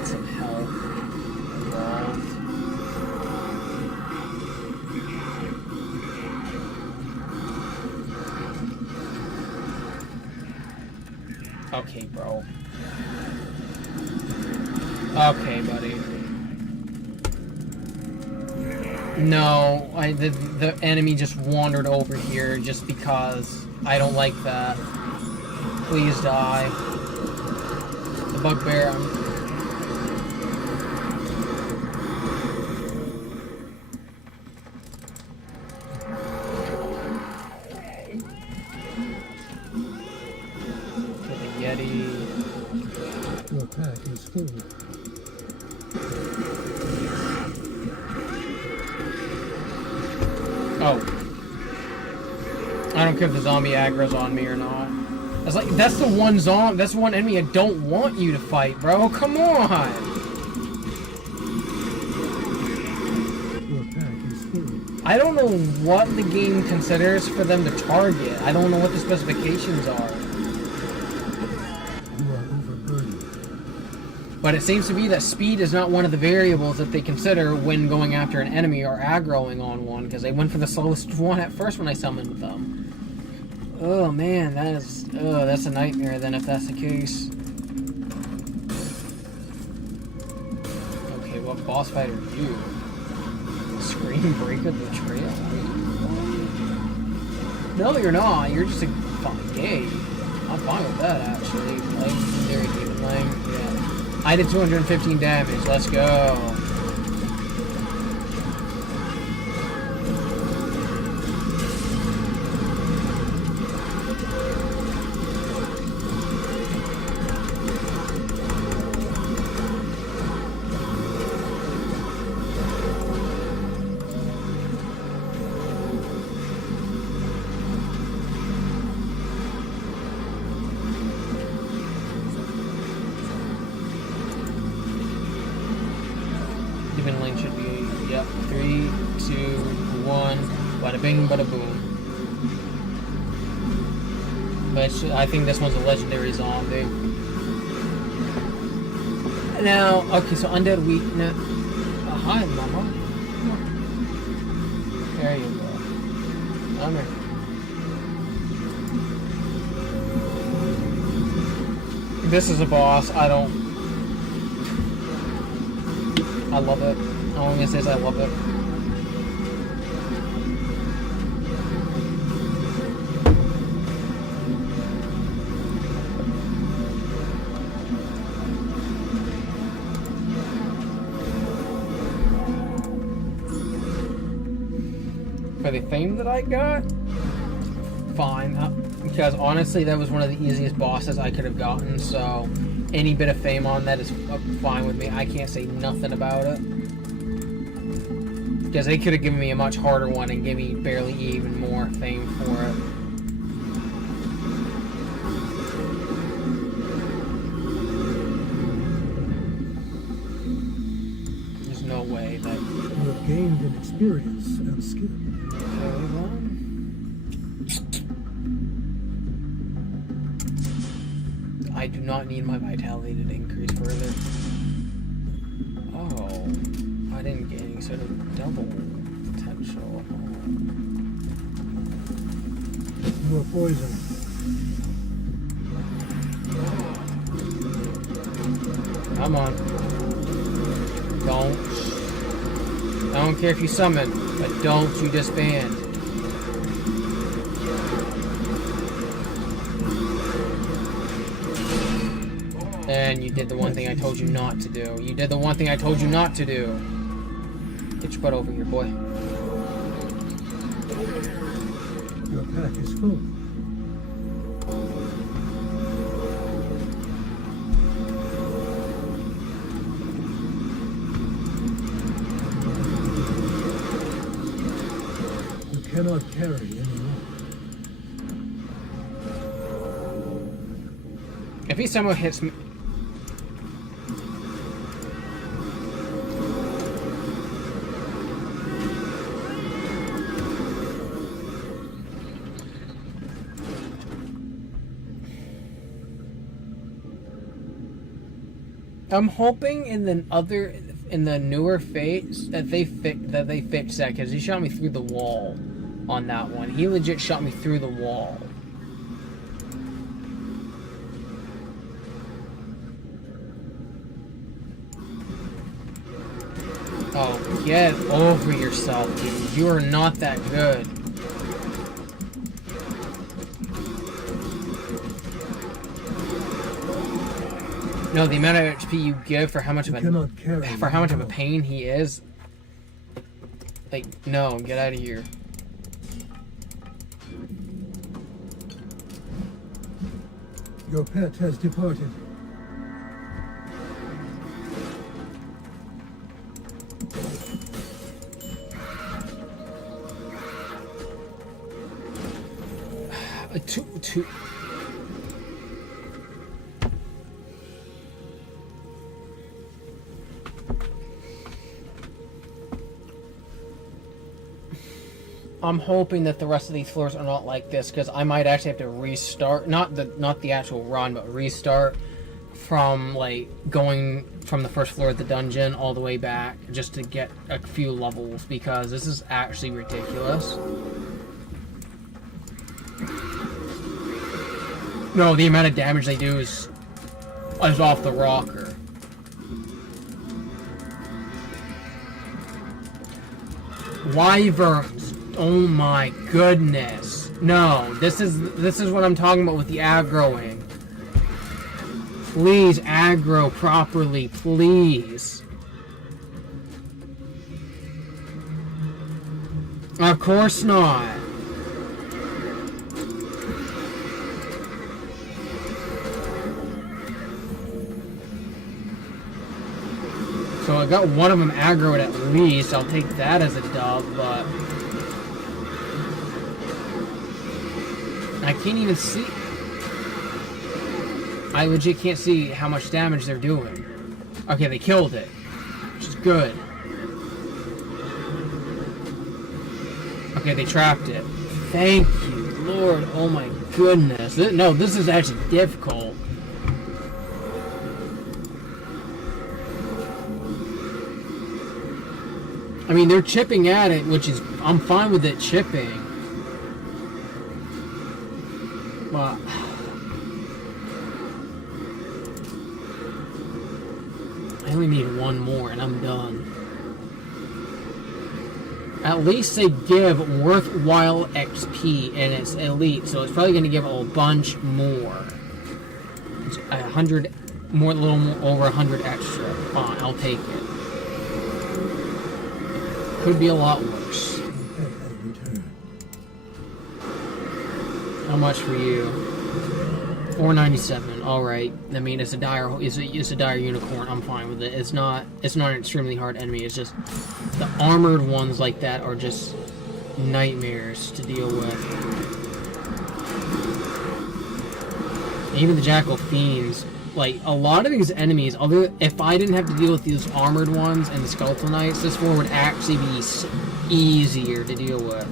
Some health involved. Okay, bro. Okay, buddy. No, the enemy just wandered over here just because I don't like that. Please die. The bugbear. Your pack is full. Oh. I don't care if the zombie aggro's on me or not. That's like, that's the one enemy I don't want you to fight, bro. Come on! Your pack is full. I don't know what the game considers for them to target. I don't know what the specifications are. But it seems to be that speed is not one of the variables that they consider when going after an enemy or aggroing on one, because they went for the slowest one at first when I summoned them. Oh man, that's a nightmare then if that's the case. Okay, what boss fight are you? Screen Breaker Betrayal? No, you're not. You're just a fucking gay. I'm fine with that, actually. Legendary Demon Lang. Yeah. I did 215 damage. Let's go. 2, 1. Bada bing, bada boom. But I think this one's a legendary zombie. Now, okay, so undead weakness. Hi, mama. There you go. Come here. This is a boss. I love it. All I'm gonna say is I love it. For the theme that I got, fine. Because honestly, that was one of the easiest bosses I could have gotten, so any bit of fame on that is fine with me. I can't say nothing about it. Because they could have given me a much harder one and give me barely even more fame for it. There's no way that... You have gained in experience and skill. Okay, well... I do not need my vitality to increase further. Oh, I didn't get any sort of double potential. More poison. Come on. Don't. I don't care if you summon, but don't you disband. And you did the one thing I told you not to do. You did the one thing I told you not to do. Get your butt over here, boy. Your pack is full. You cannot carry anymore. If he somehow hits me... I'm hoping in the newer fates that they fix that, because he shot me through the wall on that one. He legit shot me through the wall. Oh, get over yourself, dude. You are not that good. No, the amount of HP you give for how much of a pain he is. Like, no, get out of here. Your pet has departed. Two. I'm hoping that the rest of these floors are not like this, because I might actually have to restart, not the actual run, but restart from like going from the first floor of the dungeon all the way back just to get a few levels, because this is actually ridiculous. No, the amount of damage they do is off the rocker. Wyverns. Oh my goodness. No, this is what I'm talking about with the aggroing. Please aggro properly, please. Of course not. So I got one of them aggroed at least. I'll take that as a dub, but I can't even see. I legit can't see how much damage they're doing. Okay, they killed it, which is good. Okay, they trapped it. Thank you, Lord. Oh my goodness. No, this is actually difficult. I mean, they're chipping at it, which is... I'm fine with it chipping. But... I only need one more and I'm done. At least they give worthwhile XP and it's elite, so it's probably going to give a bunch more. It's 100 more, a little more, over 100 extra. Fine, I'll take it. Could be a lot worse. How much for you? 497. All right. I mean, it's a dire unicorn. I'm fine with it. It's not an extremely hard enemy. It's just the armored ones like that are just nightmares to deal with. Even the Jackal Fiends, like a lot of these enemies. If I didn't have to deal with these armored ones and the Skeletal Knights, this one would actually be easier to deal with.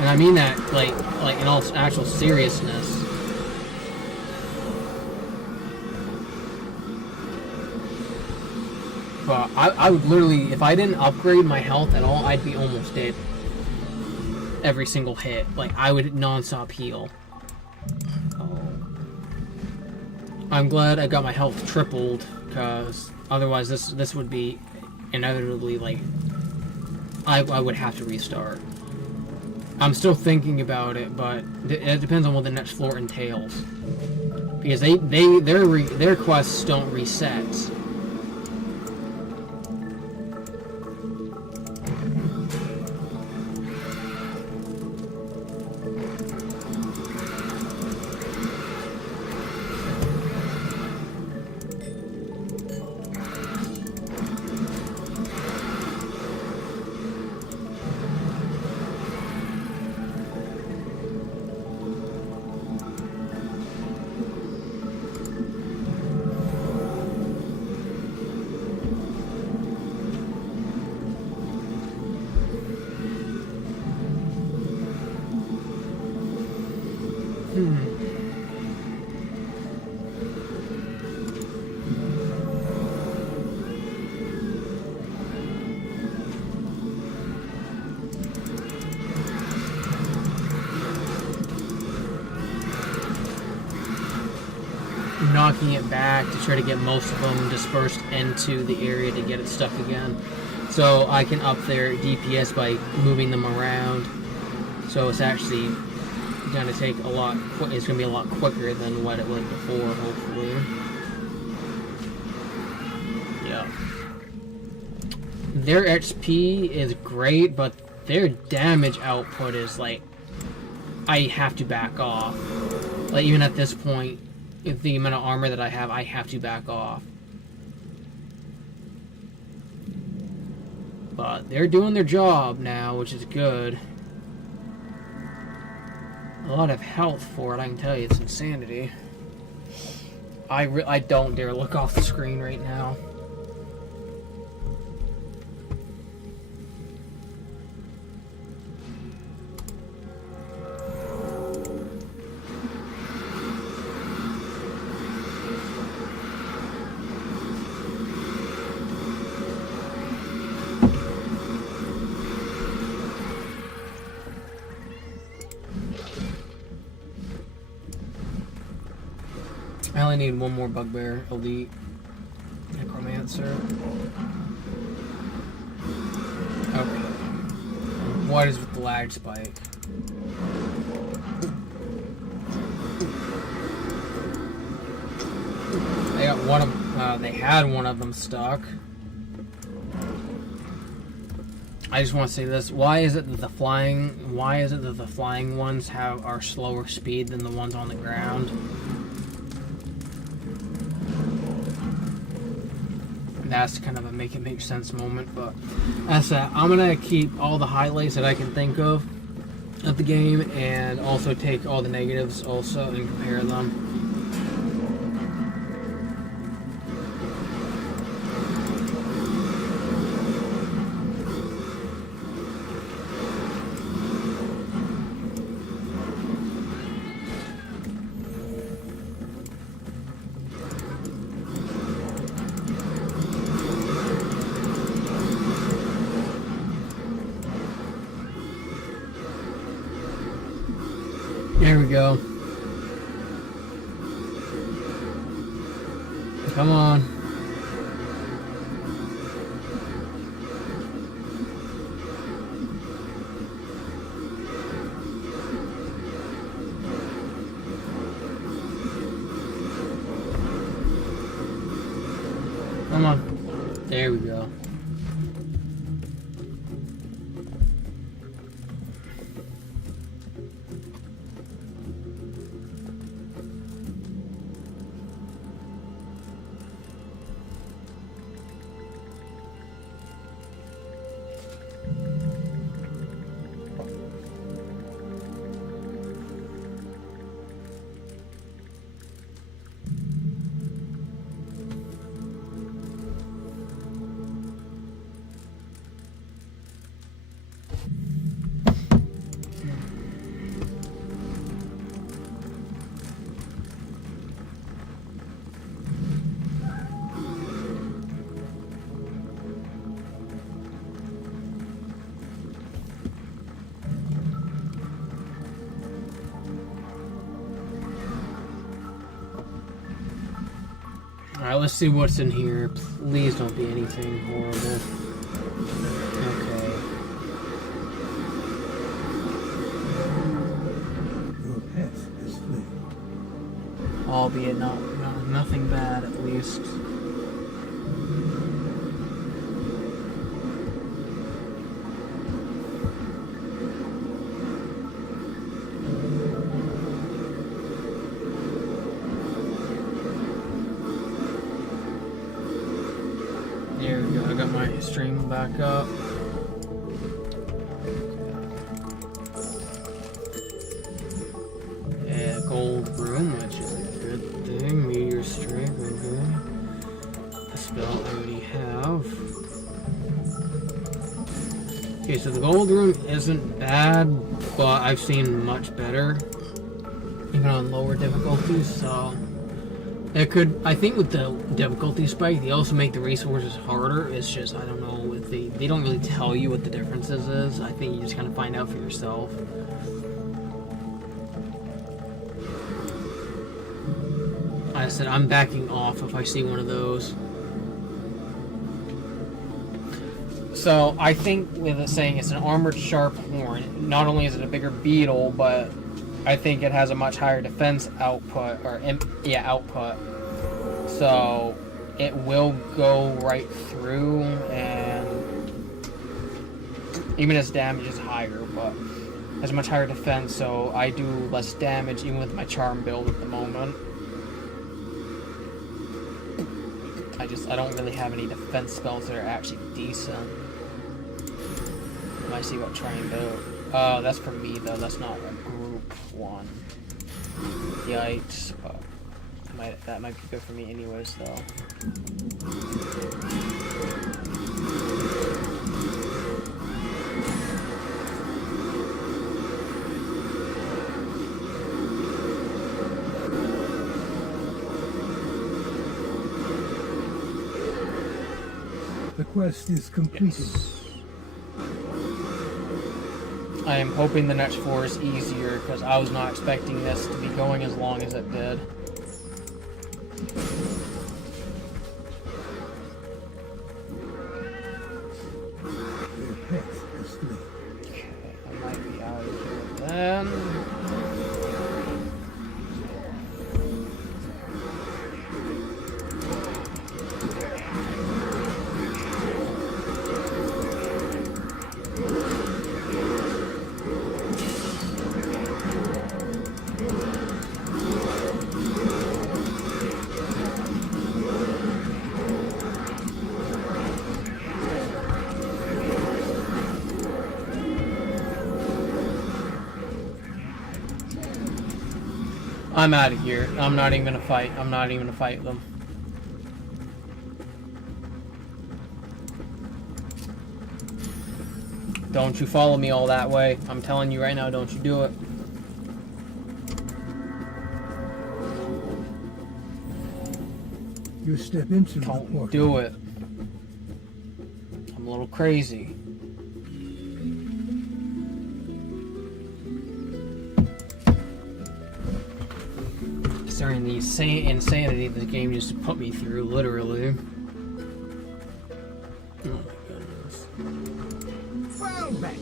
And I mean that, like in all actual seriousness. But I would literally, if I didn't upgrade my health at all, I'd be almost dead. Every single hit. Like, I would non-stop heal. Oh. I'm glad I got my health tripled, because otherwise this would be inevitably, like, I would have to restart. I'm still thinking about it, but it depends on what the next floor entails. Because their quests don't reset. Knocking it back to try to get most of them dispersed into the area to get it stuck again. So I can up their DPS by moving them around. So it's actually going to take a lot, it's going to be a lot quicker than what it was before, hopefully. Yeah. Their XP is great, but their damage output is like, I have to back off. Like, even at this point, if the amount of armor that I have to back off. But they're doing their job now, which is good. A lot of health for it, I can tell you. It's insanity. I don't dare look off the screen right now. I only need one more Bugbear Elite Necromancer. Okay. What is with the lag spike? They got one of they had one of them stuck. I just want to say this: why is it that the flying ones are slower speed than the ones on the ground? That's kind of a make it make sense moment, but as I said, I'm gonna keep all the highlights that I can think of the game, and also take all the negatives also and compare them. There we go. Come on. Come on. There we go. Alright, let's see what's in here. Please don't be anything horrible. Okay. Your pet has fled. Albeit nothing bad, at least. There we go, I got my stream back up. Yeah, gold room, which is a good thing. Meteor streak, okay. The spell I already have. Okay, so the gold room isn't bad, but I've seen much better. Even on lower difficulties, so... It could, I think with the difficulty spike, they also make the resources harder. It's just, I don't know, if they don't really tell you what the differences is. I think you just kind of find out for yourself. Like I said, I'm backing off if I see one of those. So, I think with it saying it's an armored sharp horn, not only is it a bigger beetle, but I think it has a much higher defense output, or output. So it will go right through, and even its damage is higher, but it has a much higher defense, so I do less damage even with my charm build at the moment. I don't really have any defense spells that are actually decent. I see what trying to. Oh, that's for me though. That's not a group one. Yikes! But that might be good for me anyways, though. The quest is completed. Yes. I am hoping the next 4 is easier, because I was not expecting this to be going as long as it did. Your pet has fled. Okay, I might be out of here then. I'm out of here. I'm not even gonna fight. I'm not even gonna fight them. Don't you follow me all that way. I'm telling you right now, don't you do it. You step into the Don't portal. do it. I'm a little crazy. during the insanity the game used to put me through, literally. Oh my goodness. Well met.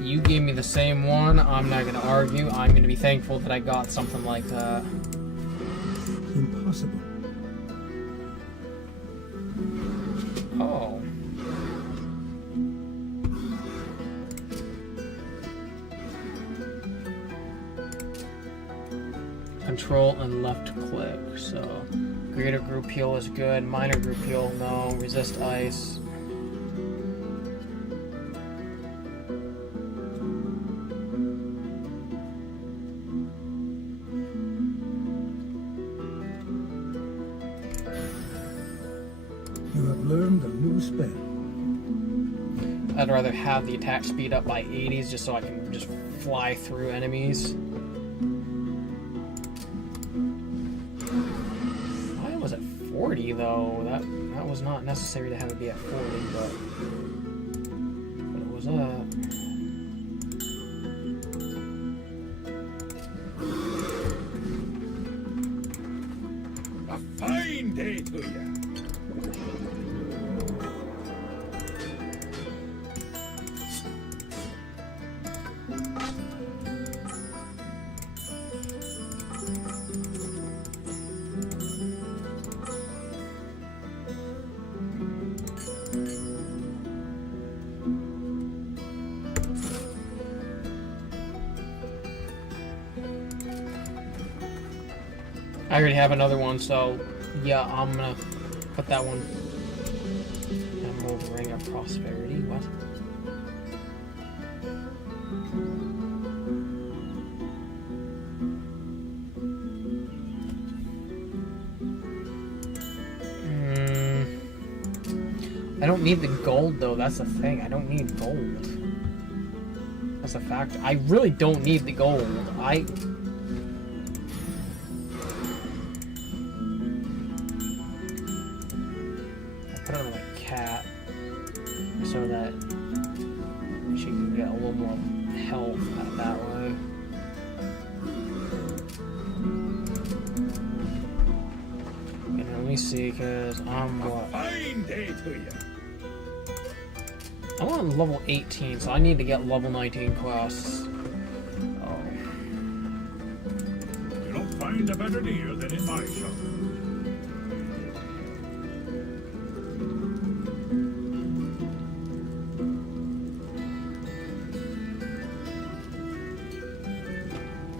You gave me the same one. I'm not going to argue. I'm going to be thankful that I got something like that. Impossible. Oh. Control and left click. So, greater group heal is good. Minor group heal, no. Resist ice. You have learned a new spell. I'd rather have the attack speed up by 80s just so I can just fly through enemies. Why was it 40 though? That was not necessary to have it be at 40, but it was up. A fine day to you. I already have another one, so yeah, I'm gonna put that one. Emerald Ring of Prosperity. What? I don't need the gold though. That's the thing. I don't need gold. That's a fact. I really don't need the gold. I put her on like cat so that she can get a little more health that way. And let me see, because I'm what? Fine day to you. I'm on level 18, so I need to get level 19 quests. Oh. You don't find a better deal than in my shop.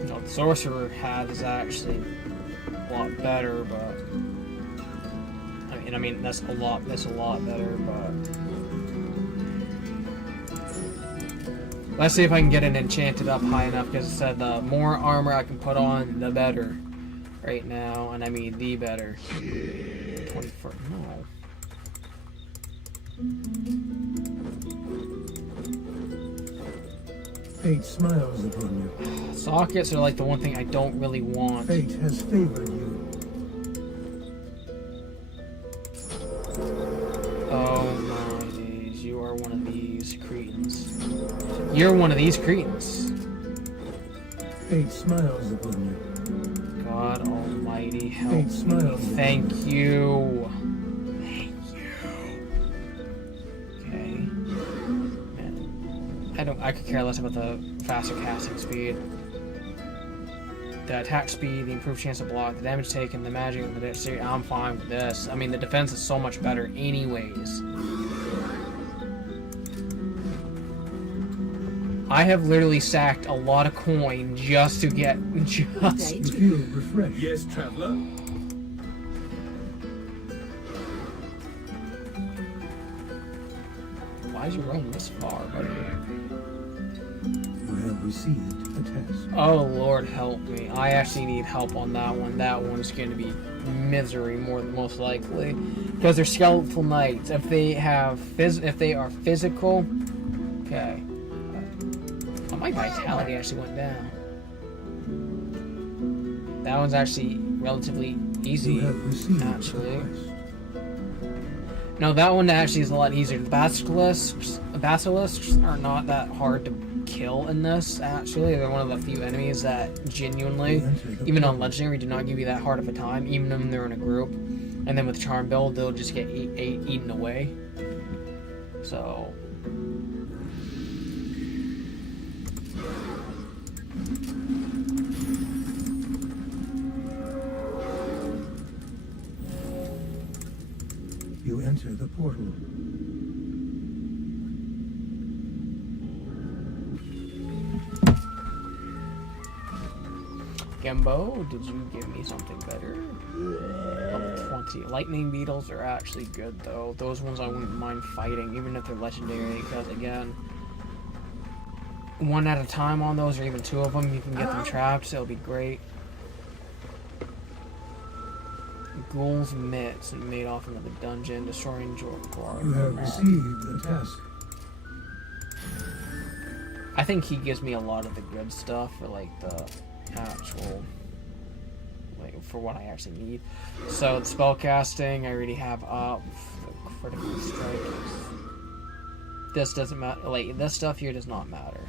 No, the sorcerer hat is actually a lot better, but I mean that's a lot better, but let's see if I can get it enchanted up high enough, because it said the more armor I can put on, the better. Right now, and I mean the better. 24. No. Fate smiles upon you. Sockets are like the one thing I don't really want. Fate has favored you. Oh my days, you are one of these cretins. You're one of these cretins. Fate smiles upon you. God almighty, help Fate me. smiles. Thank you. Thank you. Okay. Man, I could care less about the faster casting speed. The attack speed, the improved chance to block, the damage taken, the magic, I'm fine with this. I mean, the defense is so much better anyways. I have literally sacked a lot of coin just to get just. You feel refreshed. Yes, traveler. Why'd you run this far, buddy? You have received the test. Oh, Lord help me. I actually need help on that one. That one's going to be misery more than most likely. Because they're skeletal knights. If they have if they are physical... Okay. Oh, my vitality actually went down. That one's actually relatively easy, You have received actually. the request. No, that one actually is a lot easier. The basilisks are not that hard to kill in this, actually. They're one of the few enemies that genuinely, even on Legendary, do not give you that hard of a time, even when they're in a group. And then with Charm build, they'll just get eaten away. So... You enter the portal. Gembo, did you give me something better? Level 20. Lightning beetles are actually good, though. Those ones I wouldn't mind fighting, even if they're legendary, because, again, one at a time on those, or even two of them, you can get them trapped, so it'll be great. Ghoul's mitts and made off into the dungeon, destroying Jorkbar. You have received the task. I think he gives me a lot of the good stuff for like the actual, like for what I actually need. So the spell casting I already have up. The critical strike. This doesn't matter. Like this stuff here does not matter.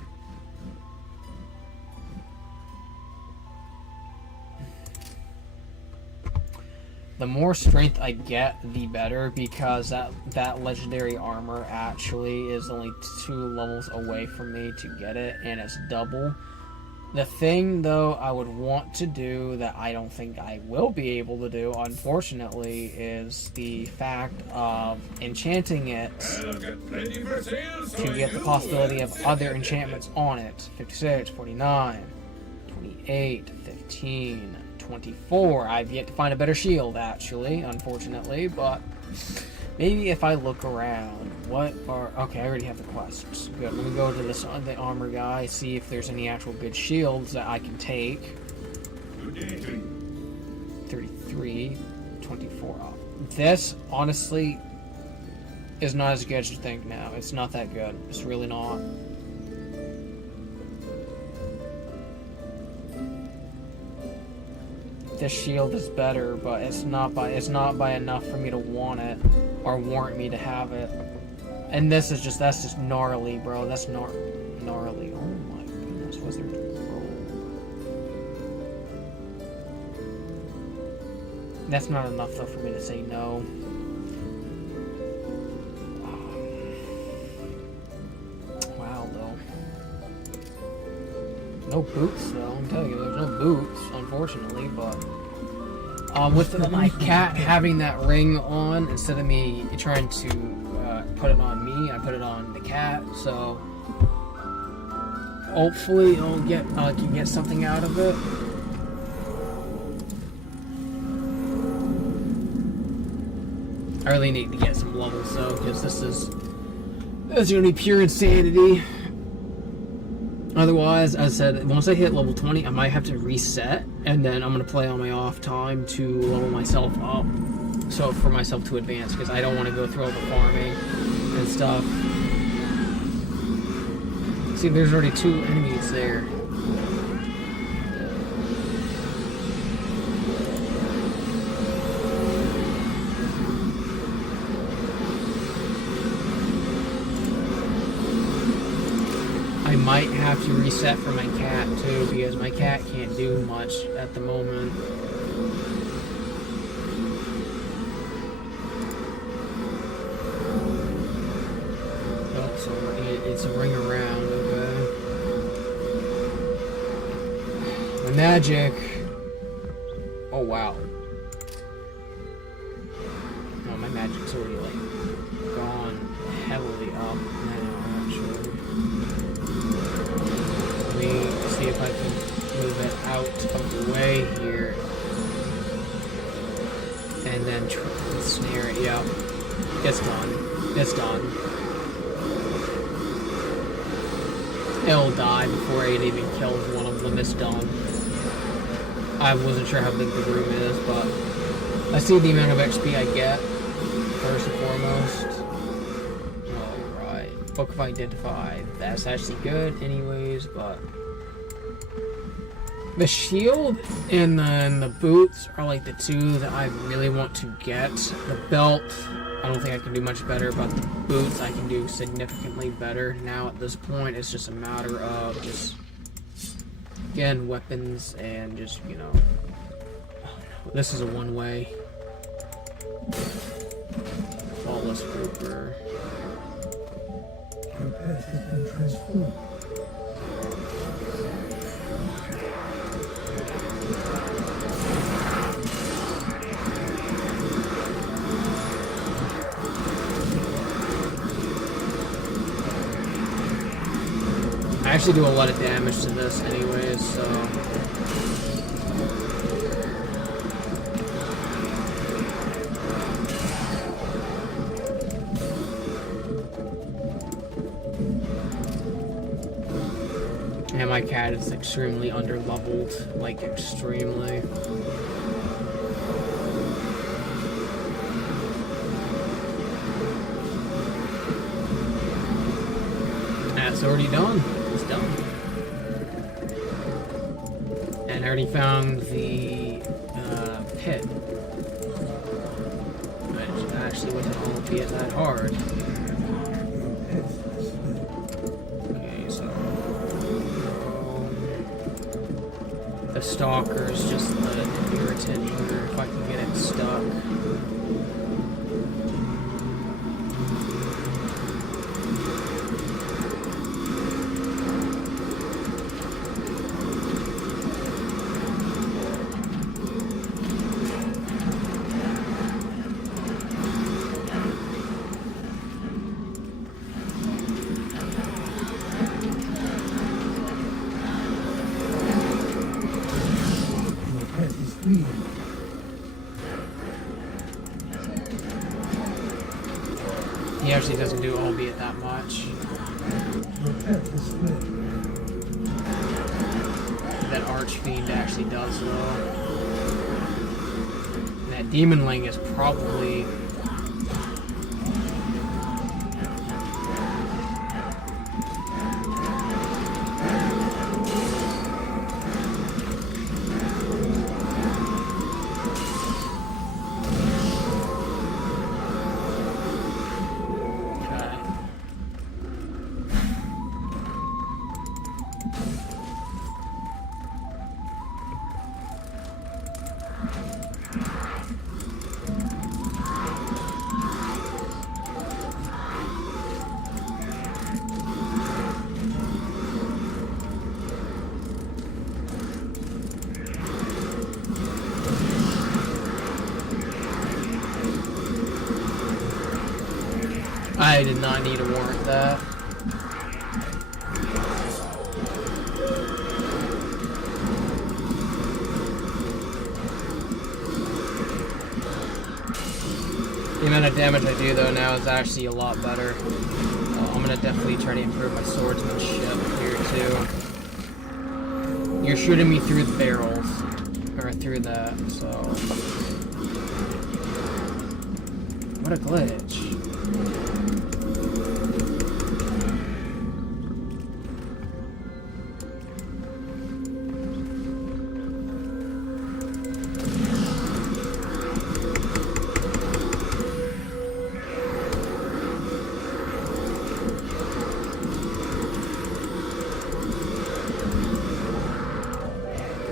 The more strength I get, the better, because that legendary armor actually is only 2 levels away from me to get it, and it's double. The thing, though, I would want to do that I don't think I will be able to do, unfortunately, is the fact of enchanting it to get the possibility of other enchantments on it. 56, 49, 28, 15... 24. I've yet to find a better shield, actually, unfortunately, but maybe if I look around, what are... Okay, I already have the quests. Good, let me go to the armor guy, see if there's any actual good shields that I can take. 33, 24. This, honestly, is not as good as you think now. It's not that good. It's really not. This shield is better, but it's not by enough for me to want it or warrant me to have it. And this is just that's just gnarly, bro. That's gnarly. Oh my goodness, what's there to roll? That's not enough though for me to say no. Wow, though. No boots, though. I'm telling you, there's no boots, unfortunately, but... with my cat having that ring on, instead of me trying to put it on me, I put it on the cat, so... Hopefully, I can get something out of it. I really need to get some levels, though, because this is going to be pure insanity. Otherwise, as I said, once I hit level 20, I might have to reset, and then I'm going to play on my off time to level myself up, so for myself to advance, because I don't want to go through all the farming and stuff. See, there's already 2 enemies there. I might have to reset for my cat too, because my cat can't do much at the moment. Oh, so it's a ring around, okay. My magic. Oh wow. Oh, my magic's already like gone heavily up now, actually. Let me see if I can move it out of the way here. And then snare it. Yep. It's done. It's done. it'll die before it even kills one of them. It's done. I wasn't sure how big the room is, but I see the amount of XP I get, first and foremost. Alright. Book of Identify. That's actually good anyways, but the shield and then the boots are like the two that I really want to get. The belt, I don't think I can do much better, but the boots I can do significantly better. Now at this point, it's just a matter of just getting weapons and just, you know, this is a one-way. Flawless Trooper. Your pet has been transformed. I actually do a lot of damage to this anyways, so and my cat is extremely under-leveled, like extremely. That's already done. It's done. And I already found the pit. Which actually wasn't all be that hard. Okay, so the stalker is just the irritant here if I can get it stuck. He actually doesn't do albeit that much. That Archfiend actually does though. And that Demonling is probably I did not need to warrant that. The amount of damage I do though now is actually a lot better. I'm gonna definitely try to improve my swordsmanship here too. You're shooting me through the barrels, or through that, so what a glitch.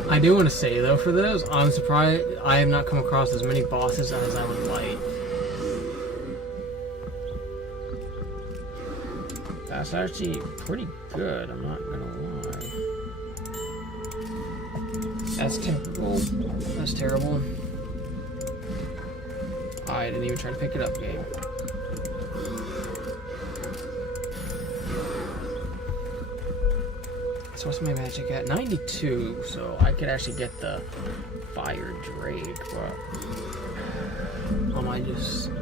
I do want to say though, for this, I'm surprised I have not come across as many bosses as I would like. That's actually pretty good, I'm not gonna lie. That's terrible. That's terrible. I didn't even try to pick it up, game. So what's my magic at? 92, so I could actually get the Fire Drake, but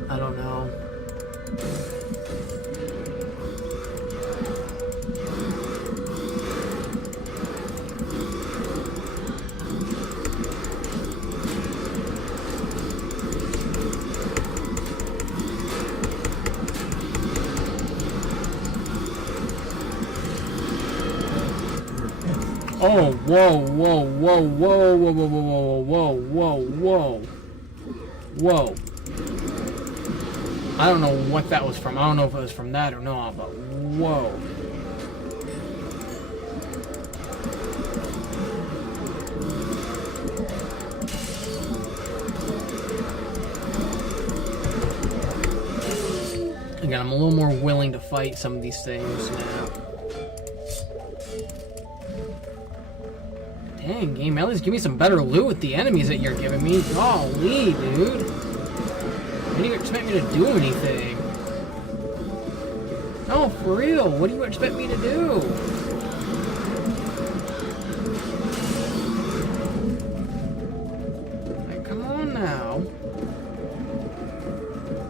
I don't know. Oh, whoa, whoa, whoa, whoa, whoa, whoa, whoa, whoa, whoa, whoa, whoa. I don't know what that was from. I don't know if it was from that or not, but whoa. Again, I'm a little more willing to fight some of these things now. Dang, game, at least give me some better loot with the enemies that you're giving me. Golly, dude. When do you expect me to do anything? No, for real, what do you expect me to do? Like, come on now.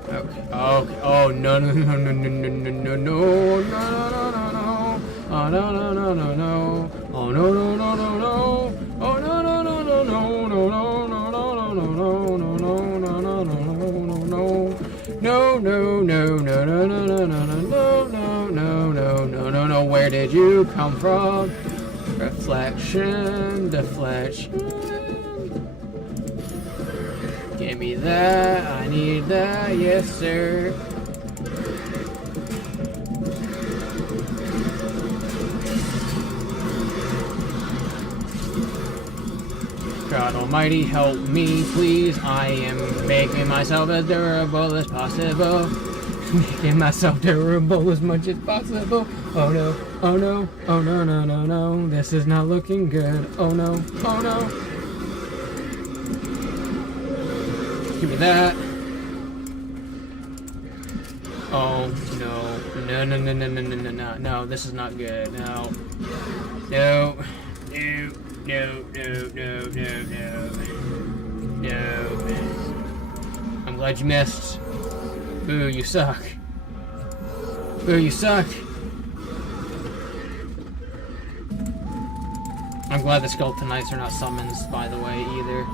Okay. Okay. Oh no no no no no no no no no no no no. Oh no no no no no. Oh no no no no no. Oh no no no no no no no no no no no no no no no no. No no no no no no no no no no no no no no. Where did you come from? Reflection, deflection. Give me that, I need that, yes sir. God almighty, help me please. I am making myself as durable as possible. Making myself durable as much as possible. Oh no, oh no, oh no, no, no, no. This is not looking good. Oh no, oh no. Give me that. Oh no. No no no no no no no no no, this is not good. No. No. No. No, no, no, no, no. No. I'm glad you missed. Boo, you suck. Boo, you suck. I'm glad the Skeletonites are not summons, by the way, either.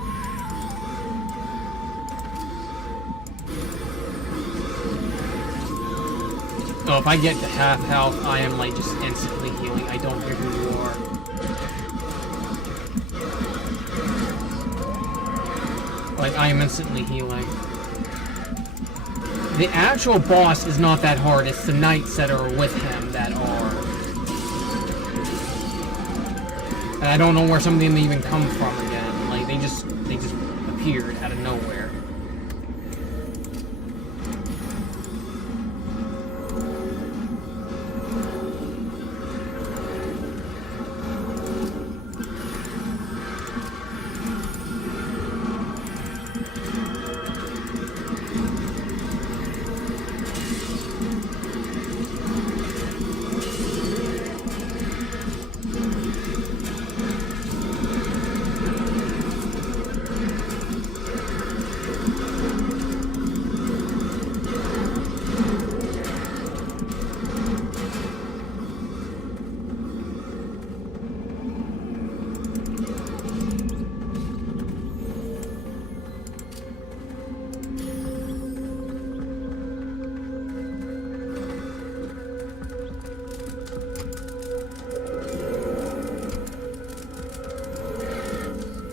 Oh, if I get to half health, I am like just instantly healing. I don't care who you are. Like, I am instantly healing. The actual boss is not that hard. It's the knights that are with him that are. And I don't know where some of them even come from again. Like, they just appeared out of nowhere.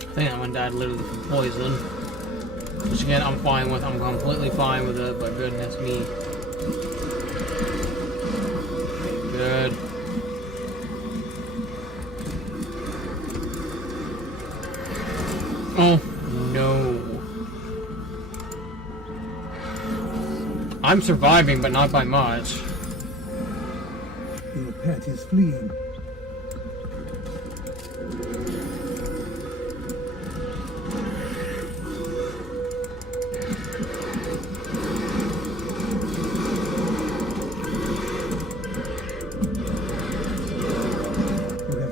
I think that one died literally from poison. Which again, I'm fine with. I'm completely fine with it, but goodness me. Good. Oh, no. I'm surviving, but not by much. Your pet is fleeing.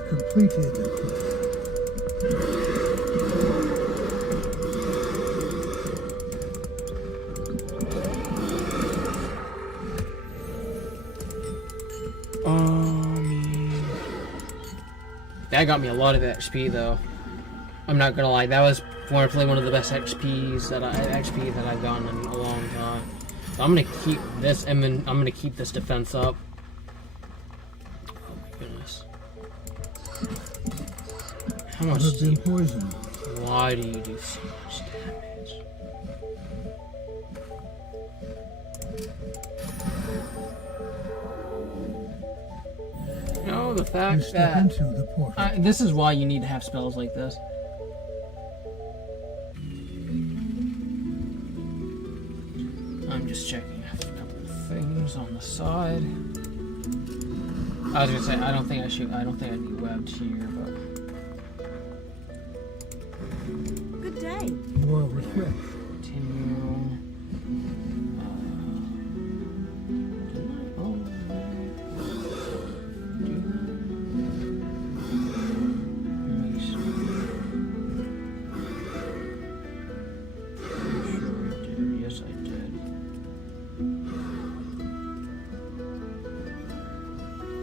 Completed the quest. That got me a lot of XP though. I'm not gonna lie, that was probably one of the best XP that I've gotten in a long time. So I'm gonna keep this and then I'm gonna keep this defense up. Oh my goodness. How much have do been you, poisoned. why do you do so much damage? No, the You fact step that into the portal. this is why you need to have spells like this. I'm just checking a couple of things on the side. I was gonna say I don't think I need webbed here, but Good day. You are refreshed. continue. Didn't I already do that? Let me see. I'm sure I did. Yes, I did.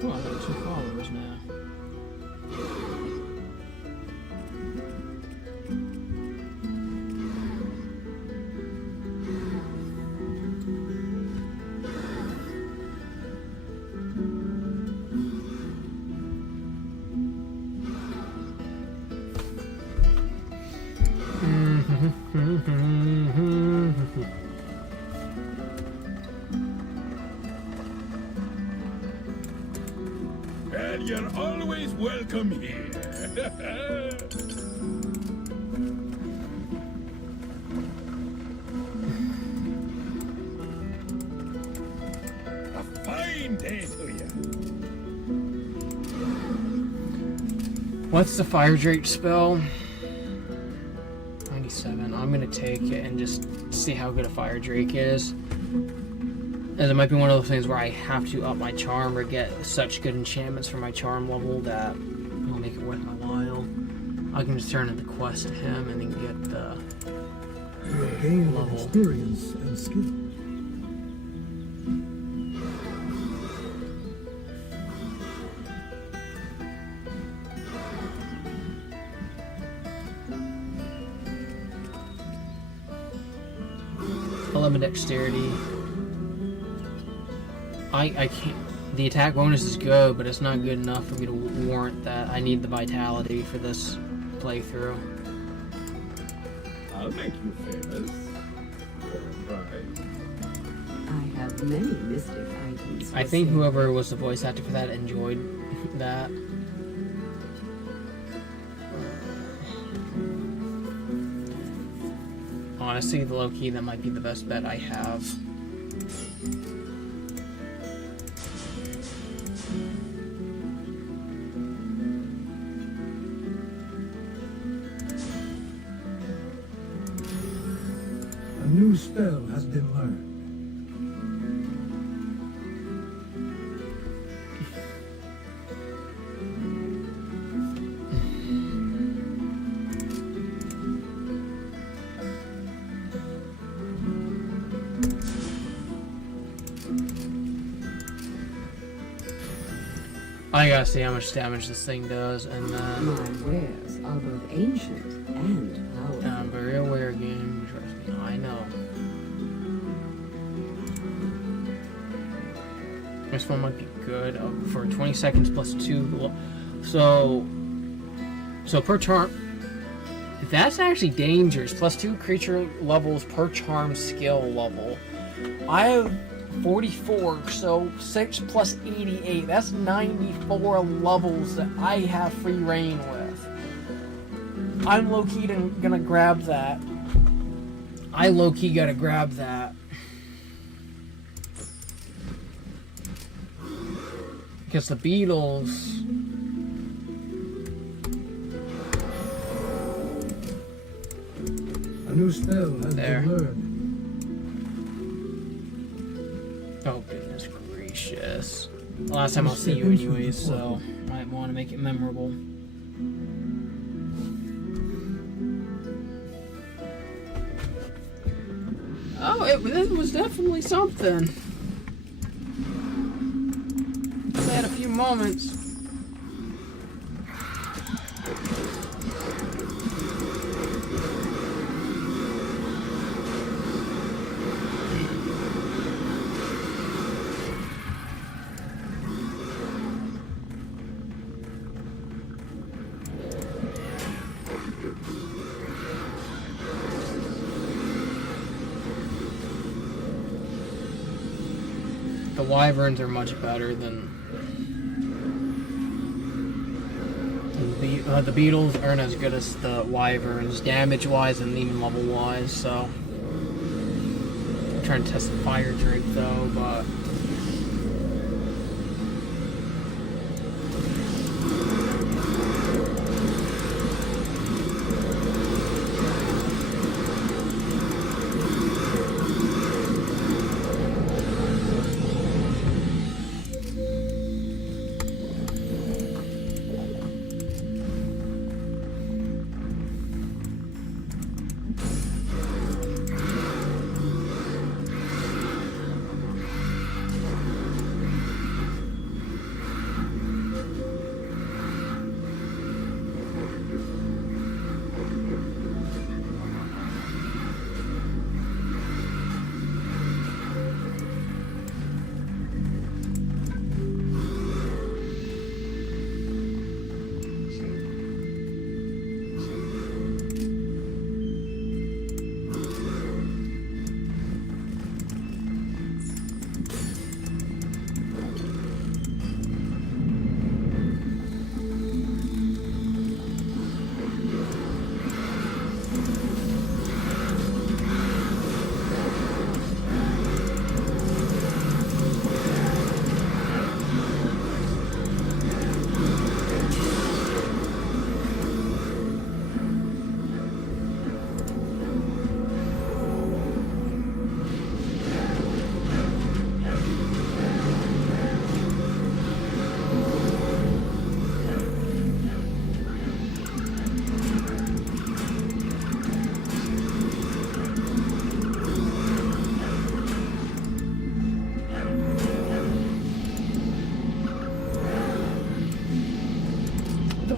Oh, I got 2 followers now. Well, you're always welcome here. A fine day to you. What's the fire drake spell? 97. I'm gonna take it and just see how good a fire drake is. As it might be one of those things where I have to up my charm or get such good enchantments for my charm level that it'll make it worth my while. I can just turn in the quest to him and then get the You have gained Level. experience and skill. dexterity. I can't. The attack bonus is good, but it's not good enough for me to warrant that. I need the vitality for this playthrough. I'll make you famous. For a prize. I have many mystic items. I think whoever was the voice actor for that enjoyed that. Honestly, the low key, that might be the best bet I have. A new spell has been learned. I gotta see how much damage this thing does, and then My wares are both ancient and powerful. I'm very aware, game. Trust me, I know. This one might be good for 20 seconds plus 2. So per charm. That's actually dangerous. Plus 2 creature levels per charm skill level. I have 44, so 6 plus 88. That's 94 levels that I have free reign with. I'm low-key gonna grab that. I low-key gotta grab that. Because the Beatles... A new spell has There. been learned. Oh, goodness gracious. Last time I'll see you anyways, so might want to make it memorable. Oh, it was definitely something. I had a few moments. Like, the wyverns are much better than the beetles aren't as good as the wyverns, damage-wise and even level-wise, so... I'm trying to test the fire drake, though, but...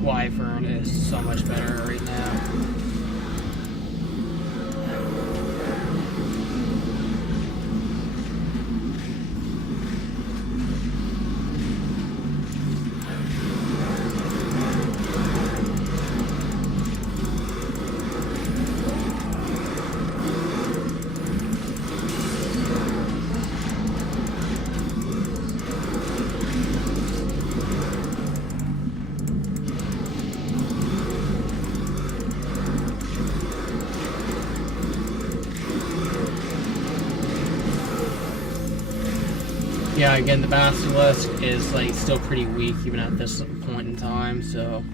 Wyvern is so much better right now. Yeah, again, the Basilisk is like still pretty weak even at this point in time, so...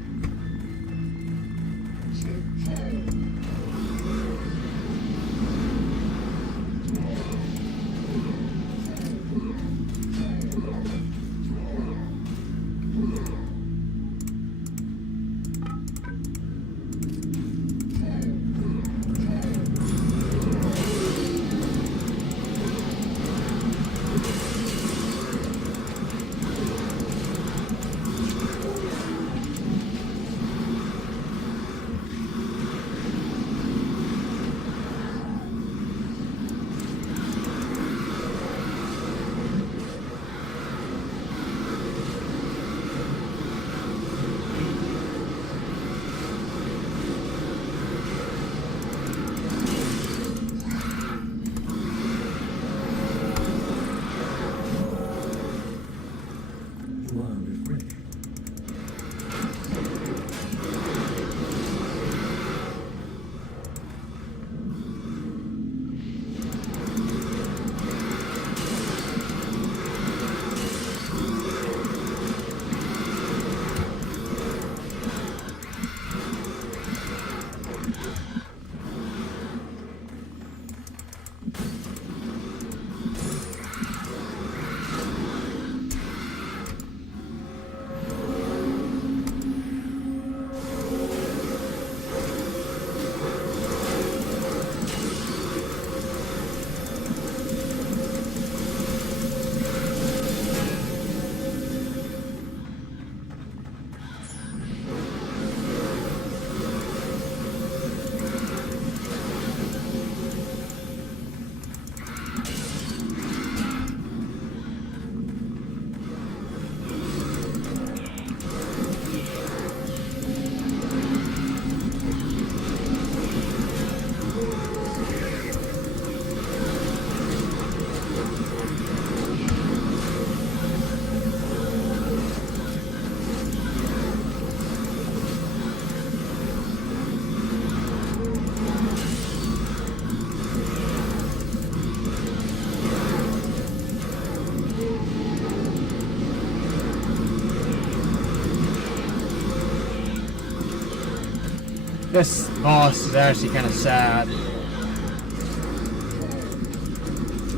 This boss is actually kind of sad.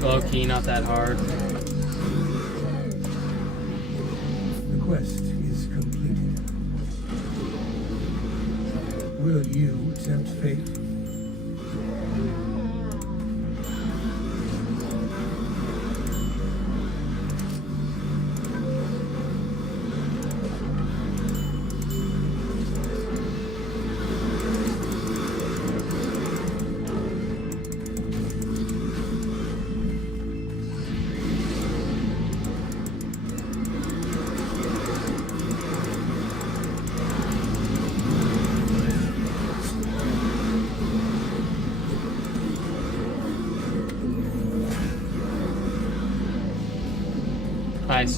Low key, not that hard. The quest is completed. Will you tempt fate?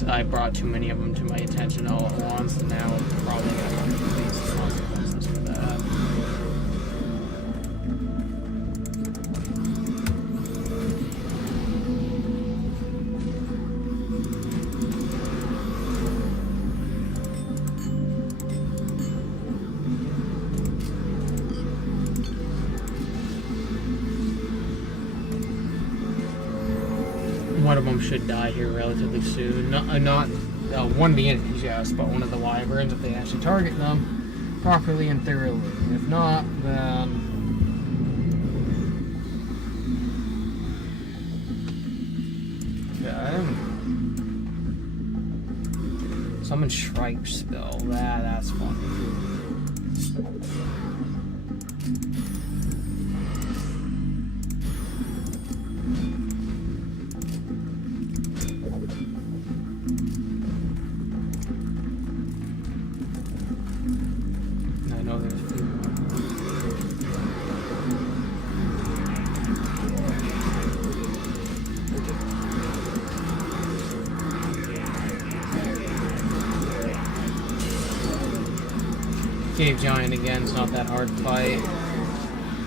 I brought too many of them to my attention all at once, and now I'm probably going to face the consequences for that. One of them should die here relatively soon. Not one of the enemies, yes, but one of the wyverns if they actually target them properly and thoroughly. If not, then okay. Summon Shrike spell. That's funny. I know there's a few more. Cave Giant again, it's not that hard to fight.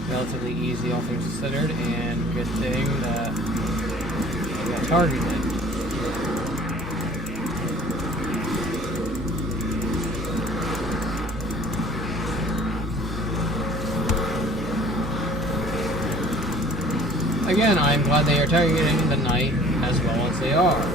Relatively easy, all things considered, and good thing that I got targeted. Again, I'm glad they are targeting the knight as well as they are.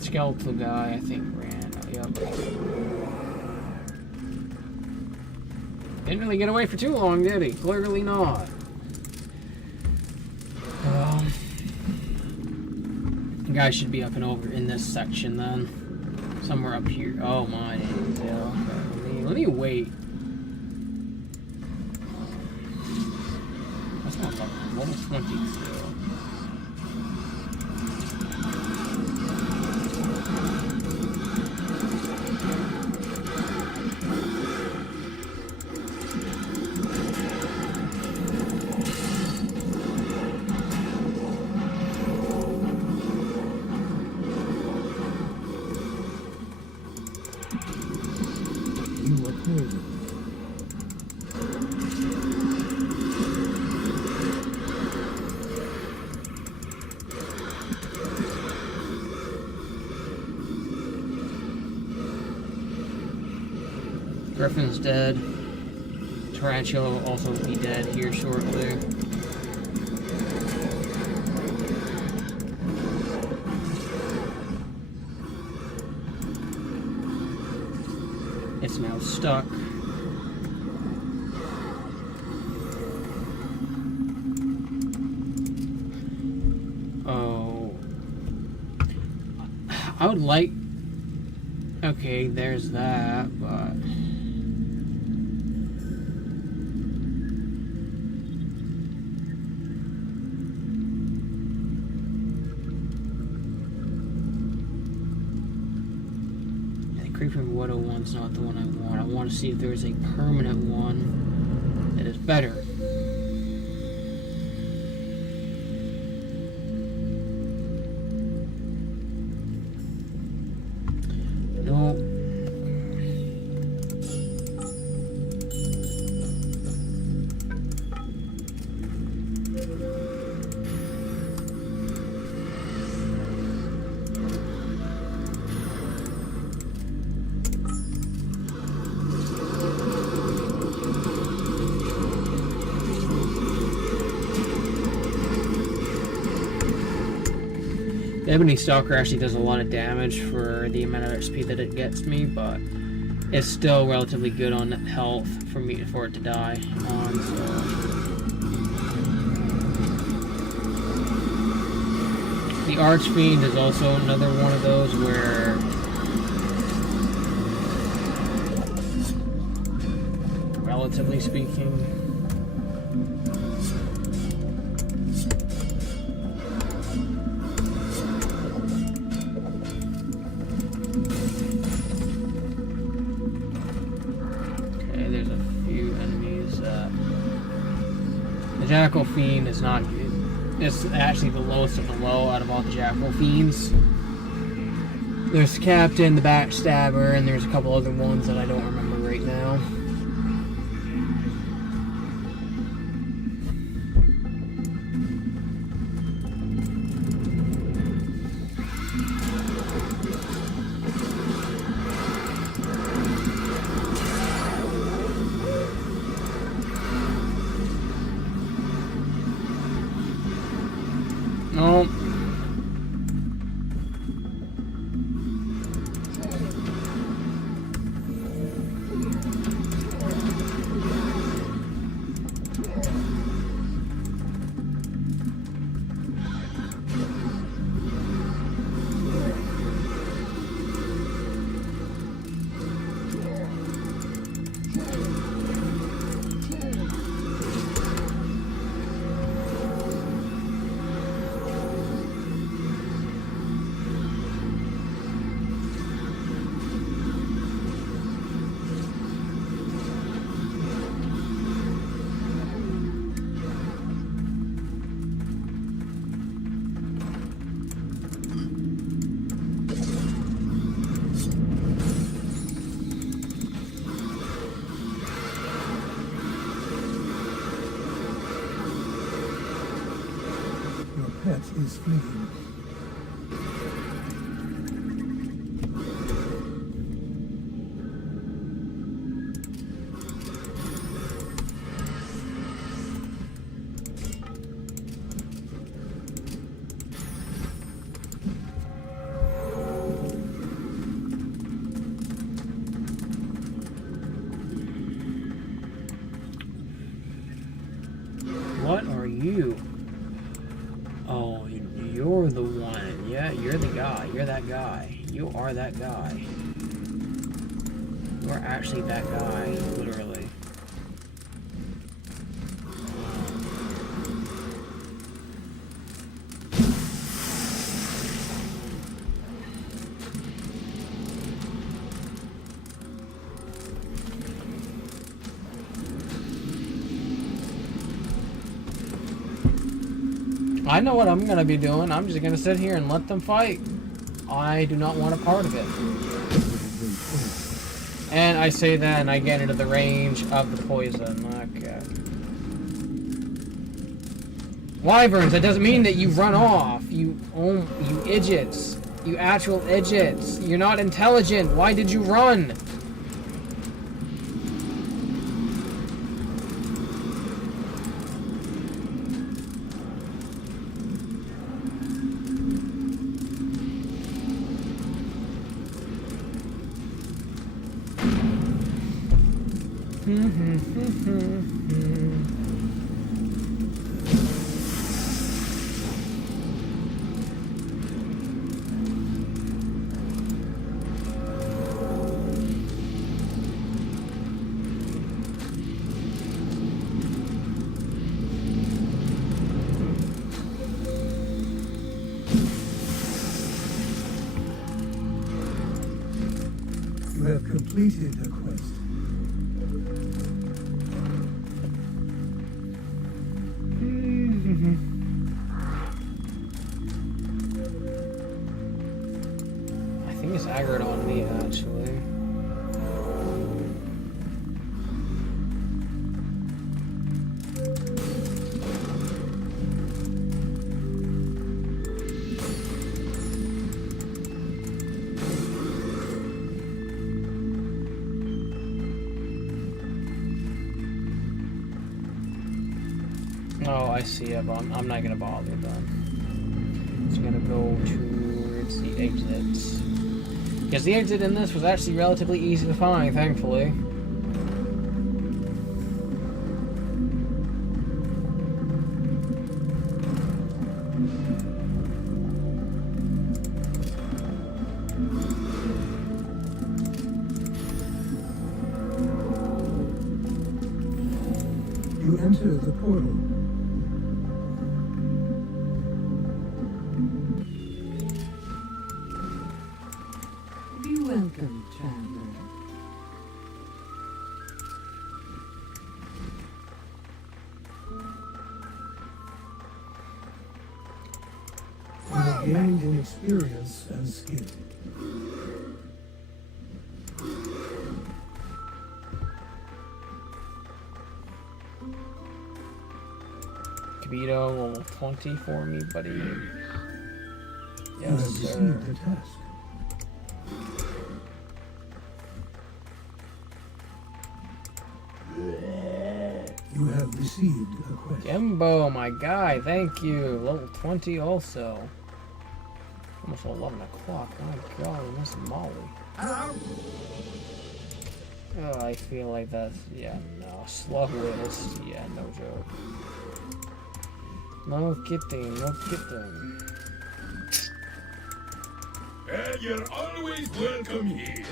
Skeletal guy, I think, ran. Yep. Didn't really get away for too long, did he? Clearly not. The guy should be up and over in this section then. Somewhere up here. Oh my. Yeah, okay. Let me wait. That's not fucking level 22. Griffin's dead. Tarantula will also be dead here shortly. It's now stuck. Oh. I would like... Okay, there's that, but... Creeping Widow one's not the one I want. I want to see if there is a permanent one that is better. No. The Ebony Stalker actually does a lot of damage for the amount of XP that it gets me, but it's still relatively good on health for it to die on, so. The Archfiend is also another one of those where relatively speaking. Okay, there's a few enemies. The Jackal Fiend is not good. It's actually the lowest of the low out of all the Jackal Fiends. There's Captain, the Backstabber, and there's a couple other ones that I don't remember right now. No. Your pet is fleeing. What are you? Oh, you're the one. Yeah, you're the guy. You're that guy. You are that guy. You're actually that guy, literally. I know what I'm gonna be doing. I'm just gonna sit here and let them fight. I do not want a part of it. And I say that and I get into the range of the poison. Okay. Wyverns, that doesn't mean that you run off. You idiots. You actual idiots. You're not intelligent. Why did you run? You have completed the quest. I think it's aggroed on me, actually. Oh, I see it, but I'm not gonna bother then. It's gonna go to exits. Because the exit in this was actually relatively easy to find, thankfully. You enter the portal. Be welcome, traveler. You have gained in experience and skill. Kabito, level 20 for me, buddy. You Yes, have sir. received the task. You have received a quest. Gembo, my guy, thank you. Level 20 also. Almost 11 o'clock. My god, Miss Molly. Oh, I feel like that's, yeah, no. Slug list, yeah, no joke. No kidding, no kidding. Well, you're always welcome here.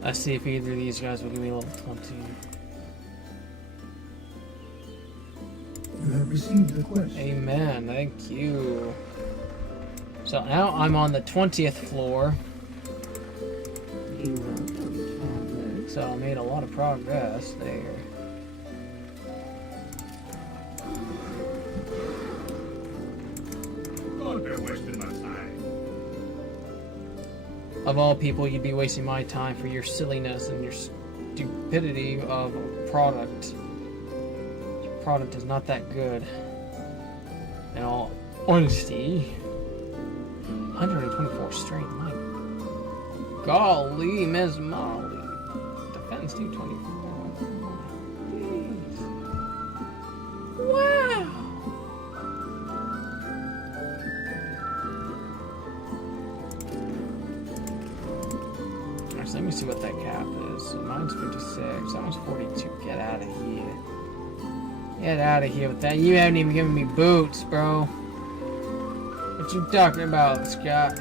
Let's see if either of these guys will give me level 20. You have received the quest. Amen, thank you. So now I'm on the 20th floor, Be welcome, traveler. so I made a lot of progress there. Don't be wasting my time. Of all people, you'd be wasting my time for your silliness and your stupidity of a product. Your product is not that good. In all honesty. 124 strength, my golly, Ms. Molly. Defense 224. Jeez. Wow! Actually, let me see what that cap is. So mine's 56. That one's 42. Get out of here. Get out of here with that. You haven't even given me boots, bro. What you talking about, Scott?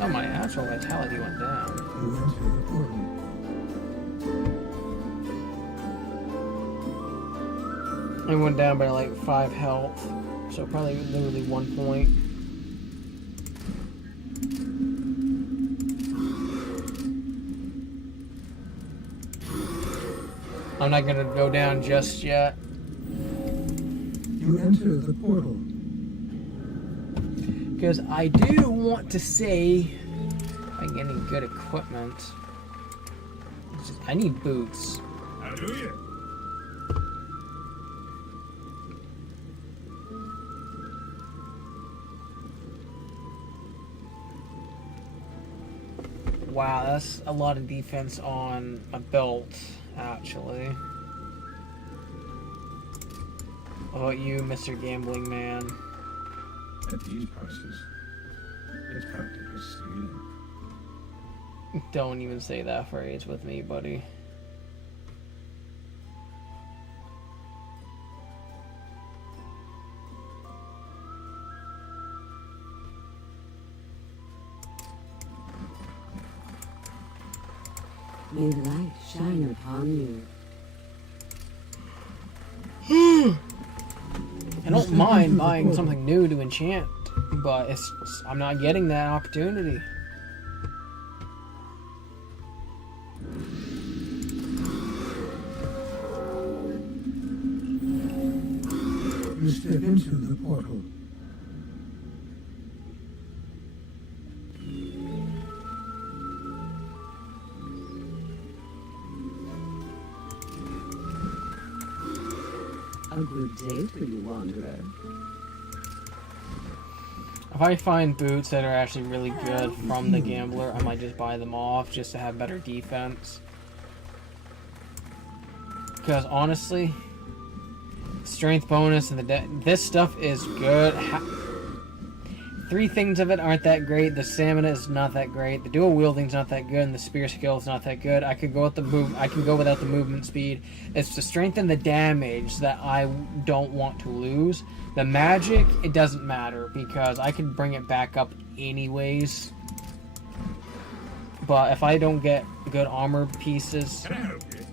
Oh, my actual vitality went down. You enter the portal. It went down by like 5 health. So probably literally 1 point. I'm not gonna go down just yet. You enter the portal. Because I do want to see if I get any good equipment. I need boots. How do you? Wow, that's a lot of defense on a belt, actually. What about you, Mr. Gambling Man? At these prices, it's practically stealing. Don't even say that phrase with me, buddy. May the light shine upon you. I don't mind buying something new to enchant but I'm not getting that opportunity. You step into the portal. A good day to you, Wanderer. If I find boots that are actually really good from the gambler, I might just buy them off just to have better defense. Because honestly, strength bonus and this stuff is good. Three things of it aren't that great. The stamina is not that great. The dual wielding's not that good, and the spear skill is not that good. I could go with I can go without the movement speed. It's the strength and the damage that I don't want to lose. The magic, it doesn't matter because I can bring it back up anyways. But if I don't get good armor pieces, Can I help you?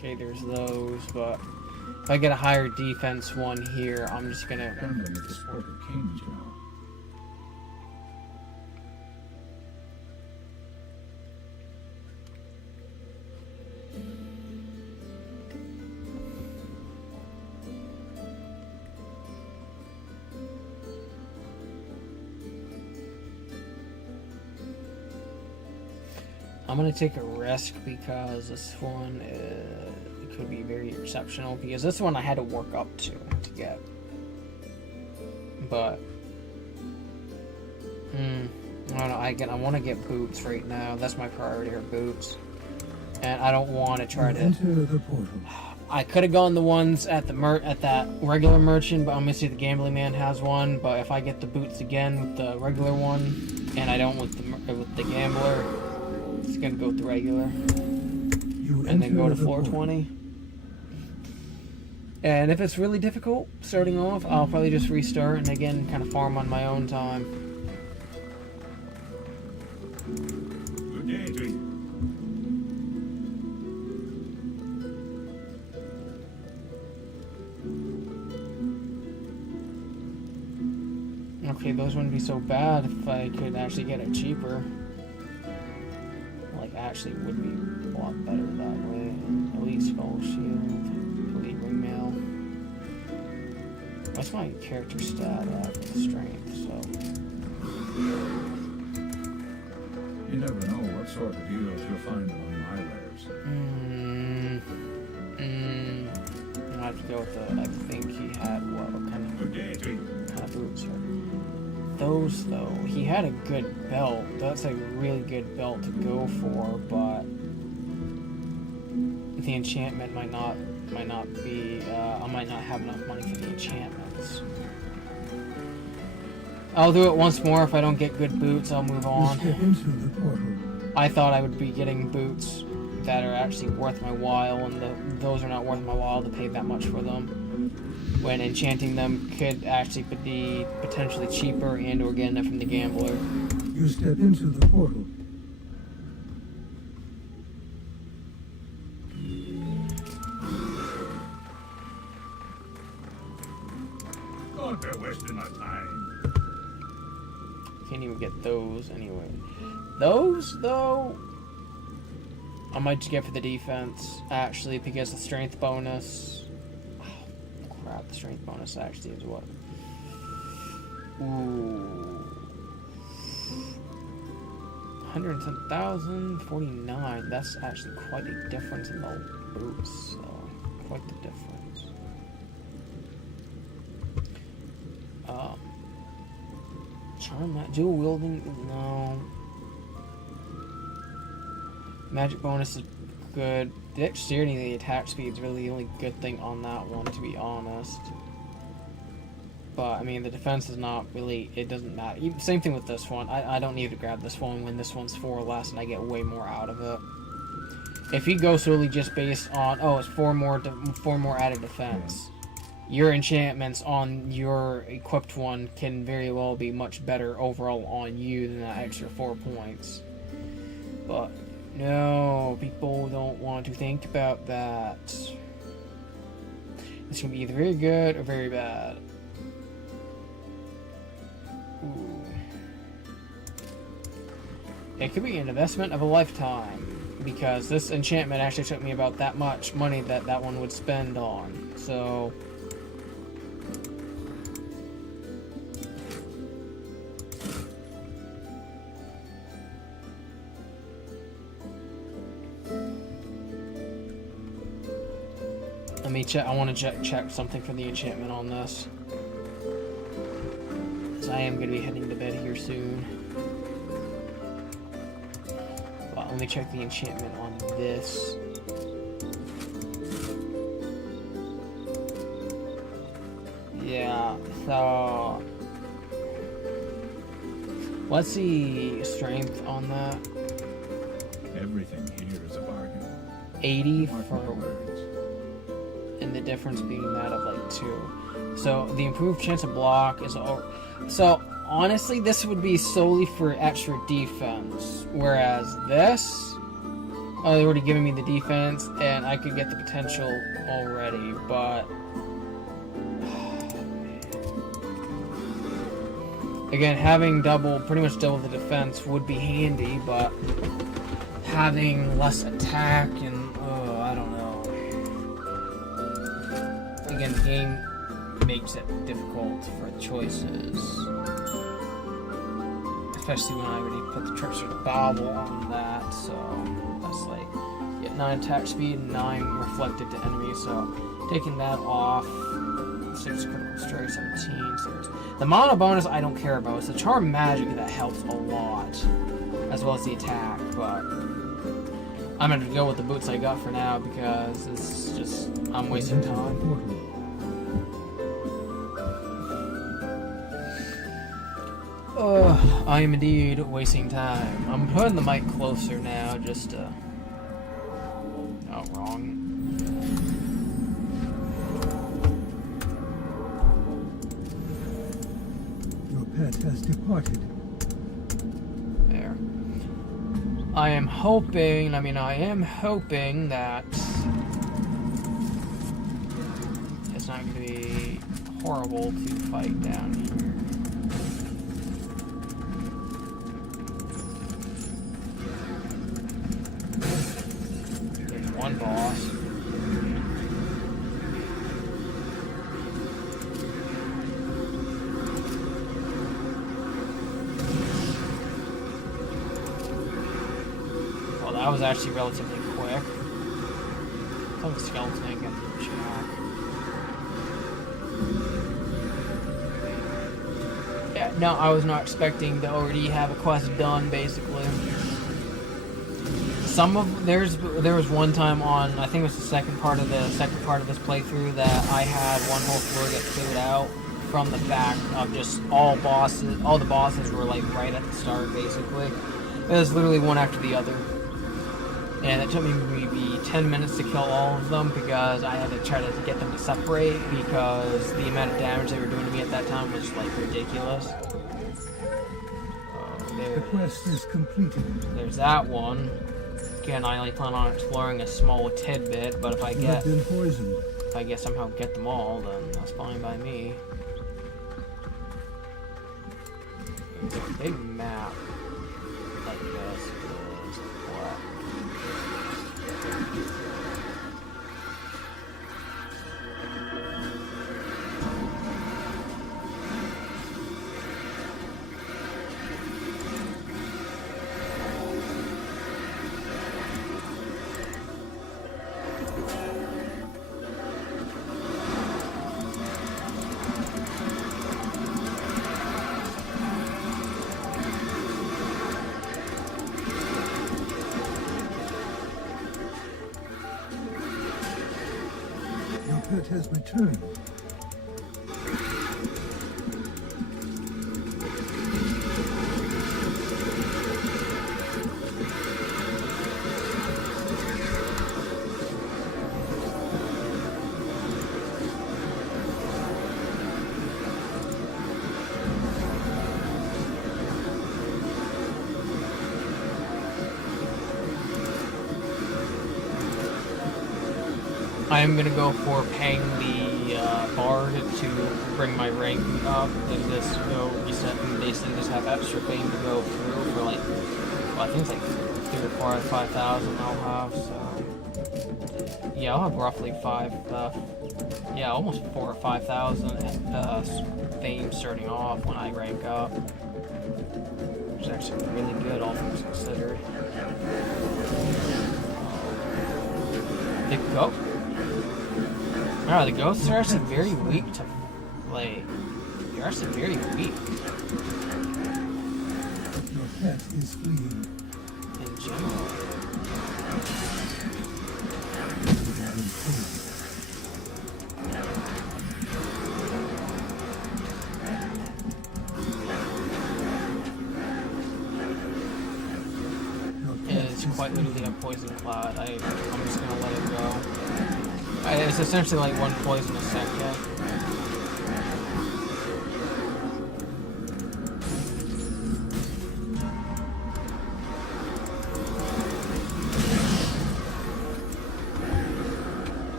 okay, there's those. But if I get a higher defense one here, I'm just gonna. Gambling is the sport of kings, you know. I'm gonna take a risk because this one could be very exceptional. Because this one I had to work up to get, but I don't know. I want to get boots right now. That's my priority, are boots, and I don't want to try to. Enter the portal. I could have gone the ones at the at that regular merchant, but I'm gonna see the gambling man has one. But if I get the boots again with the regular one, and I don't with the gambler, it's gonna go with the regular, and then go to floor 20. And if it's really difficult starting off, I'll probably just restart and again kind of farm on my own time. Good day to you. Okay, those wouldn't be so bad if I could actually get it cheaper. Like, actually would be a lot better that way. Elite Skull Shield, Elite Ringmail. What's my character stat at? Strength, so. You never know what sort of deals you'll find among my wares. I have to go with the. I think he had what kind Good day to you. of boots are. Those though, he had a good belt. That's a really good belt to go for, but the enchantment might not be. I might not have enough money for the enchantments. I'll do it once more. If I don't get good boots, I'll move You on. step into the portal. I thought I would be getting boots that are actually worth my while, and those are not worth my while to pay that much for them. When enchanting them could actually be potentially cheaper and or getting it from the gambler. You step into the portal. God, they're wasting my time. Can't even get those anyway. Those though, I might just get for the defense actually because the strength bonus. Oh, crap! The strength bonus actually is what? Ooh, 110,049. That's actually quite a difference in the boots. So quite the difference. Charm that dual wielding, no. Magic bonus is good. Dexterity and the attack speed is really the only good thing on that one, to be honest. But I mean, the defense is not really. It doesn't matter. Same thing with this one. I don't need to grab this one when this one's 4 less, and I get way more out of it. If you go solely just based on it's 4 more added defense. Your enchantments on your equipped one can very well be much better overall on you than that extra 4 points. But no, people don't want to think about that. It's gonna be either very good or very bad. Ooh. It could be an investment of a lifetime, because this enchantment actually took me about that much money that one would spend on. So let me check. I want to check something for the enchantment on this, because I am going to be heading to bed here soon. But let me check the enchantment on this. Yeah, so what's the strength on that? Everything here is a bargain. 80 Mark my for, words. and the difference being that of like 2. So the improved chance of block is so honestly this would be solely for extra defense, whereas this, oh, they're already giving me the defense and I could get the potential already, but again, having pretty much double the defense would be handy, but having less attack and, I don't know. Again, the game makes it difficult for choices. Especially when I already put the Treacherous Bauble on that, so that's like, yeah, 9 attack speed and 9 reflected to enemies, so taking that off, 6 critical strike, 17. The mana bonus I don't care about. It's the charm magic that helps a lot, as well as the attack. But I'm gonna go with the boots I got for now because it's just I'm wasting time. I am indeed wasting time. I'm putting the mic closer now, just oh, wrong. Pet has departed. There. I am hoping that it's not going to be horrible to fight down here. There's one boss. That was actually relatively quick. Some skeleton ain't got the jack. Yeah, no, I was not expecting to already have a quest done. Basically, there was one time on, I think it was the second part of this playthrough, that I had one whole floor get cleared out from the fact of just all the bosses were like right at the start. Basically, it was literally one after the other. And it took me maybe 10 minutes to kill all of them because I had to try to get them to separate because the amount of damage they were doing to me at that time was like ridiculous. The quest is completed. There's that one. Again, I only plan on exploring a small tidbit, but if I somehow get them all, then that's fine by me. It's a big map like this is what. Pet has returned. I am gonna go for paying the bard to bring my rank up, and just go reset and basically just have extra fame to go through for like, well, I think it's like 3 or 4 or 5,000 I'll have. So yeah, I'll have roughly almost 4 or 5,000 fame starting off when I rank up, which is actually really good, all things considered. The ghosts are actually very weak to, like, they're actually very weak Your pet is fleeing. in general. It's quite literally a poison cloud. I'm just gonna let it go. It's essentially like 1 poison a second.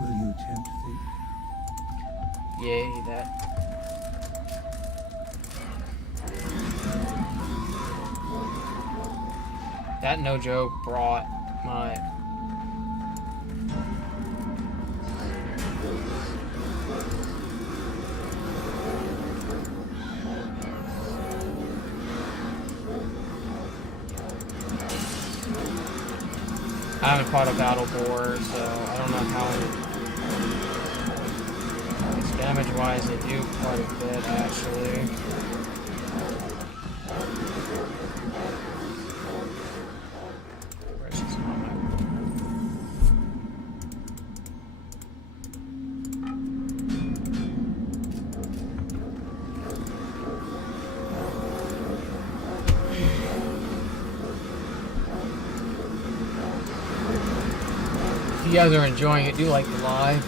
Will you tempt fate? Yay, that. That no joke brought my. I haven't fought a battle boar, so I don't know how. Damage wise, they do quite a bit actually. Where's this moment? If you guys are enjoying it, do like the live.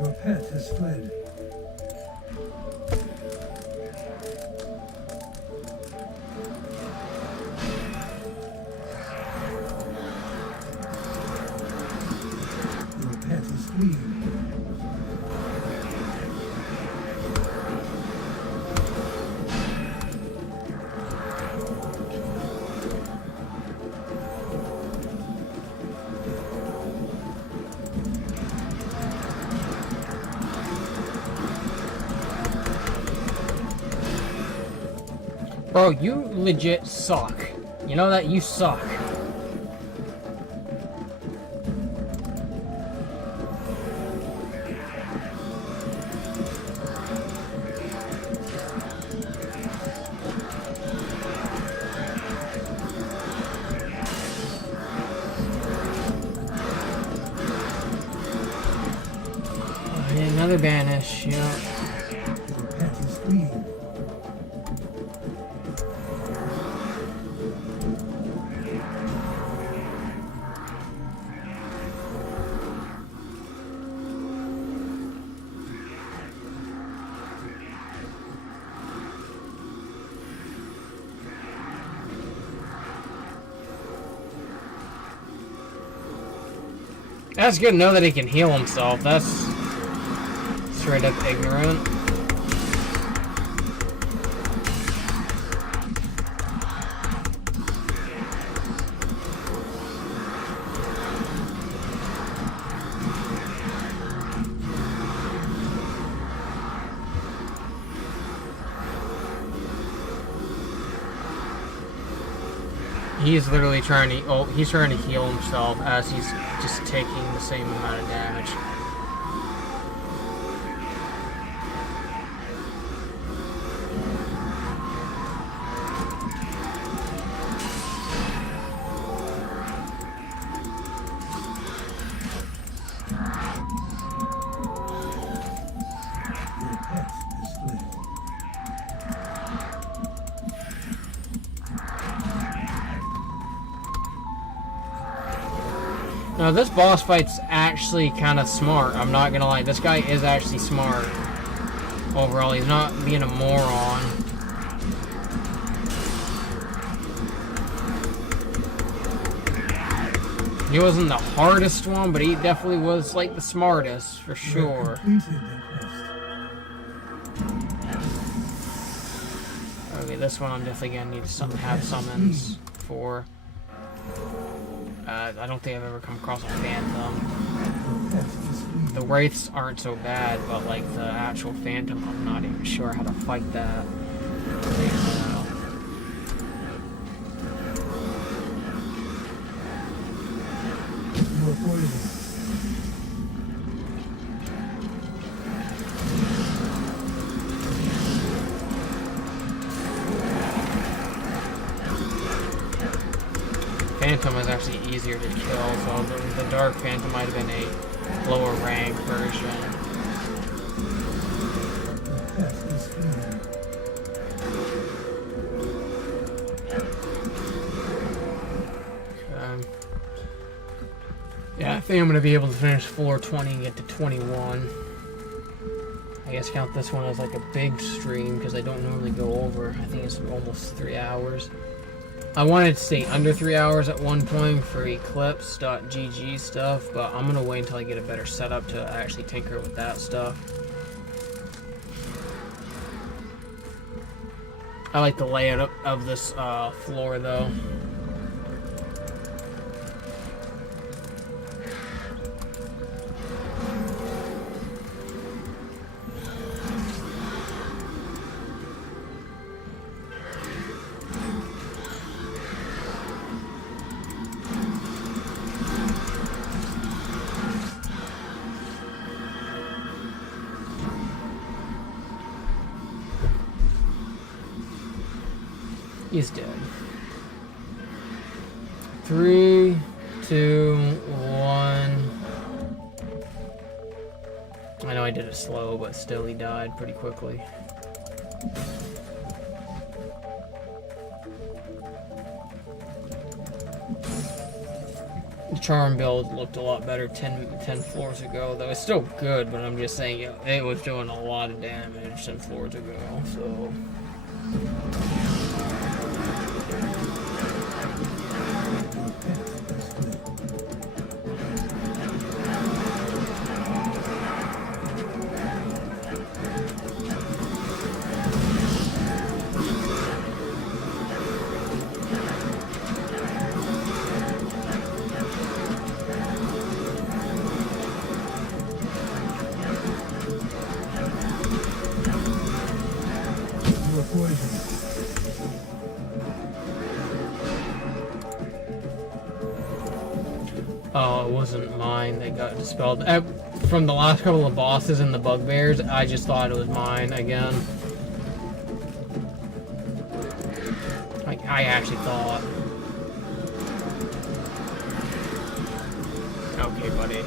Your pet has fled. Your pet is fleeing. Bro, you legit suck. You know that? You suck. another banish, yeah. Your pet is fleeing. That's good to know that he can heal himself. That's straight up ignorant. He's literally trying to, oh, he's trying to heal himself as he's just taking the same amount of damage. Your pet is fleeing. Now this boss fight's actually kind of smart. I'm not gonna lie, this guy is actually smart. Overall, he's not being a moron. He wasn't the hardest one, but he definitely was like the smartest for sure. Completed the quest. Okay, this one I'm definitely gonna need to have summons for. I don't think I've ever come across a phantom. Your pet is fleeing. The wraiths aren't so bad, but like the actual phantom, I'm not even sure how to fight that. You are poisoned. Phantom is actually easier to kill, so the Dark Phantom might have been a lower rank version. Your pet is fleeing. Yeah, I think I'm going to be able to finish floor 20 and get to 21. I guess count this one as like a big stream because I don't normally go over. I think it's almost 3 hours. I wanted to stay under 3 hours at one point for Eclipse.gg stuff, but I'm gonna wait until I get a better setup to actually tinker with that stuff. I like the layout of this floor though. He's dead. 3, 2, 1. I know I did it slow, but still he died pretty quickly. The charm build looked a lot better 10 floors ago, though it's still good, but I'm just saying it was doing a lot of damage 10 floors ago, so... You are poisoned. Oh, it wasn't mine that got dispelled. From the last couple of bosses and the bugbears, I just thought it was mine again. Like, I actually thought. Okay, buddy.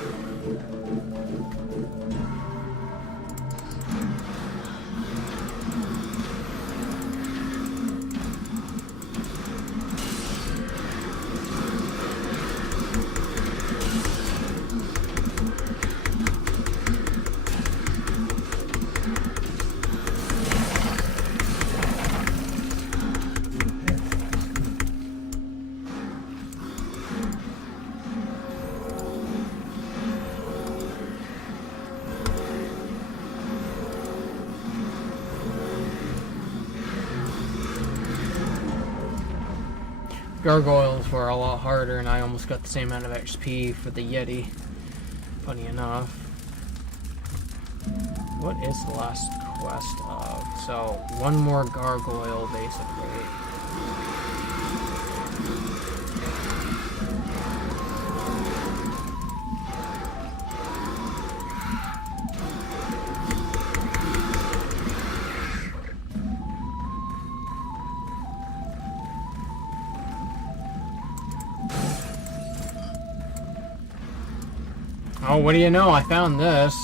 Gargoyles were a lot harder, and I almost got the same amount of XP for the Yeti. Funny enough. What is the last quest of? So, one more gargoyle, basically. Oh, what do you know? I found this.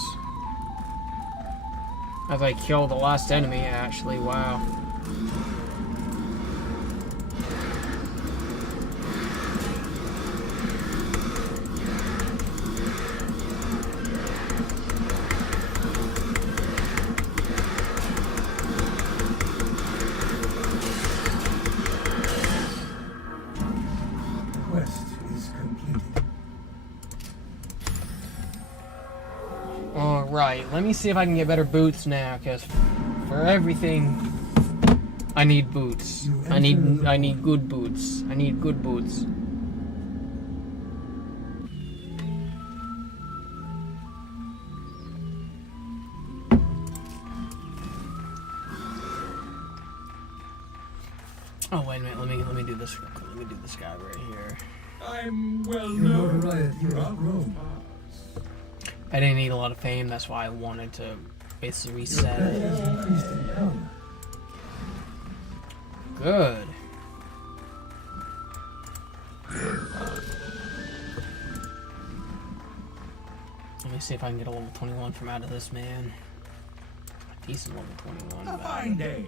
As I killed the last enemy, actually. Wow. The quest is completed. Alright, let me see if I can get better boots now, because for everything, I need boots. I need good boots. I need good boots. Oh, wait a minute, let me do this real quick. Let me do this guy right here. I'm well Your known notoriety has throughout grown. I didn't need a lot of fame, that's why I wanted to basically Your pet reset it. has increased in power. Good. Let me see if I can get a level 21 from out of this man. A decent level 21. A but fine day.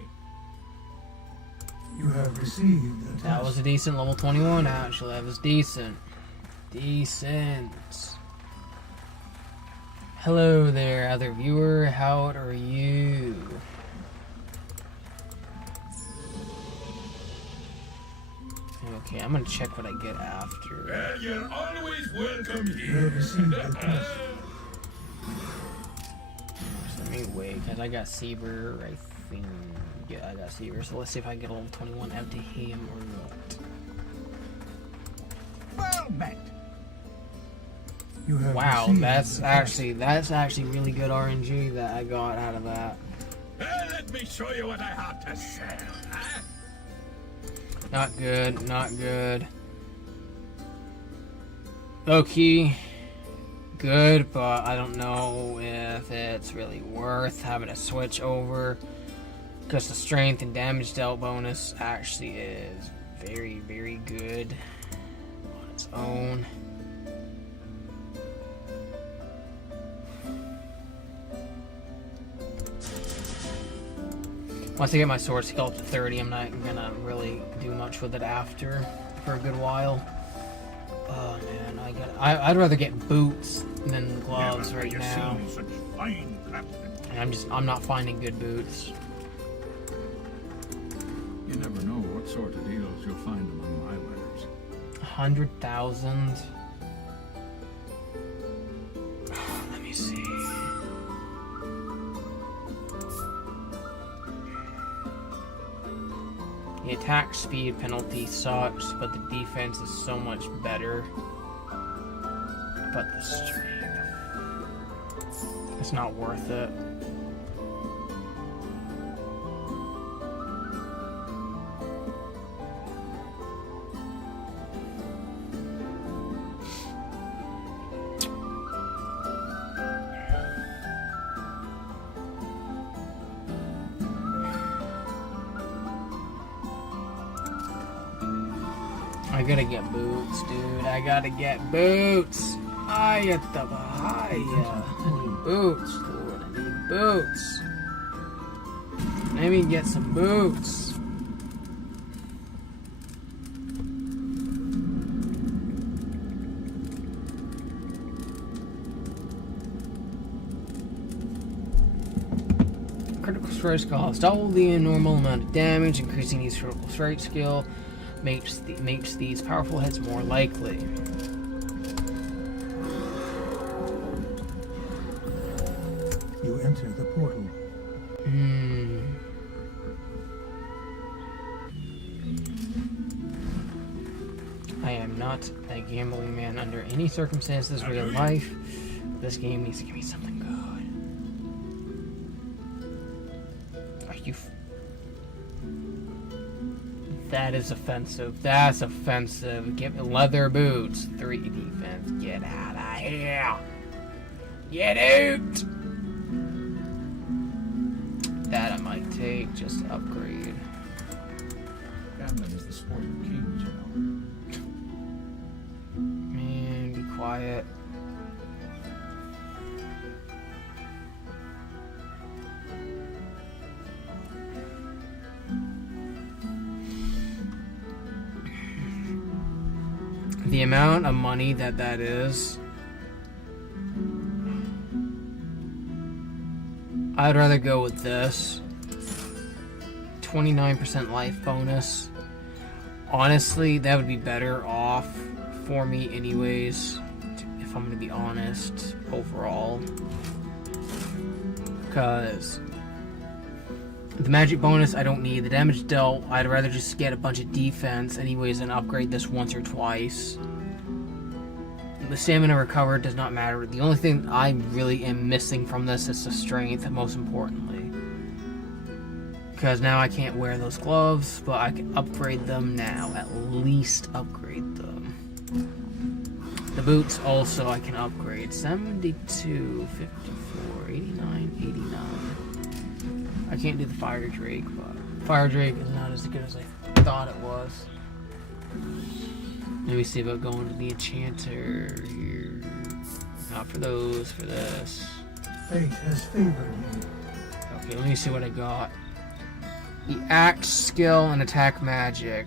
You have received a that was a decent level 21, actually. That was decent. Decent. Hello there, other viewer. How are you? Okay, I'm gonna check what I get after. Well, you're always welcome You here. have received a quest. Let me wait, because I got Seaver, I think. Yeah, I got Seaver, so let's see if I can get a level 21 out to him or not. Well met. You have Wow, received that's a quest. actually really good RNG that I got out of that. Well, let me show you what I have to sell. Huh? Not good, not good. Low-key, good, but I don't know if it's really worth having to switch over, because the strength and damage dealt bonus actually is very, very good on its own. Once I get my sword skill up to 30, I'm not gonna really do much with it after for a good while. Oh man, I'd rather get boots than gloves Never right have you now. seen such fine craftsmen. And I'm not finding good boots. You never know what sort of deals you'll find among my wares. 100,000. Let me see. The attack speed penalty sucks, but the defense is so much better. But the strength, it's not worth it. I gotta get boots, dude. I gotta get boots. I need boots, Lord. I need boots. Let me get some boots. Critical strike costs double the normal amount of damage. Increasing these critical strike skill makes these powerful hits more likely. You enter the portal. not a gambling man under any circumstances, real life. This game needs to give me something good. Are you... That is offensive. That's offensive. Give me leather boots. 3 defense. Get out of here. Get out. That I might take just to upgrade. Gambling is the sport of kings, you know. Man, be quiet. The amount of money that is, I'd rather go with this. 29% life bonus. Honestly, that would be better off for me anyways, if I'm gonna be honest, overall. Because the magic bonus I don't need. The damage dealt, I'd rather just get a bunch of defense anyways and upgrade this once or twice. The stamina recovered does not matter. The only thing I really am missing from this is the strength, most importantly. Because now I can't wear those gloves, but I can upgrade them now. At least upgrade them. The boots also I can upgrade. 72, 54, 89, 89. I can't do the Fire Drake, but Fire Drake is not as good as I thought it was. Let me see about going to the Enchanter here. Not for those, for this. Fate has favored me. Okay, let me see what I got. The Axe skill and attack magic.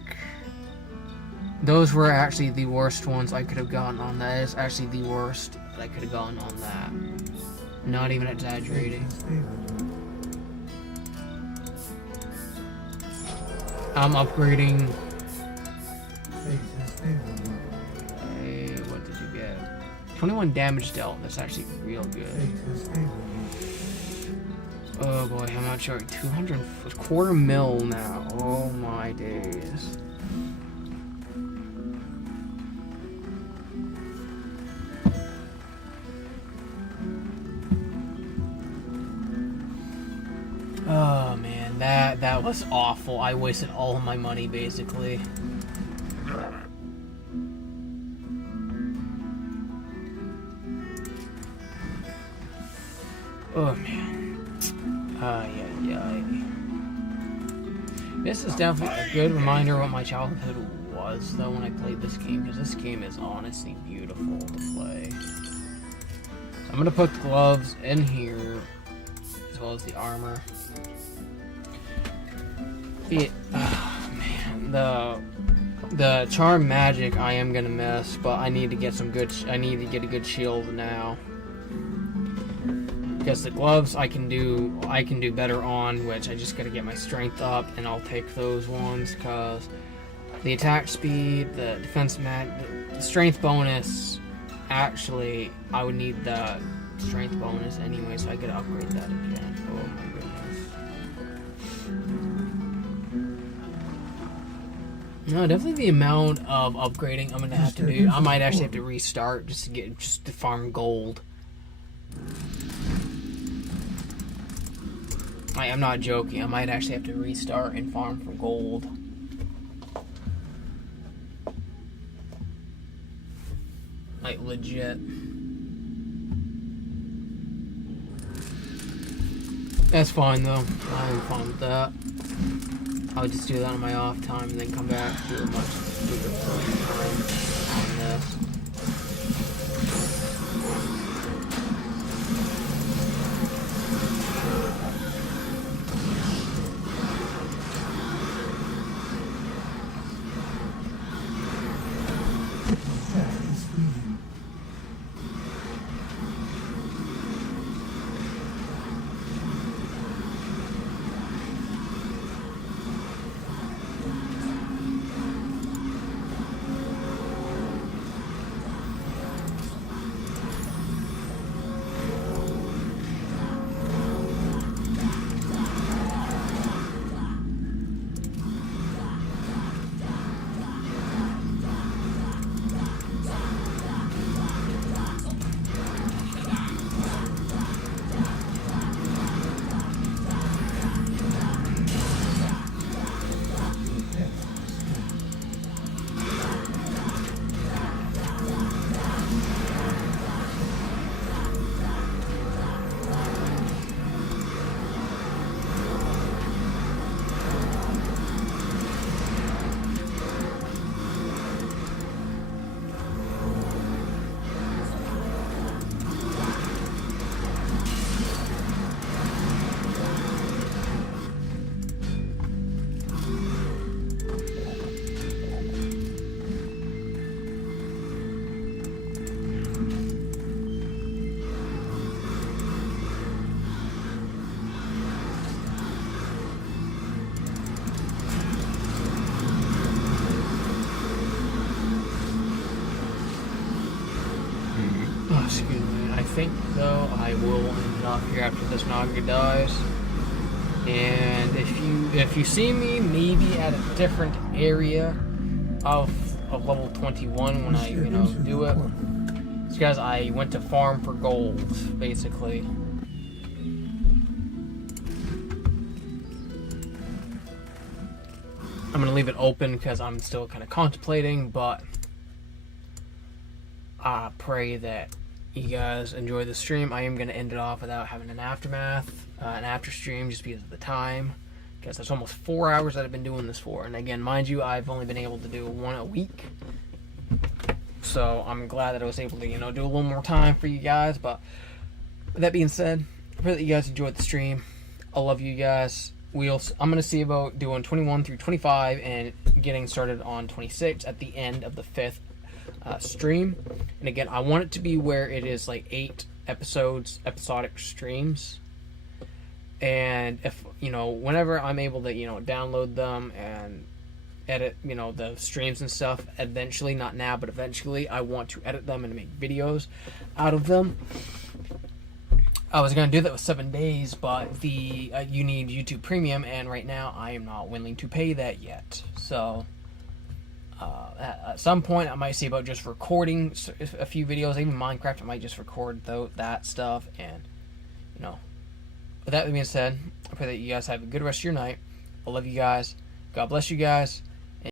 Those were actually the worst ones I could have gotten on that. Is actually the worst that I could have gotten on that. Not even exaggerating. I'm upgrading. Hey, what did you get? 21 damage dealt. That's actually real good. Oh boy, how much are we? 200, quarter mil now. Oh my days. Oh man, that was awful. I wasted all of my money basically. Oh man. This is definitely a good reminder of what my childhood was though when I played this game, because this game is honestly beautiful to play. So I'm gonna put the gloves in here as well as the armor. The charm magic I am gonna miss, but I need to get some good. I need to get a good shield now. Because the gloves I can do better on, which I just gotta get my strength up, and I'll take those ones. Cause the attack speed, the defense the strength bonus, actually I would need the strength bonus anyway, so I could upgrade that again. Oh my goodness. No, definitely the amount of upgrading I'm gonna have to do. I might actually have to restart just to farm gold. I'm not joking. I might actually have to restart and farm for gold. Like legit. That's fine though. I'm fine with that. I'll just do that on my off time and then come back to a much bigger time on this. think though I will end off here after this Naga dies. And if you see me maybe at a different area of level 21 when I do it, it's because I went to farm for gold basically. I'm gonna leave it open because I'm still kind of contemplating, but I pray that you guys enjoy the stream. I am gonna end it off without having an aftermath, an after stream, just because of the time. Because that's almost 4 hours that I've been doing this for, and again, mind you, I've only been able to do one a week. So I'm glad that I was able to, do a little more time for you guys. But with that being said, I pray that you guys enjoyed the stream. I love you guys. I'm going to see about doing 21 through 25 and getting started on 26 at the end of the 5th stream. And again, I want it to be where it is like 8 episodic streams. And if, whenever I'm able to, download them and edit, the streams and stuff, eventually, not now, but eventually, I want to edit them and make videos out of them. I was going to do that with 7 days, but you need YouTube Premium, and right now I am not willing to pay that yet. So, at some point, I might see about just recording a few videos. Even Minecraft, I might just record that stuff. And, with that being said, I pray that you guys have a good rest of your night. I love you guys. God bless you guys.